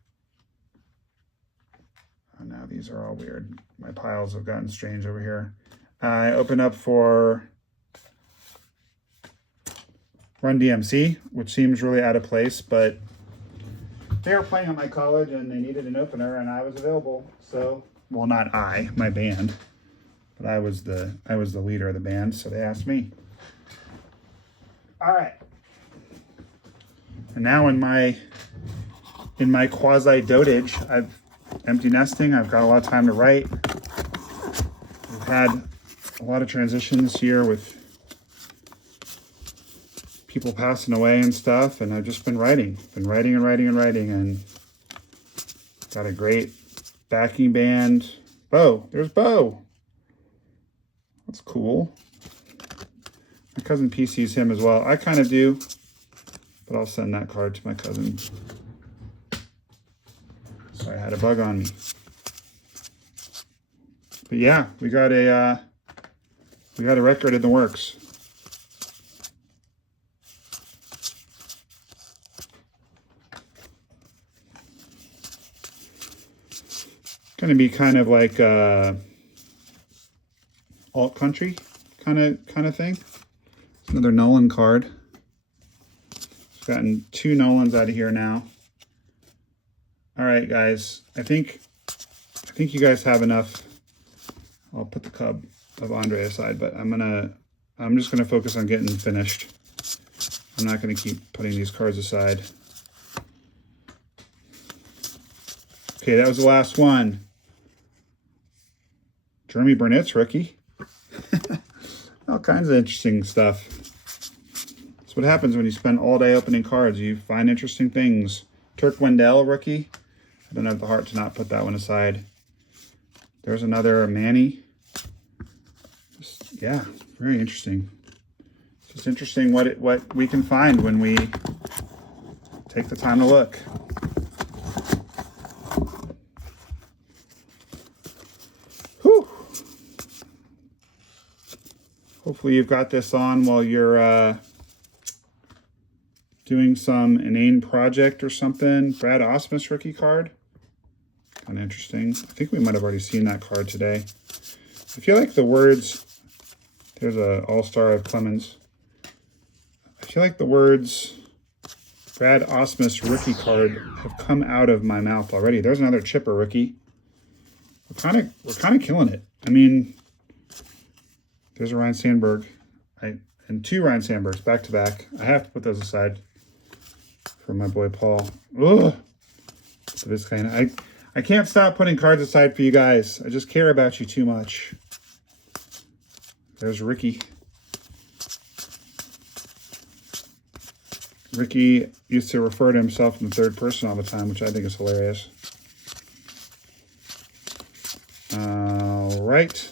oh, now these are all weird. My piles have gotten strange over here. I opened up for Run DMC, which seems really out of place, but they were playing at my college and they needed an opener and I was available. So, well, not I, my band, but I was the leader of the band, so they asked me. All right. And now in my quasi dotage, I've empty nesting. I've got a lot of time to write. We've had a lot of transitions here with people passing away and stuff, and I've just been writing and writing, and got a great backing band. Bo, there's Bo. That's cool. My cousin PC's him as well. I kind of do, but I'll send that card to my cousin. So I had a bug on me. But yeah, we got a record in the works. Going to be kind of like alt country kind of thing. Another Nolan card. I've gotten 2 Nolans out of here now. All right, guys. I think you guys have enough. I'll put the cub of Andre aside, but I'm just gonna focus on getting finished. I'm not gonna keep putting these cards aside. Okay, that was the last one. Jeremy Burnett's rookie. All kinds of interesting stuff. That's what happens when you spend all day opening cards. You find interesting things. Turk Wendell rookie. I don't have the heart to not put that one aside. There's another Manny. Yeah, very interesting. It's just interesting what we can find when we take the time to look. Whew. Hopefully you've got this on while you're doing some inane project or something. Brad Osmus rookie card. Kind of interesting. I think we might have already seen that card today. I feel like the words, there's a all-star of Clemens. I feel like the words Brad Osmus rookie card have come out of my mouth already. There's another Chipper rookie. We're kind of killing it. I mean, There's a Ryan Sandberg. And 2 Ryan Sandbergs back to back. I have to put those aside for my boy Paul. Ugh. So this kind of, I can't stop putting cards aside for you guys. I just care about you too much. There's Ricky. Ricky used to refer to himself in the third person all the time, which I think is hilarious. All right.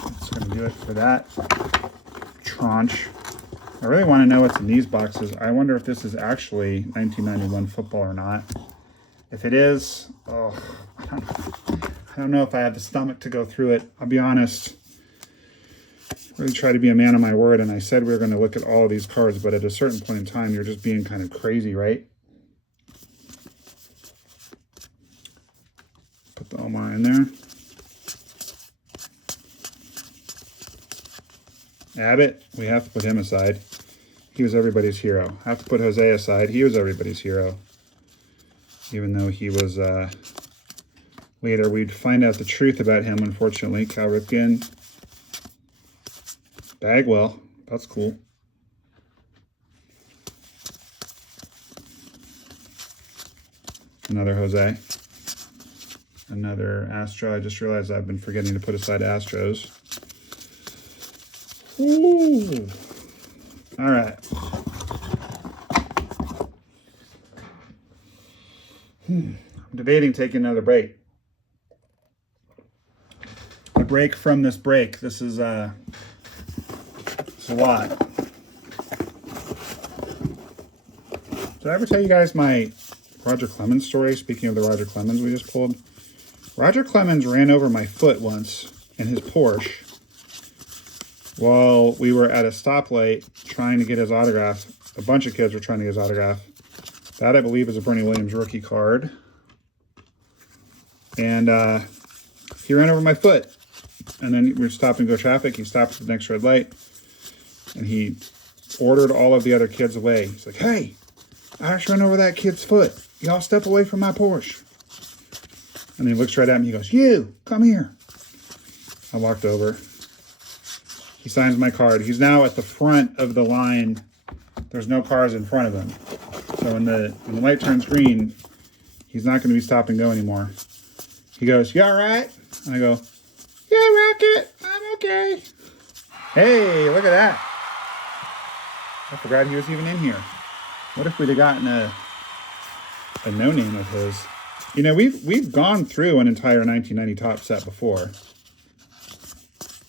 That's going to do it for that tranche. I really want to know what's in these boxes. I wonder if this is actually 1991 football or not. If it is, oh, I don't know if I have the stomach to go through it. I'll be honest. Really try to be a man of my word, and I said we were going to look at all of these cards, but at a certain point in time, you're just being kind of crazy, right? Put the Omar in there. Abbott, we have to put him aside. He was everybody's hero. Have to put Jose aside. He was everybody's hero. Even though he was, later we'd find out the truth about him, unfortunately. Cal Ripken. Bagwell, that's cool. Another Jose. Another Astro. I just realized I've been forgetting to put aside Astros. Ooh. All right. I'm debating taking another break. A break from this break. This is a lot. Did I ever tell you guys my Roger Clemens story? Speaking of the Roger Clemens we just pulled. Roger Clemens ran over my foot once in his Porsche while we were at a stoplight trying to get his autograph. A bunch of kids were trying to get his autograph. That, I believe, is a Bernie Williams rookie card. And he ran over my foot. And then we were stopping to go traffic. He stopped at the next red light. And he ordered all of the other kids away. He's like, hey, I just ran over that kid's foot. Y'all step away from my Porsche. And he looks right at me. He goes, you, come here. I walked over. He signs my card. He's now at the front of the line. There's no cars in front of him. So when the light turns green, he's not going to be stop and go anymore. He goes, you all right? And I go, yeah, Rocket, I'm okay. Hey, look at that. I forgot he was even in here. What if we'd have gotten a no-name of his? You know, we've gone through an entire 1990 top set before.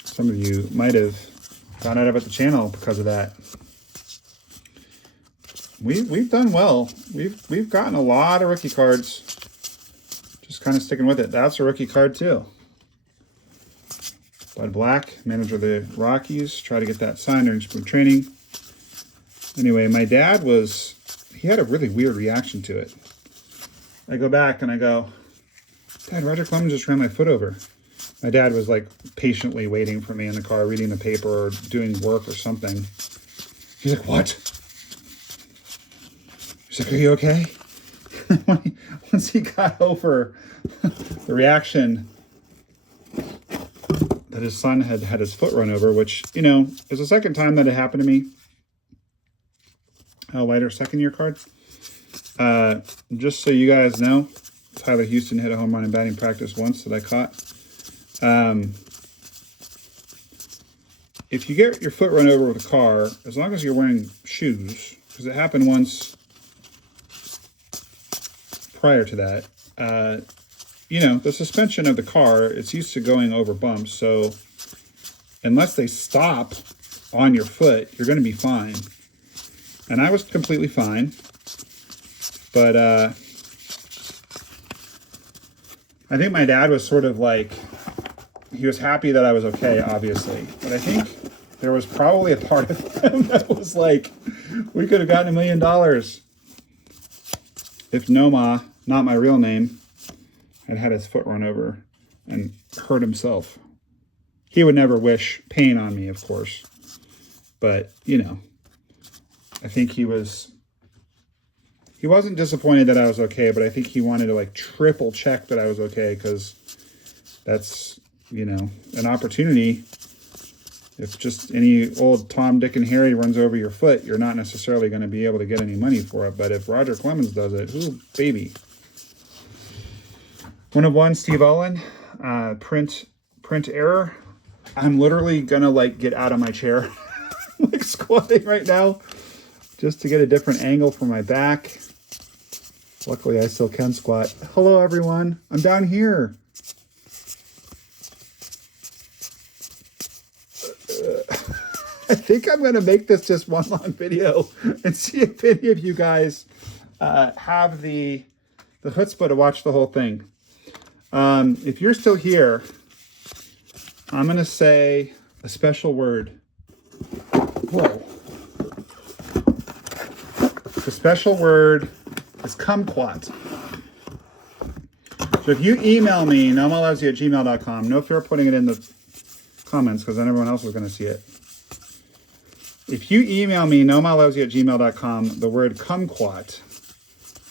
Some of you might have found out about the channel because of that. We've done well. We've gotten a lot of rookie cards. Just kind of sticking with it. That's a rookie card too. Bud Black, manager of the Rockies. Try to get that signed during spring training. Anyway, my dad he had a really weird reaction to it. I go back and I go, Dad, Roger Clemens just ran my foot over. My dad was like patiently waiting for me in the car, reading the paper or doing work or something. He's like, what? He's like, are you okay? Once he got over the reaction that his son had his foot run over, which, you know, is the second time that it happened to me. A lighter second year card. Just so you guys know, Tyler Houston hit a home run in batting practice once that I caught. If you get your foot run over with a car, as long as you're wearing shoes, because it happened once prior to that, you know, the suspension of the car, it's used to going over bumps. So unless they stop on your foot, you're going to be fine. And I was completely fine. But I think my dad was sort of like, he was happy that I was okay, obviously. But I think there was probably a part of him that was like, we could have gotten $1 million if Noma, not my real name, had his foot run over and hurt himself. He would never wish pain on me, of course. But, you know, I think he wasn't disappointed that I was okay, but I think he wanted to like triple check that I was okay, because that's, you know, an opportunity If just any old Tom, Dick, and Harry runs over your foot, you're not necessarily going to be able to get any money for it. But if Roger Clemens does it, ooh, baby. 1 of 1, Steve Owen. Print error. I'm literally going to like get out of my chair. I'm like squatting right now just to get a different angle for my back. Luckily, I still can squat. Hello, everyone. I'm down here. I think I'm going to make this just one long video and see if any of you guys have the chutzpah to watch the whole thing. If you're still here, I'm going to say a special word. Whoa. The special word is kumquat. So if you email me, nomalevsy@gmail.com, no fear putting it in the comments because then everyone else is going to see it. If you email me, nomalevsy@gmail.com, the word kumquat,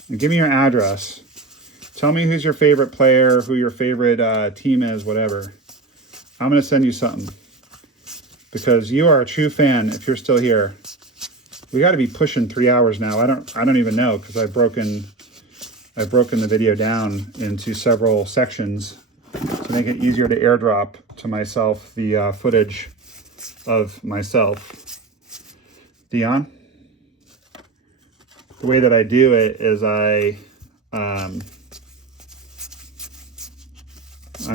and give me your address, tell me who's your favorite player, who your favorite team is, whatever, I'm going to send you something. Because you are a true fan if you're still here. We got to be pushing 3 hours now. I don't even know because I've broken the video down into several sections to make it easier to airdrop to myself the footage of myself. Dion, the way that I do it is I'm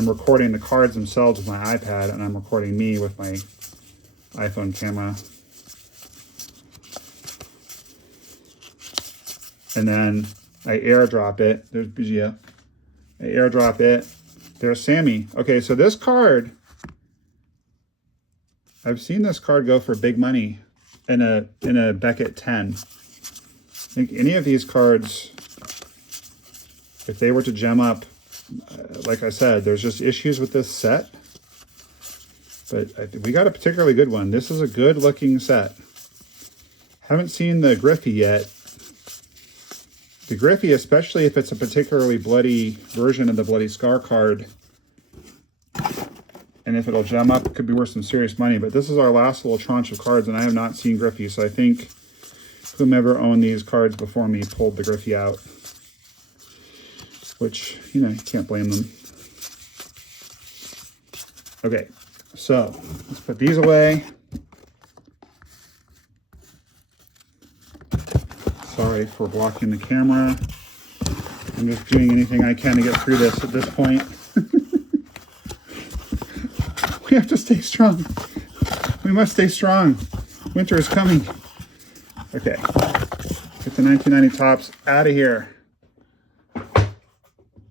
recording the cards themselves with my iPad, and I'm recording me with my iPhone camera. And then I airdrop it. There's Bijia. I airdrop it. There's Sammy. Okay, so this card, I've seen this card go for big money in a Beckett 10. I think any of these cards, if they were to gem up, like I said, there's just issues with this set. But we got a particularly good one. This is a good looking set. Haven't seen the Griffey yet. The Griffey, especially if it's a particularly bloody version of the Bloody Scar card, and if it'll gem up, it could be worth some serious money. But this is our last little tranche of cards, and I have not seen Griffey. So I think whomever owned these cards before me pulled the Griffey out. Which, you can't blame them. Okay, so let's put these away. Sorry for blocking the camera. I'm just doing anything I can to get through this at this point. We have to stay strong. We must stay strong. Winter is coming. Okay, get the 1990 Topps out of here.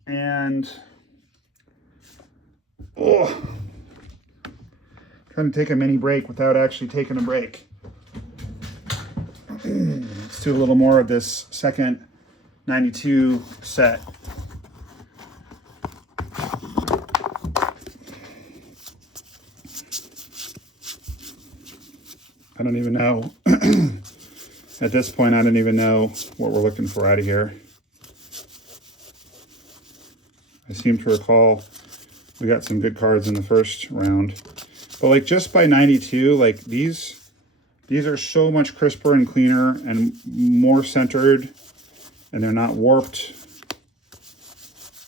And, trying to take a mini break without actually taking a break. Let's do a little more of this second 92 set. I don't even know. At this point, I don't even know what we're looking for out of here. I seem to recall we got some good cards in the first round. But like just by 92, like these are so much crisper and cleaner and more centered, and they're not warped.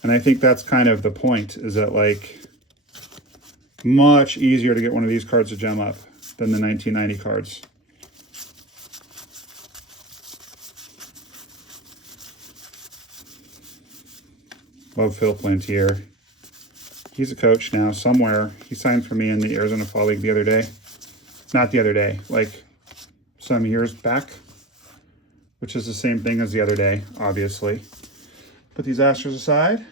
And I think that's kind of the point, is that like much easier to get one of these cards to gem up than the 1990 cards. Love Phil Plantier. He's a coach now somewhere. He signed for me in the Arizona Fall League the other day. Not the other day, like some years back, which is the same thing as the other day, obviously. Put these Astros aside.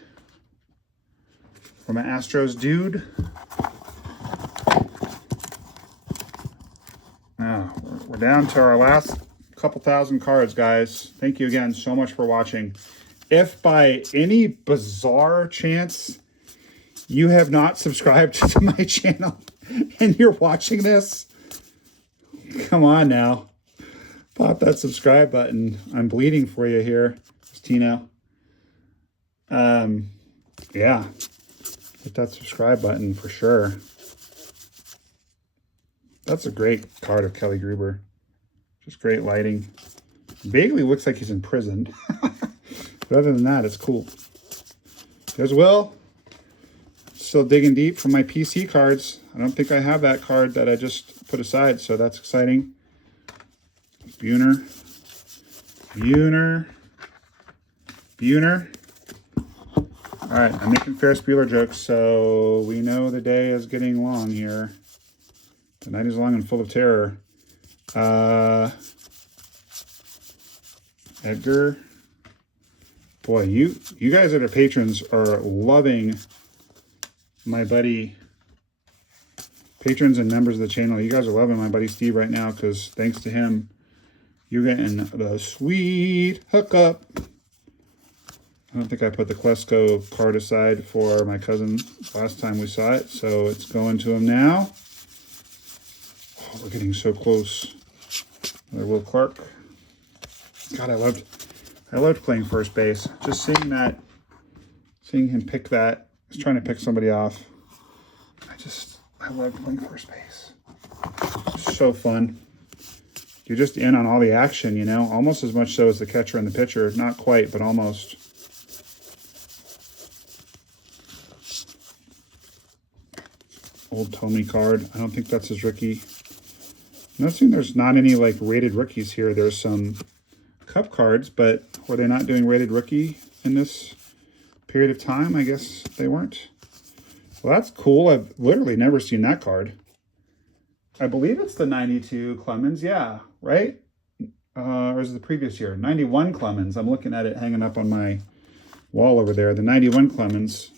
From an Astros dude. Now, we're down to our last couple thousand cards, guys. Thank you again so much for watching. If by any bizarre chance you have not subscribed to my channel and you're watching this, come on now. Pop that subscribe button. I'm bleeding for you here, Tino. Yeah. Hit that subscribe button for sure. That's a great card of Kelly Gruber. Just great lighting. Vaguely looks like he's in prison. But other than that, it's cool. There's Will. Still digging deep for my PC cards. I don't think I have that card that I just put aside, so that's exciting. Buhner. All right, I'm making Ferris Bueller jokes, so we know the day is getting long here. The night is long and full of terror. Edgar. Boy, you guys that are patrons are loving my buddy. Patrons and members of the channel, you guys are loving my buddy Steve right now because thanks to him, you're getting the sweet hookup. I don't think I put the Klesko card aside for my cousin last time we saw it, so it's going to him now. Oh, we're getting so close. Another Will Clark. God, I loved playing first base. Just seeing him pick that. He's trying to pick somebody off. I love playing first base. It's so fun. You're just in on all the action, you know, almost as much so as the catcher and the pitcher. Not quite, but almost. Old Tommy card. I don't think that's his rookie. Noticing there's not any like rated rookies here. There's some Cup cards, but were they not doing rated rookie in this period of time? I guess they weren't. Well, that's cool. I've literally never seen that card. I believe it's the 92 Clemens. Yeah, right? Or is it the previous year? 91 Clemens. I'm looking at it hanging up on my wall over there. The 91 Clemens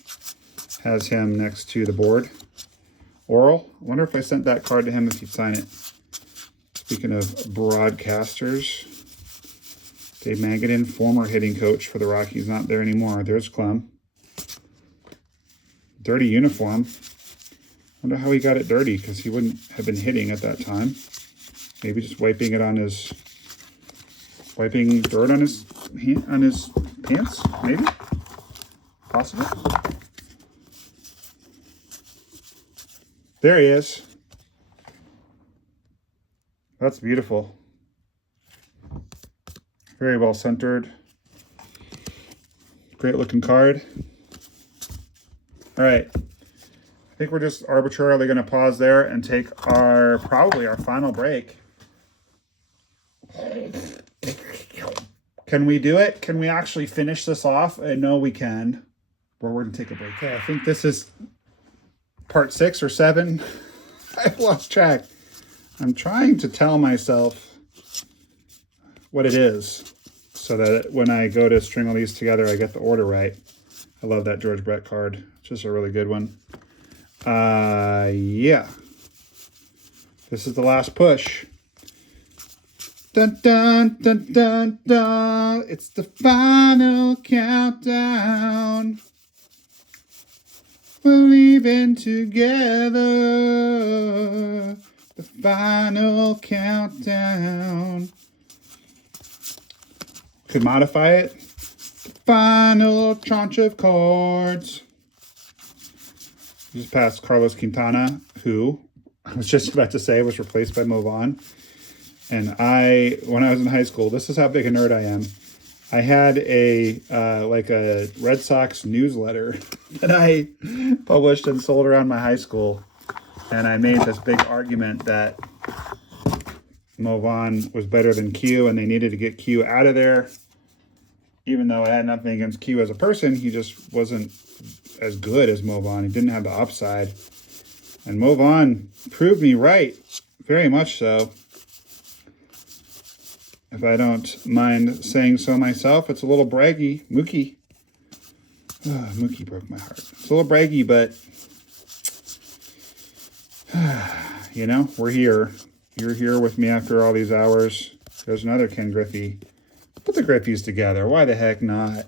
has him next to the board. Oral. I wonder if I sent that card to him if he'd sign it. Speaking of broadcasters, Dave Magadan, former hitting coach for the Rockies, not there anymore. There's Clem. Dirty uniform. Wonder how he got it dirty, because he wouldn't have been hitting at that time. Maybe just wiping dirt on his pants, maybe? Possible. There he is. That's beautiful. Very well centered. Great looking card. All right. I think we're just arbitrarily going to pause there and take probably our final break. Can we do it? Can we actually finish this off? I know we can. But we're going to take a break. Okay, I think this is part 6 or 7. I've lost track. I'm trying to tell myself what it is so that when I go to string all these together, I get the order right. I love that George Brett card. It's just a really good one. Yeah. This is the last push. Dun, dun, dun, dun, dun. It's the final countdown. We're leaving together. The final countdown. Could modify it. The final tranche of cards. Just past Carlos Quintana, who I was just about to say was replaced by Mo Vaughn. And when I was in high school, this is how big a nerd I am. I had a Red Sox newsletter that I published and sold around my high school. And I made this big argument that Mo Vaughn was better than Q and they needed to get Q out of there. Even though I had nothing against Q as a person, he just wasn't as good as Mo Vaughn. He didn't have the upside. And Mo Vaughn proved me right, very much so. If I don't mind saying so myself, it's a little braggy. Mookie. Oh, Mookie broke my heart. It's a little braggy, but you know, we're here. You're here with me after all these hours. There's another Ken Griffey. Put the Griffies together. Why the heck not?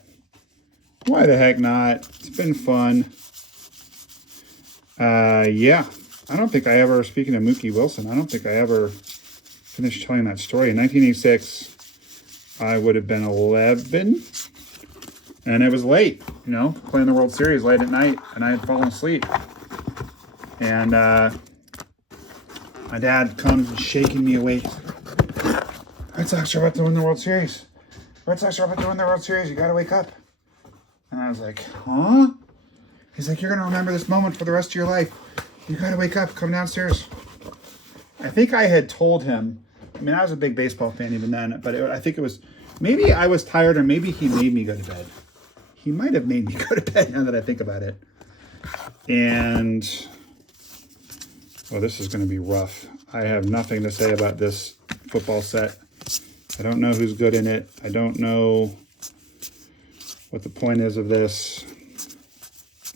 Why the heck not? It's been fun. Yeah. I don't think I ever, speaking of Mookie Wilson, I don't think I ever finished telling that story. In 1986, I would have been 11. And it was late, you know, playing the World Series late at night. And I had fallen asleep. And My dad comes and shaking me awake. Red Sox are about to win the World Series. Red Sox are about to win the World Series. You gotta wake up. And I was like, huh? He's like, you're gonna remember this moment for the rest of your life. You gotta wake up. Come downstairs. I think I had told him. I mean, I was a big baseball fan even then, but I think it was maybe I was tired, or maybe he made me go to bed. He might have made me go to bed now that I think about it. And well, this is going to be rough. I have nothing to say about this football set. I don't know who's good in it. I don't know what the point is of this.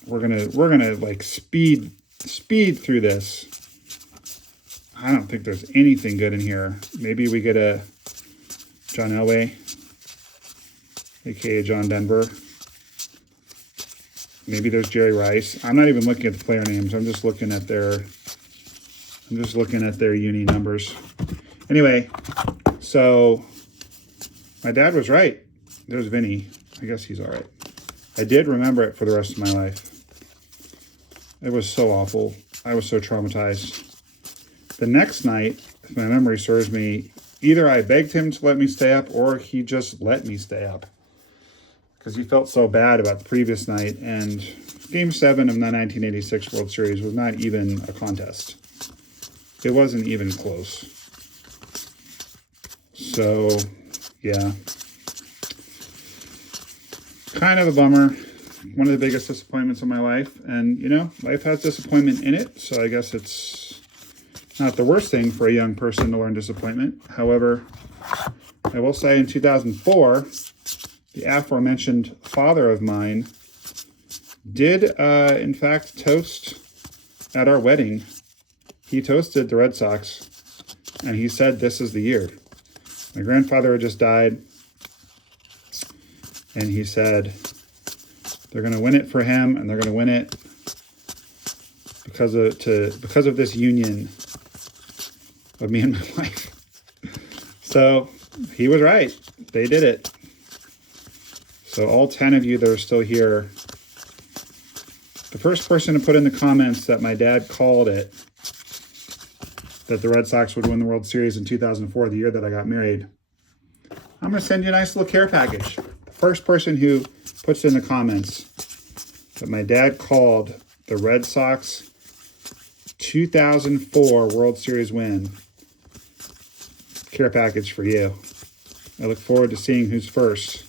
We're gonna like speed through this. I don't think there's anything good in here. Maybe we get a John Elway, aka John Denver. Maybe there's Jerry Rice. I'm not even looking at the player names. I'm just looking at their uni numbers. Anyway, so my dad was right. There's Vinny. I guess he's all right. I did remember it for the rest of my life. It was so awful. I was so traumatized. The next night, if my memory serves me, either I begged him to let me stay up or he just let me stay up, because he felt so bad about the previous night. And Game 7 of the 1986 World Series was not even a contest. It wasn't even close. So, yeah. Kind of a bummer. One of the biggest disappointments of my life. And, you know, life has disappointment in it. So I guess it's not the worst thing for a young person to learn disappointment. However, I will say in 2004, the aforementioned father of mine did, in fact, toast at our wedding. He toasted the Red Sox, and he said, "This is the year." My grandfather had just died, and he said, they're going to win it for him, and they're going to win it because of this union of me and my wife. So he was right. They did it. So all 10 of you that are still here, the first person to put in the comments that my dad called it, that the Red Sox would win the World Series in 2004, the year that I got married, I'm going to send you a nice little care package. The first person who puts in the comments that my dad called the Red Sox 2004 World Series win, care package for you. I look forward to seeing who's first.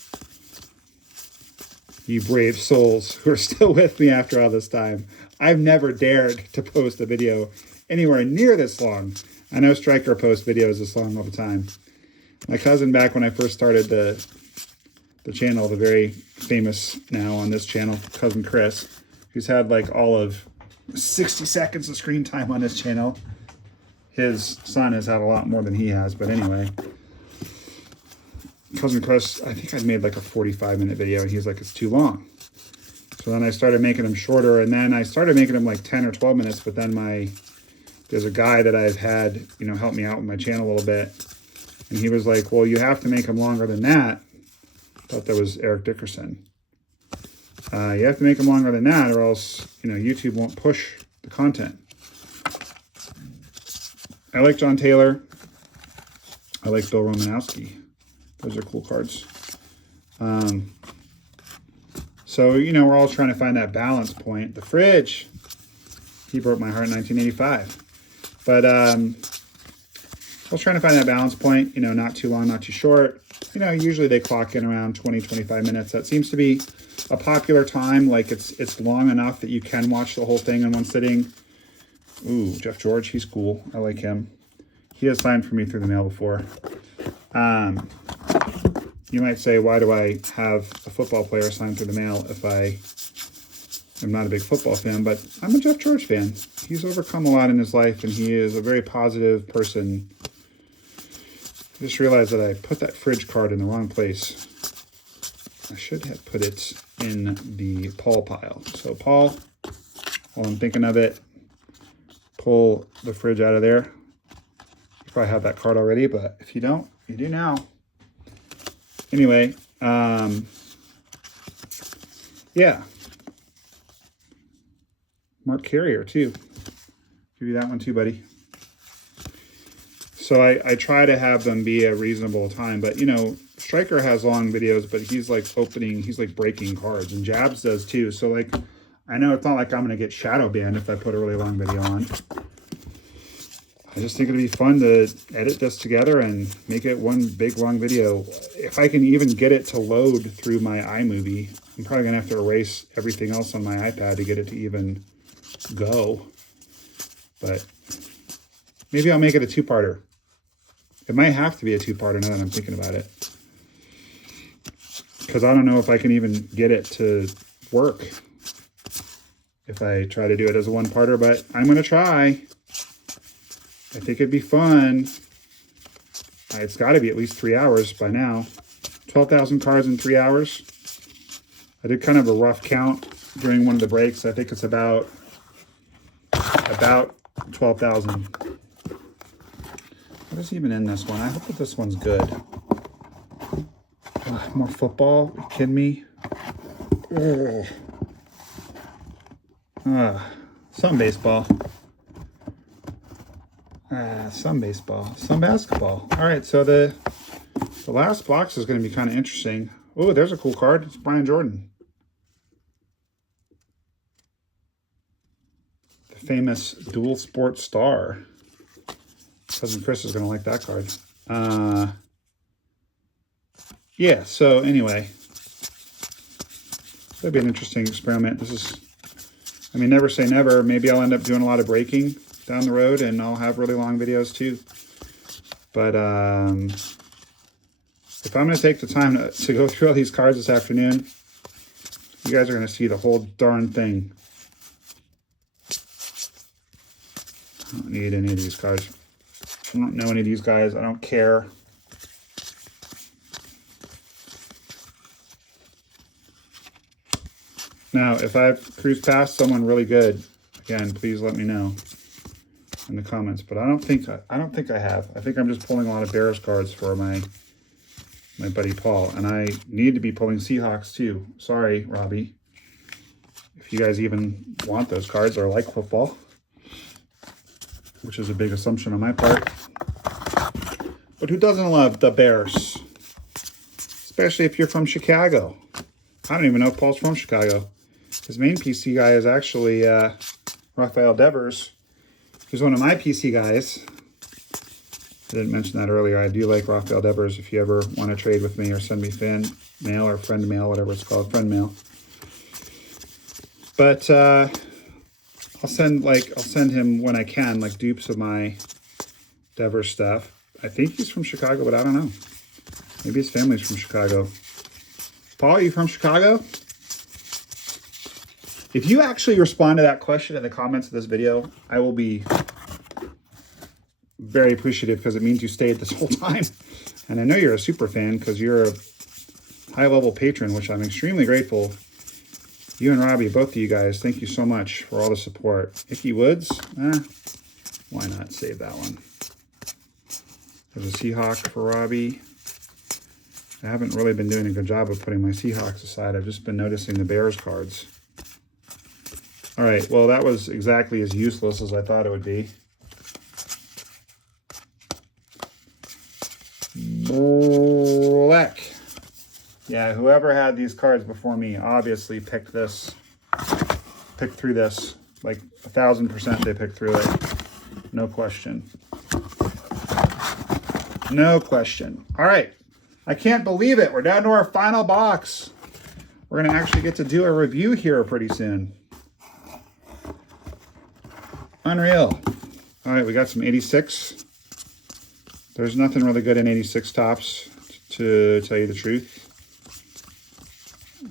You brave souls who are still with me after all this time. I've never dared to post a video anywhere near this long. I know Stryker posts videos this long all the time. My cousin, back when I first started the channel, the very famous now on this channel, cousin Chris, who's had like all of 60 seconds of screen time on his channel. His son has had a lot more than he has, but anyway. Cousin Chris, I think I made like a 45-minute video, and he was like, it's too long. So then I started making them shorter, and then I started making them like 10 or 12 minutes, but then there's a guy that I've had, you know, help me out with my channel a little bit, and he was like, well, you have to make them longer than that. I thought that was Eric Dickerson. You have to make them longer than that, or else, you know, YouTube won't push the content. I like John Taylor. I like Bill Romanowski. Those are cool cards. So, you know, we're all trying to find that balance point. The fridge, he broke my heart in 1985. But I was trying to find that balance point, you know, not too long, not too short. You know, usually they clock in around 20, 25 minutes. That seems to be a popular time. Like it's long enough that you can watch the whole thing in one sitting. Ooh, Jeff George, he's cool. I like him. He has signed for me through the mail before. You might say, why do I have a football player signed through the mail if I am not a big football fan? But I'm a Jeff George fan. He's overcome a lot in his life, and he is a very positive person. I just realized that I put that fridge card in the wrong place. I should have put it in the Paul pile. So Paul, while I'm thinking of it, pull the fridge out of there. You probably have that card already, but if you don't, you do now. Anyway, yeah. Mark Carrier, too. Give you that one, too, buddy. So I try to have them be a reasonable time, but you know, Striker has long videos, but he's like he's like breaking cards, and Jabs does too. So like, I know it's not like I'm gonna get shadow banned if I put a really long video on. I just think it'd be fun to edit this together and make it one big long video. If I can even get it to load through my iMovie, I'm probably gonna have to erase everything else on my iPad to get it to even go. But maybe I'll make it a two-parter. It might have to be a two-parter now that I'm thinking about it. Because I don't know if I can even get it to work if I try to do it as a one-parter, but I'm gonna try. I think it'd be fun. It's got to be at least 3 hours by now. 12,000 cards in 3 hours. I did kind of a rough count during one of the breaks. I think it's about 12,000. What is even in this one? I hope that this one's good. Ugh, more football? Are you kidding me? Some baseball. Some baseball, some basketball. All right, so the last box is going to be kind of interesting. Oh, there's a cool card. It's Brian Jordan. The famous dual sport star. Cousin Chris is going to like that card. Yeah, so anyway. That'd be an interesting experiment. This is, I mean, never say never. Maybe I'll end up doing a lot of breaking down the road, and I'll have really long videos too. But if I'm going to take the time to go through all these cards this afternoon, you guys are going to see the whole darn thing. I don't need any of these cards. I don't know any of these guys. I don't care. Now, if I've cruised past someone really good, again, please let me know in the comments. But I don't think I have. I think I'm just pulling a lot of Bears cards for my buddy Paul, and I need to be pulling Seahawks too. Sorry, Robbie, if you guys even want those cards or like football, which is a big assumption on my part. But who doesn't love the Bears? Especially if you're from Chicago. I don't even know if Paul's from Chicago. His main PC guy is actually Rafael Devers, who's one of my PC guys. I didn't mention that earlier. I do like Rafael Devers. If you ever want to trade with me or send me fan mail or friend mail, whatever it's called, friend mail. But I'll send him when I can, like dupes of my Devers stuff. I think he's from Chicago, but I don't know. Maybe his family's from Chicago. Paul, are you from Chicago? If you actually respond to that question in the comments of this video, I will be very appreciative, because it means you stayed this whole time. And I know you're a super fan because you're a high-level patron, which I'm extremely grateful. You and Robbie, both of you guys, thank you so much for all the support. Icky Woods, why not save that one? There's a Seahawk for Robbie. I haven't really been doing a good job of putting my Seahawks aside. I've just been noticing the Bears cards. All right, well, that was exactly as useless as I thought it would be. Black. Yeah, whoever had these cards before me obviously picked through this. Like 1,000% they picked through it. No question. No question. All right. I can't believe it. We're down to our final box. We're going to actually get to do a review here pretty soon. Unreal. All right, we got some 86. There's nothing really good in 86 tops, to tell you the truth.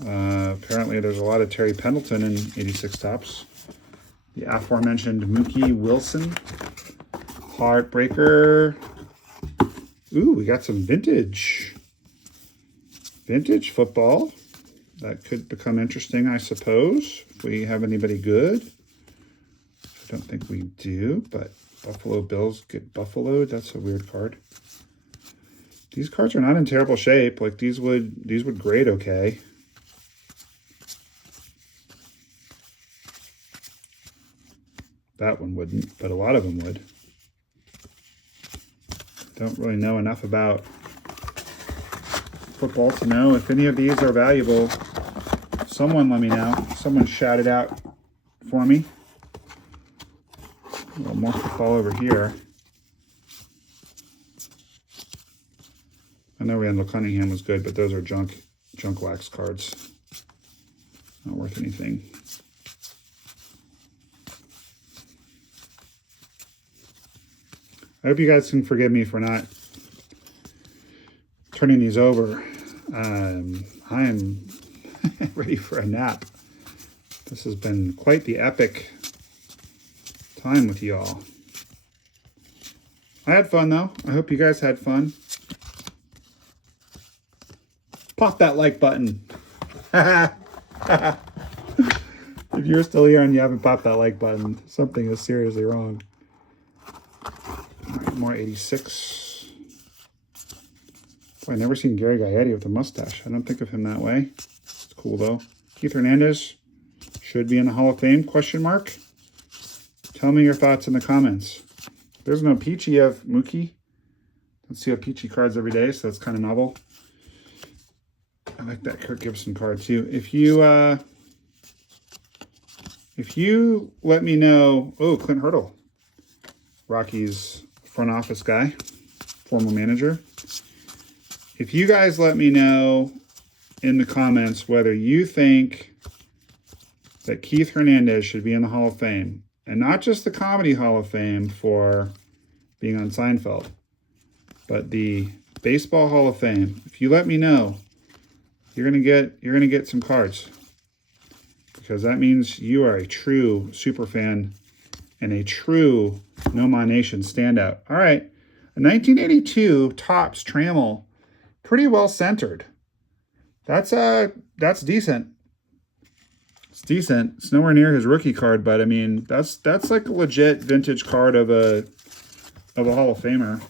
Apparently, there's a lot of Terry Pendleton in 86 tops. The aforementioned Mookie Wilson. Heartbreaker. Ooh, we got some vintage. Vintage football. That could become interesting, I suppose, if we have anybody good. I don't think we do, but Buffalo Bills get buffaloed. That's a weird card. These cards are not in terrible shape. Like these would grade okay. That one wouldn't, but a lot of them would. don't really know enough about football to know if any of these are valuable. Someone let me know. Someone shout it out for me. A little more football over here. I know Randall Cunningham was good, but those are junk wax cards. Not worth anything. I hope you guys can forgive me for not turning these over. I am ready for a nap. This has been quite the epic time with y'all. I had fun though. I hope you guys had fun. Pop that like button. If you're still here and you haven't popped that like button, something is seriously wrong. All right, more 86. Boy, I've never seen Gary Gaetti with a mustache. I don't think of him that way. It's cool though. Keith Hernandez should be in the Hall of Fame, question mark. Tell me your thoughts in the comments. There's no Peachy of Mookie. Don't see a Peachy cards every day, so that's kind of novel. I like that Kirk Gibson card too. If you let me know, oh, Clint Hurdle, Rockies front office guy, former manager. If you guys let me know in the comments whether you think that Keith Hernandez should be in the Hall of Fame, and not just the Comedy Hall of Fame for being on Seinfeld, but the Baseball Hall of Fame. If you let me know, you're gonna get some cards, because that means you are a true super fan and a true Nomad Nation standout. All right, a 1982 Topps Trammell, pretty well centered. That's decent. It's decent. It's nowhere near his rookie card, but I mean that's like a legit vintage card of a Hall of Famer.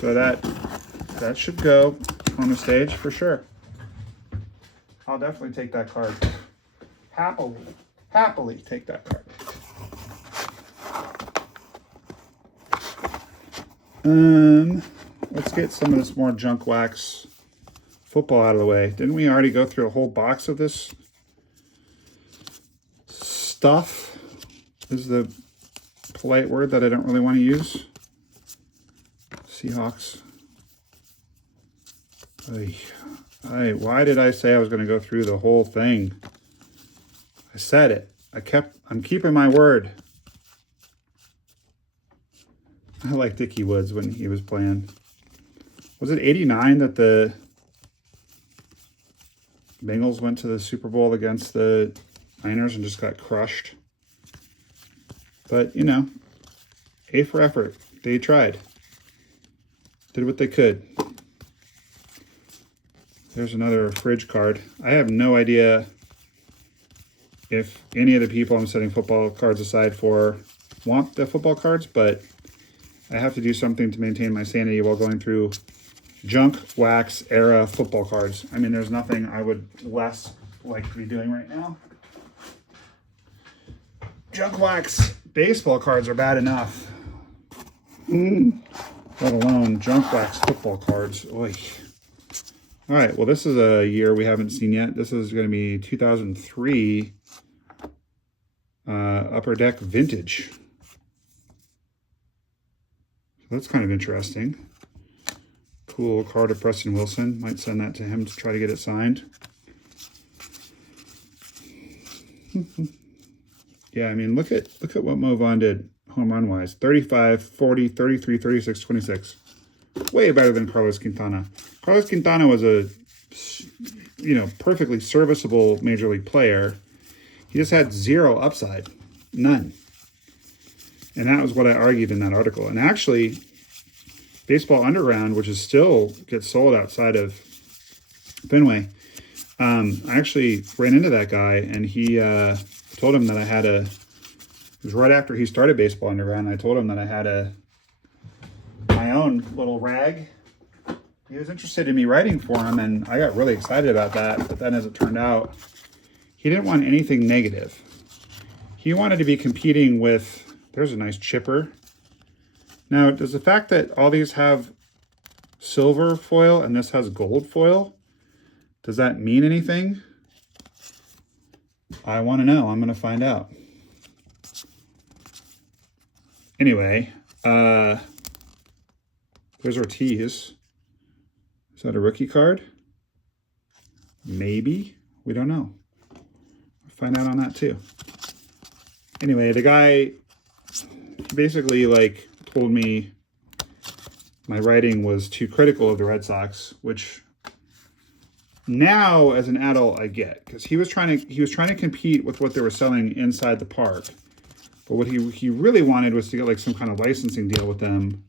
So that should go on the stage for sure. I'll definitely take that card. Happily take that card. Let's get some of this more junk wax football out of the way. Didn't we already go through a whole box of this stuff? Is the polite word that I don't really want to use. Seahawks. Why did I say I was going to go through the whole thing? I said it. I'm keeping my word. I like Dickie Woods when he was playing. Was it 89 that the Bengals went to the Super Bowl against the Niners and just got crushed? But, you know, A for effort. They tried. Did what they could. There's another fridge card. I have no idea if any of the people I'm setting football cards aside for want the football cards, but I have to do something to maintain my sanity while going through junk wax era football cards. I mean, there's nothing I would less like to be doing right now. Junk wax baseball cards are bad enough. Let alone junk wax football cards. Oy. All right, well, this is a year we haven't seen yet. This is going to be 2003 Upper Deck Vintage. That's kind of interesting. Cool card of Preston Wilson. Might send that to him to try to get it signed. Yeah, I mean, look at what Mo Vaughn did home run wise. 35, 40, 33, 36, 26. Way better than Carlos Quintana. Carlos Quintana was a, perfectly serviceable major league player. He just had zero upside. None. And that was what I argued in that article. And actually, Baseball Underground, which is still gets sold outside of Fenway, I actually ran into that guy, and he told him that I had it was right after he started Baseball Underground. I told him that I had my own little rag. He was interested in me writing for him, and I got really excited about that. But then as it turned out, he didn't want anything negative. He wanted to be competing with, there's a nice chipper, Now, does the fact that all these have silver foil and this has gold foil, does that mean anything? I want to know. I'm going to find out. Anyway, there's Ortiz. Is that a rookie card? Maybe. We don't know. We'll find out on that too. Anyway, the guy basically like told me my writing was too critical of the Red Sox, which now as an adult I get, because he was trying to compete with what they were selling inside the park. But what he really wanted was to get like some kind of licensing deal with them,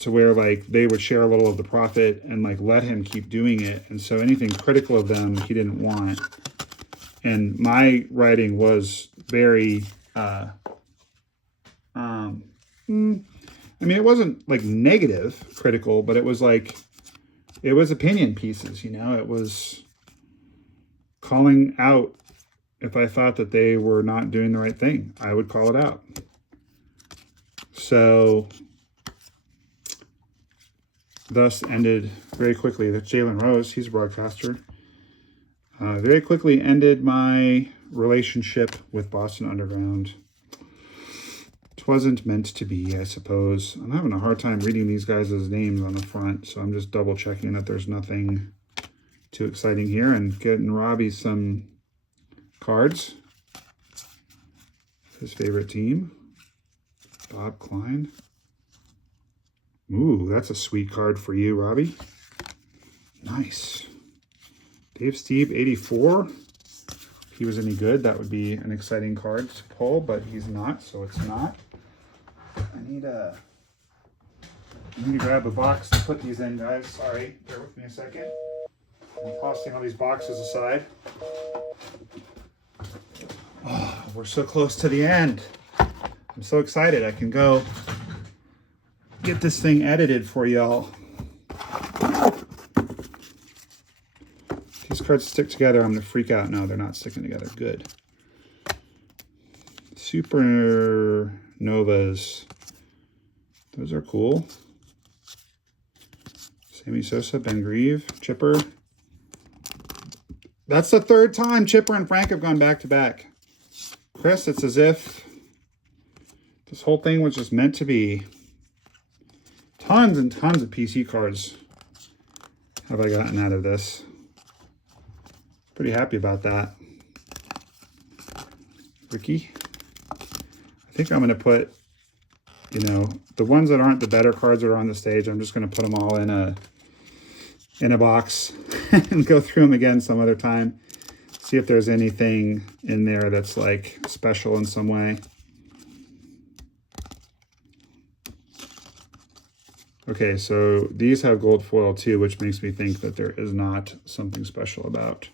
to where like they would share a little of the profit and like let him keep doing it. And so anything critical of them he didn't want. And my writing was very I mean, it wasn't like negative critical, but it was like, it was opinion pieces, you know. It was calling out if I thought that they were not doing the right thing. I would call it out. So thus ended very quickly that Jalen Rose, he's a broadcaster, very quickly ended my relationship with Boston Underground. It wasn't meant to be, I suppose. I'm having a hard time reading these guys' names on the front, so I'm just double checking that there's nothing too exciting here and getting Robbie some cards. His favorite team, Bob Klein. Ooh, that's a sweet card for you, Robbie. Nice. Dave Steve, 84. If he was any good, that would be an exciting card to pull, but he's not, so it's not. I need to grab a box to put these in, guys. Sorry, bear with me a second. I'm tossing all these boxes aside. Oh, we're so close to the end. I'm so excited. I can go get this thing edited for y'all. These cards stick together. I'm going to freak out. No, they're not sticking together. Good. Supernovas. Those are cool. Sammy Sosa, Ben Grieve, Chipper. That's the third time Chipper and Frank have gone back to back. Chris, it's as if this whole thing was just meant to be. Tons and tons of PC cards have I gotten out of this. Pretty happy about that. Ricky. I think I'm going to put, you know, the ones that aren't the better cards that are on the stage, I'm just going to put them all in a box and go through them again some other time. See if there's anything in there that's like special in some way. Okay, so these have gold foil too, which makes me think that there is not something special about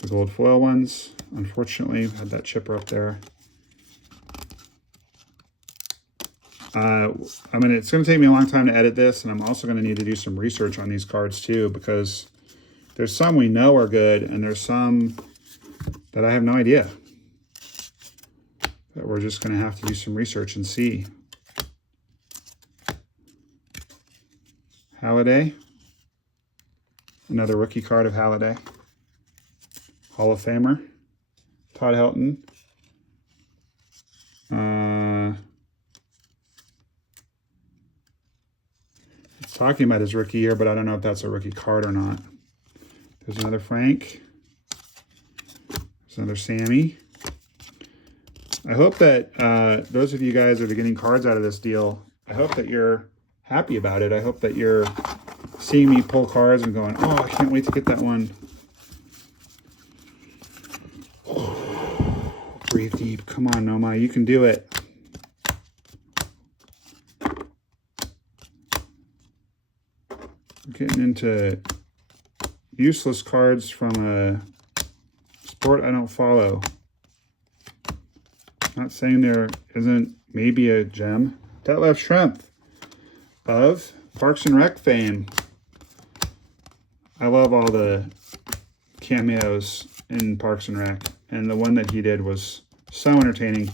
the gold foil ones. Unfortunately, had that chipper up there. It's going to take me a long time to edit this, and I'm also going to need to do some research on these cards too, because there's some we know are good, and there's some that I have no idea. That we're just going to have to do some research and see. Halladay. Another rookie card of Halladay. Hall of Famer. Todd Helton. It's talking about his rookie year, but I don't know if that's a rookie card or not. There's another Frank. There's another Sammy. I hope that those of you guys that are getting cards out of this deal, I hope that you're happy about it. I hope that you're seeing me pull cards and going, oh, I can't wait to get that one. Oh, breathe deep. Come on, Noma. You can do it. I'm getting into useless cards from a sport I don't follow. Not saying there isn't maybe a gem. Detlef Schrempf of Parks and Rec fame. I love all the cameos in Parks and Rec, and the one that he did was so entertaining.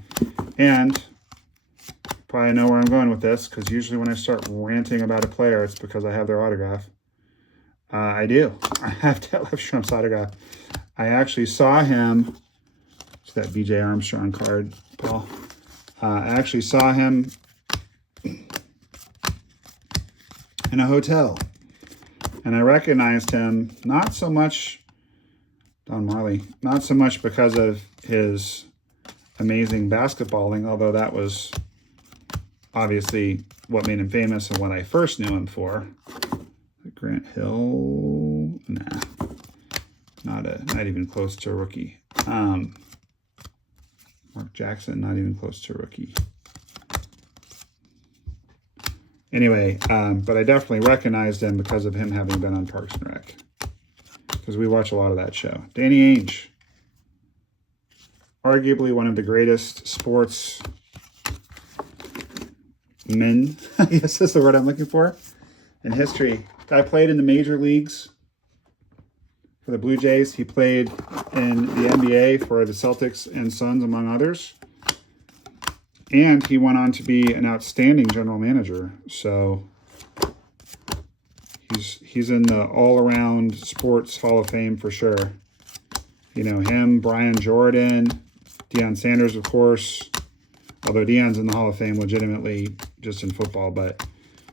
And probably know where I'm going with this, because usually when I start ranting about a player, it's because I have their autograph. I do. I have Detlef Schrempf's autograph. I actually saw him. It's that BJ Armstrong card, Paul. I actually saw him in a hotel, and I recognized him, not so much, Don Marley, not so much because of his amazing basketballing, although that was obviously what made him famous and what I first knew him for. Grant Hill, nah, not even close to a rookie. Mark Jackson, not even close to a rookie. Anyway, but I definitely recognized him because of him having been on Parks and Rec, because we watch a lot of that show. Danny Ainge, arguably one of the greatest sports men, I guess is the word I'm looking for, in history. Guy played in the major leagues for the Blue Jays. He played in the NBA for the Celtics and Suns, among others. And he went on to be an outstanding general manager. So he's in the all-around sports Hall of Fame for sure. You know, him, Brian Jordan, Deion Sanders, of course. Although Deion's in the Hall of Fame legitimately just in football, but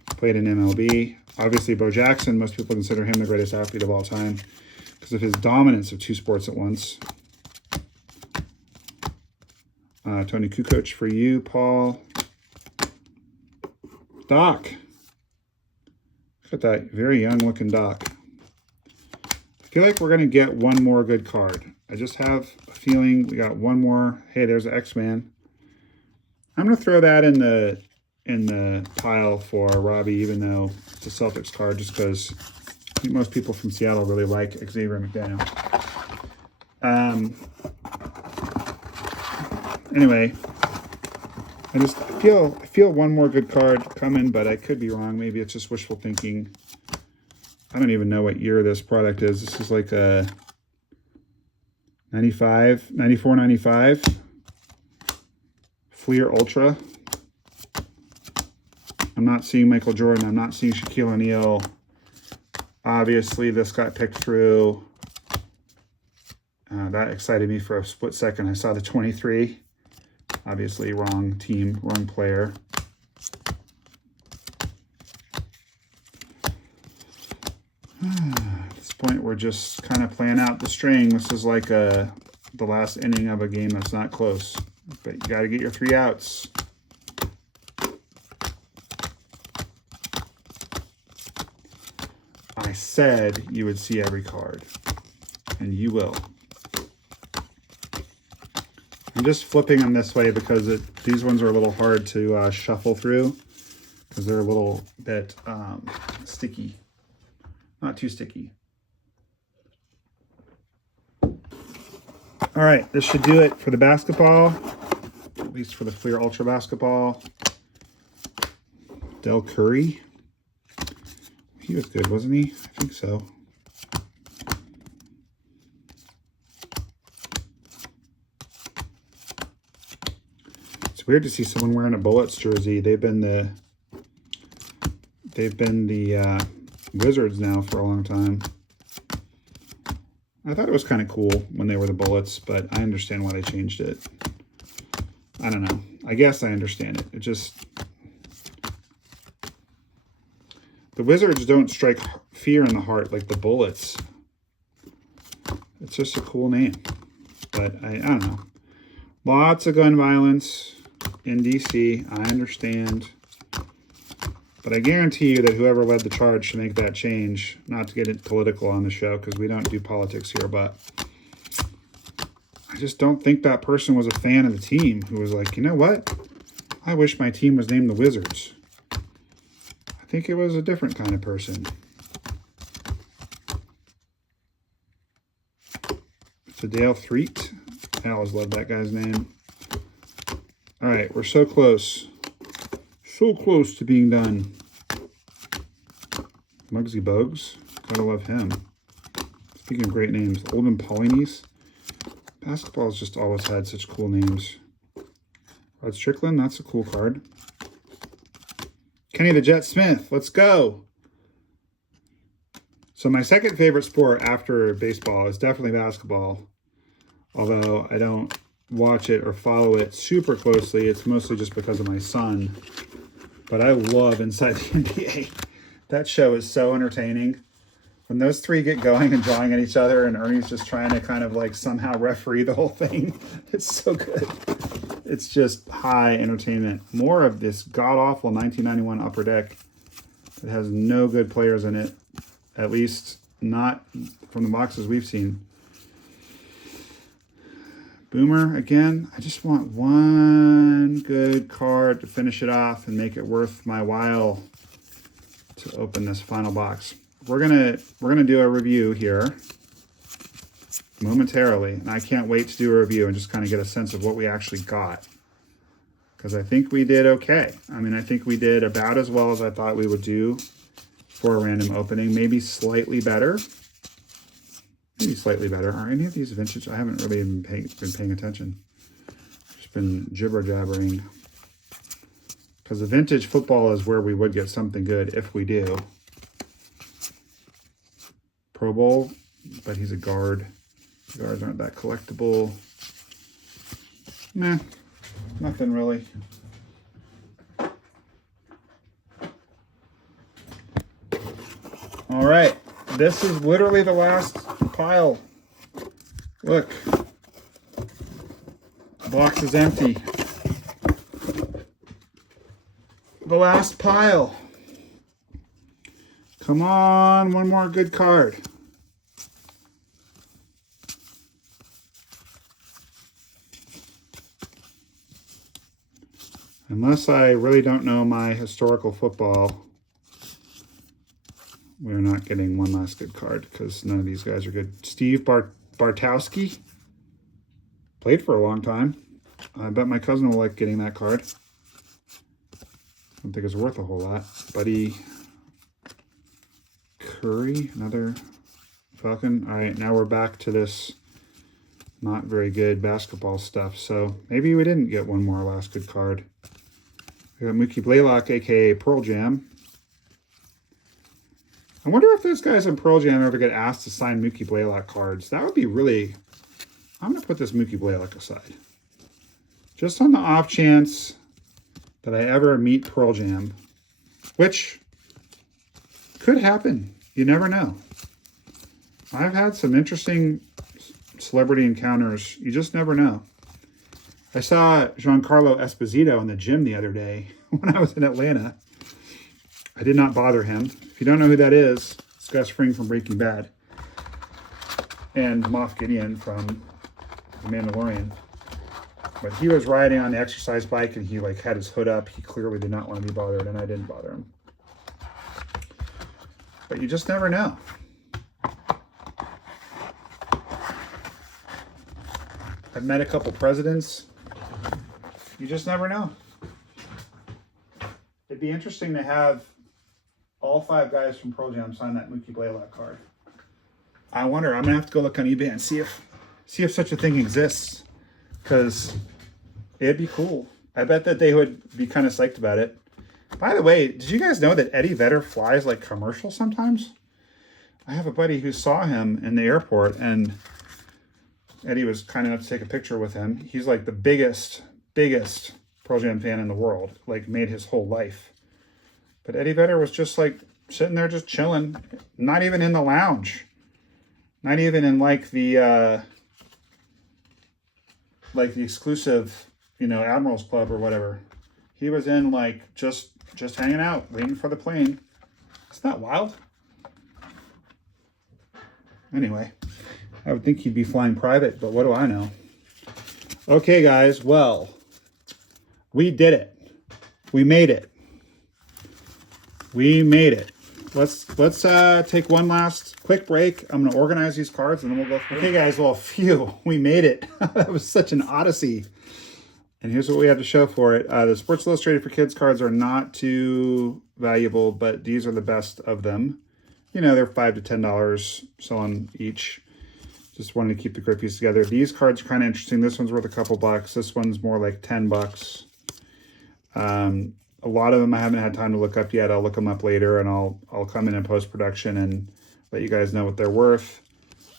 played in MLB. Obviously, Bo Jackson, most people consider him the greatest athlete of all time because of his dominance of two sports at once. Tony Kukoc for you, Paul. Doc. Look at that very young-looking Doc. I feel like we're going to get one more good card. I just have a feeling we got one more. Hey, there's an X-Man. I'm going to throw that in the pile for Robbie, even though it's a Celtics card, just because I think most people from Seattle really like Xavier McDaniel. Anyway, I feel one more good card coming, but I could be wrong. Maybe it's just wishful thinking. I don't even know what year this product is. This is like a 94, 95 Fleer Ultra. I'm not seeing Michael Jordan. I'm not seeing Shaquille O'Neal. Obviously, this got picked through. That excited me for a split second. I saw the 23. Obviously, wrong team, wrong player. At this point, we're just kind of playing out the string. This is like the last inning of a game that's not close. But you got to get your 3 outs. I said you would see every card, and you will. I'm just flipping them this way because these ones are a little hard to shuffle through because they're a little bit sticky. Not too sticky. All right, this should do it for the basketball, at least for the Fleer Ultra basketball. Del Curry. He was good, wasn't he? I think so. It's weird to see someone wearing a Bullets jersey. They've been the Wizards now for a long time. I thought it was kind of cool when they were the Bullets, but I understand why they changed it. I don't know. I guess I understand it. It just... The Wizards don't strike fear in the heart like the Bullets. It's just a cool name. But I don't know. Lots of gun violence in D.C. I understand. But I guarantee you that whoever led the charge to make that change, not to get it political on the show, because we don't do politics here, but I just don't think that person was a fan of the team who was like, you know what? I wish my team was named the Wizards. I think it was a different kind of person. Fidel Threet. I always loved that guy's name. All right, we're so close. So close to being done. Muggsy Bogues. Gotta love him. Speaking of great names, Olden Polynice. Basketball's just always had such cool names. Rod Strickland, that's a cool card. Kenny the Jet Smith. Let's go. So my second favorite sport after baseball is definitely basketball. Although I don't watch it or follow it super closely. It's mostly just because of my son. But I love Inside the NBA. That show is so entertaining. When those three get going and drawing at each other and Ernie's just trying to kind of like somehow referee the whole thing, it's so good. It's just high entertainment. More of this god-awful 1991 Upper Deck that has no good players in it, at least not from the boxes we've seen. Boomer, again, I just want one good card to finish it off and make it worth my while to open this final box. We're gonna do a review here momentarily, and I can't wait to do a review and just kind of get a sense of what we actually got, because I think we did okay. I mean, I think we did about as well as I thought we would do for a random opening, maybe slightly better. Maybe slightly better. Are any of these vintage? I haven't really been paying attention. Just been jibber-jabbering. Because the vintage football is where we would get something good if we do. Pro Bowl, but he's a guard. Guards aren't that collectible. Nah, nothing really. All right, this is literally the last pile. Look, the box is empty. The last pile. Come on, one more good card. Unless I really don't know my historical football, we're not getting one last good card because none of these guys are good. Steve Bartowski played for a long time. I bet my cousin will like getting that card. I don't think it's worth a whole lot. Buddy Curry, another Falcon. All right, now we're back to this not very good basketball stuff. So maybe we didn't get one more last good card. We got Mookie Blaylock, aka Pearl Jam. I wonder if those guys in Pearl Jam ever get asked to sign Mookie Blaylock cards. That would be really... I'm going to put this Mookie Blaylock aside. Just on the off chance that I ever meet Pearl Jam, which could happen. You never know. I've had some interesting celebrity encounters. You just never know. I saw Giancarlo Esposito in the gym the other day when I was in Atlanta. I did not bother him. If you don't know who that is, it's Gus Fring from Breaking Bad and Moff Gideon from The Mandalorian. But he was riding on the exercise bike and he like had his hood up. He clearly did not want to be bothered, and I didn't bother him. But you just never know. I've met a couple presidents. You just never know. It'd be interesting to have all 5 guys from Pearl Jam sign that Mookie Blaylock card. I wonder. I'm gonna have to go look on eBay and see if such a thing exists, because it'd be cool. I bet that they would be kind of psyched about it. By the way, did you guys know that Eddie Vedder flies like commercials sometimes? I have a buddy who saw him in the airport, and Eddie was kind enough to take a picture with him. He's like the biggest Pearl Jam fan in the world, like made his whole life. But Eddie Vedder was just like sitting there just chilling, not even in the lounge. Not even in like the exclusive, Admirals Club or whatever. He was in like just hanging out, waiting for the plane. Isn't that wild? Anyway, I would think he'd be flying private, but what do I know? Okay, guys, well, we did it. We made it. We made it. Let's take one last quick break. I'm going to organize these cards and then we'll go through. Okay, guys, well, phew, we made it. That was such an odyssey. And here's what we have to show for it. The Sports Illustrated for Kids cards are not too valuable, but these are the best of them. They're $5 to $10 selling each. Just wanted to keep the great piece together. These cards are kind of interesting. This one's worth a couple bucks. This one's more like $10. A lot of them I haven't had time to look up yet. I'll look them up later, and I'll come in post-production and let you guys know what they're worth.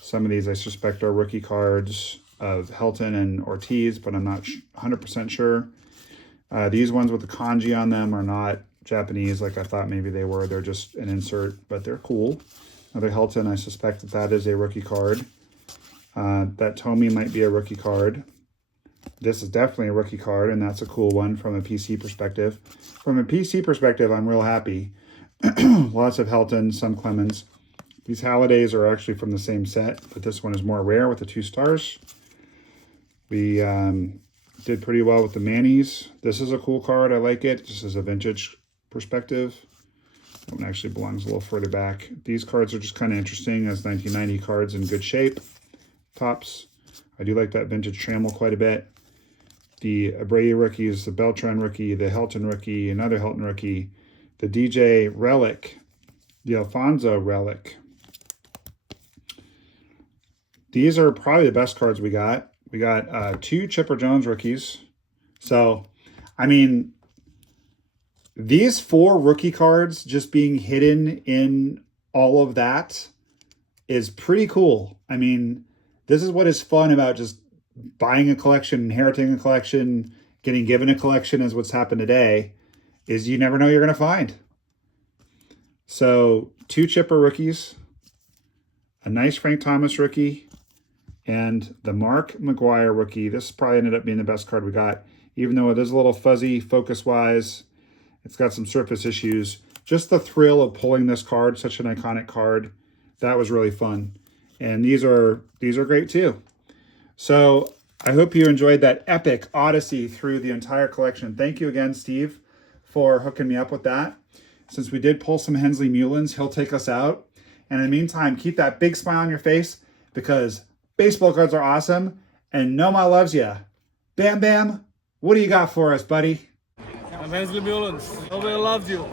Some of these I suspect are rookie cards of Helton and Ortiz, but I'm not 100% sure. These ones with the kanji on them are not Japanese like I thought maybe they were. They're just an insert, but they're cool. Another Helton, I suspect that is a rookie card. That Tomy might be a rookie card. This is definitely a rookie card, and that's a cool one from a PC perspective. From a PC perspective, I'm real happy. Lots of Helton, some Clemens. These Hallidays are actually from the same set, but this one is more rare with the 2 stars. We did pretty well with the Mannies. This is a cool card. I like it, just as a vintage perspective. That one actually belongs a little further back. These cards are just kind of interesting as 1990 cards in good shape. Tops. I do like that vintage Trammel quite a bit. The Abreu rookies, the Beltran rookie, the Helton rookie, another Helton rookie, the DJ Relic, the Alfonso Relic. These are probably the best cards we got. We got 2 Chipper Jones rookies. So, I mean, these 4 rookie cards just being hidden in all of that is pretty cool. I mean, this is what is fun about just buying a collection, inheriting a collection, getting given a collection is what's happened today, is you never know you're going to find. So 2 Chipper rookies, a nice Frank Thomas rookie, and the Mark McGwire rookie. This probably ended up being the best card we got, even though it is a little fuzzy focus-wise. It's got some surface issues. Just the thrill of pulling this card, such an iconic card, that was really fun. And these are great too. So I hope you enjoyed that epic odyssey through the entire collection. Thank you again, Steve, for hooking me up with that. Since we did pull some Hensley Mullins, he'll take us out. And in the meantime, keep that big smile on your face because baseball cards are awesome and Noma loves you. Bam Bam, what do you got for us, buddy? I'm Hensley Mullins. Nobody loves you.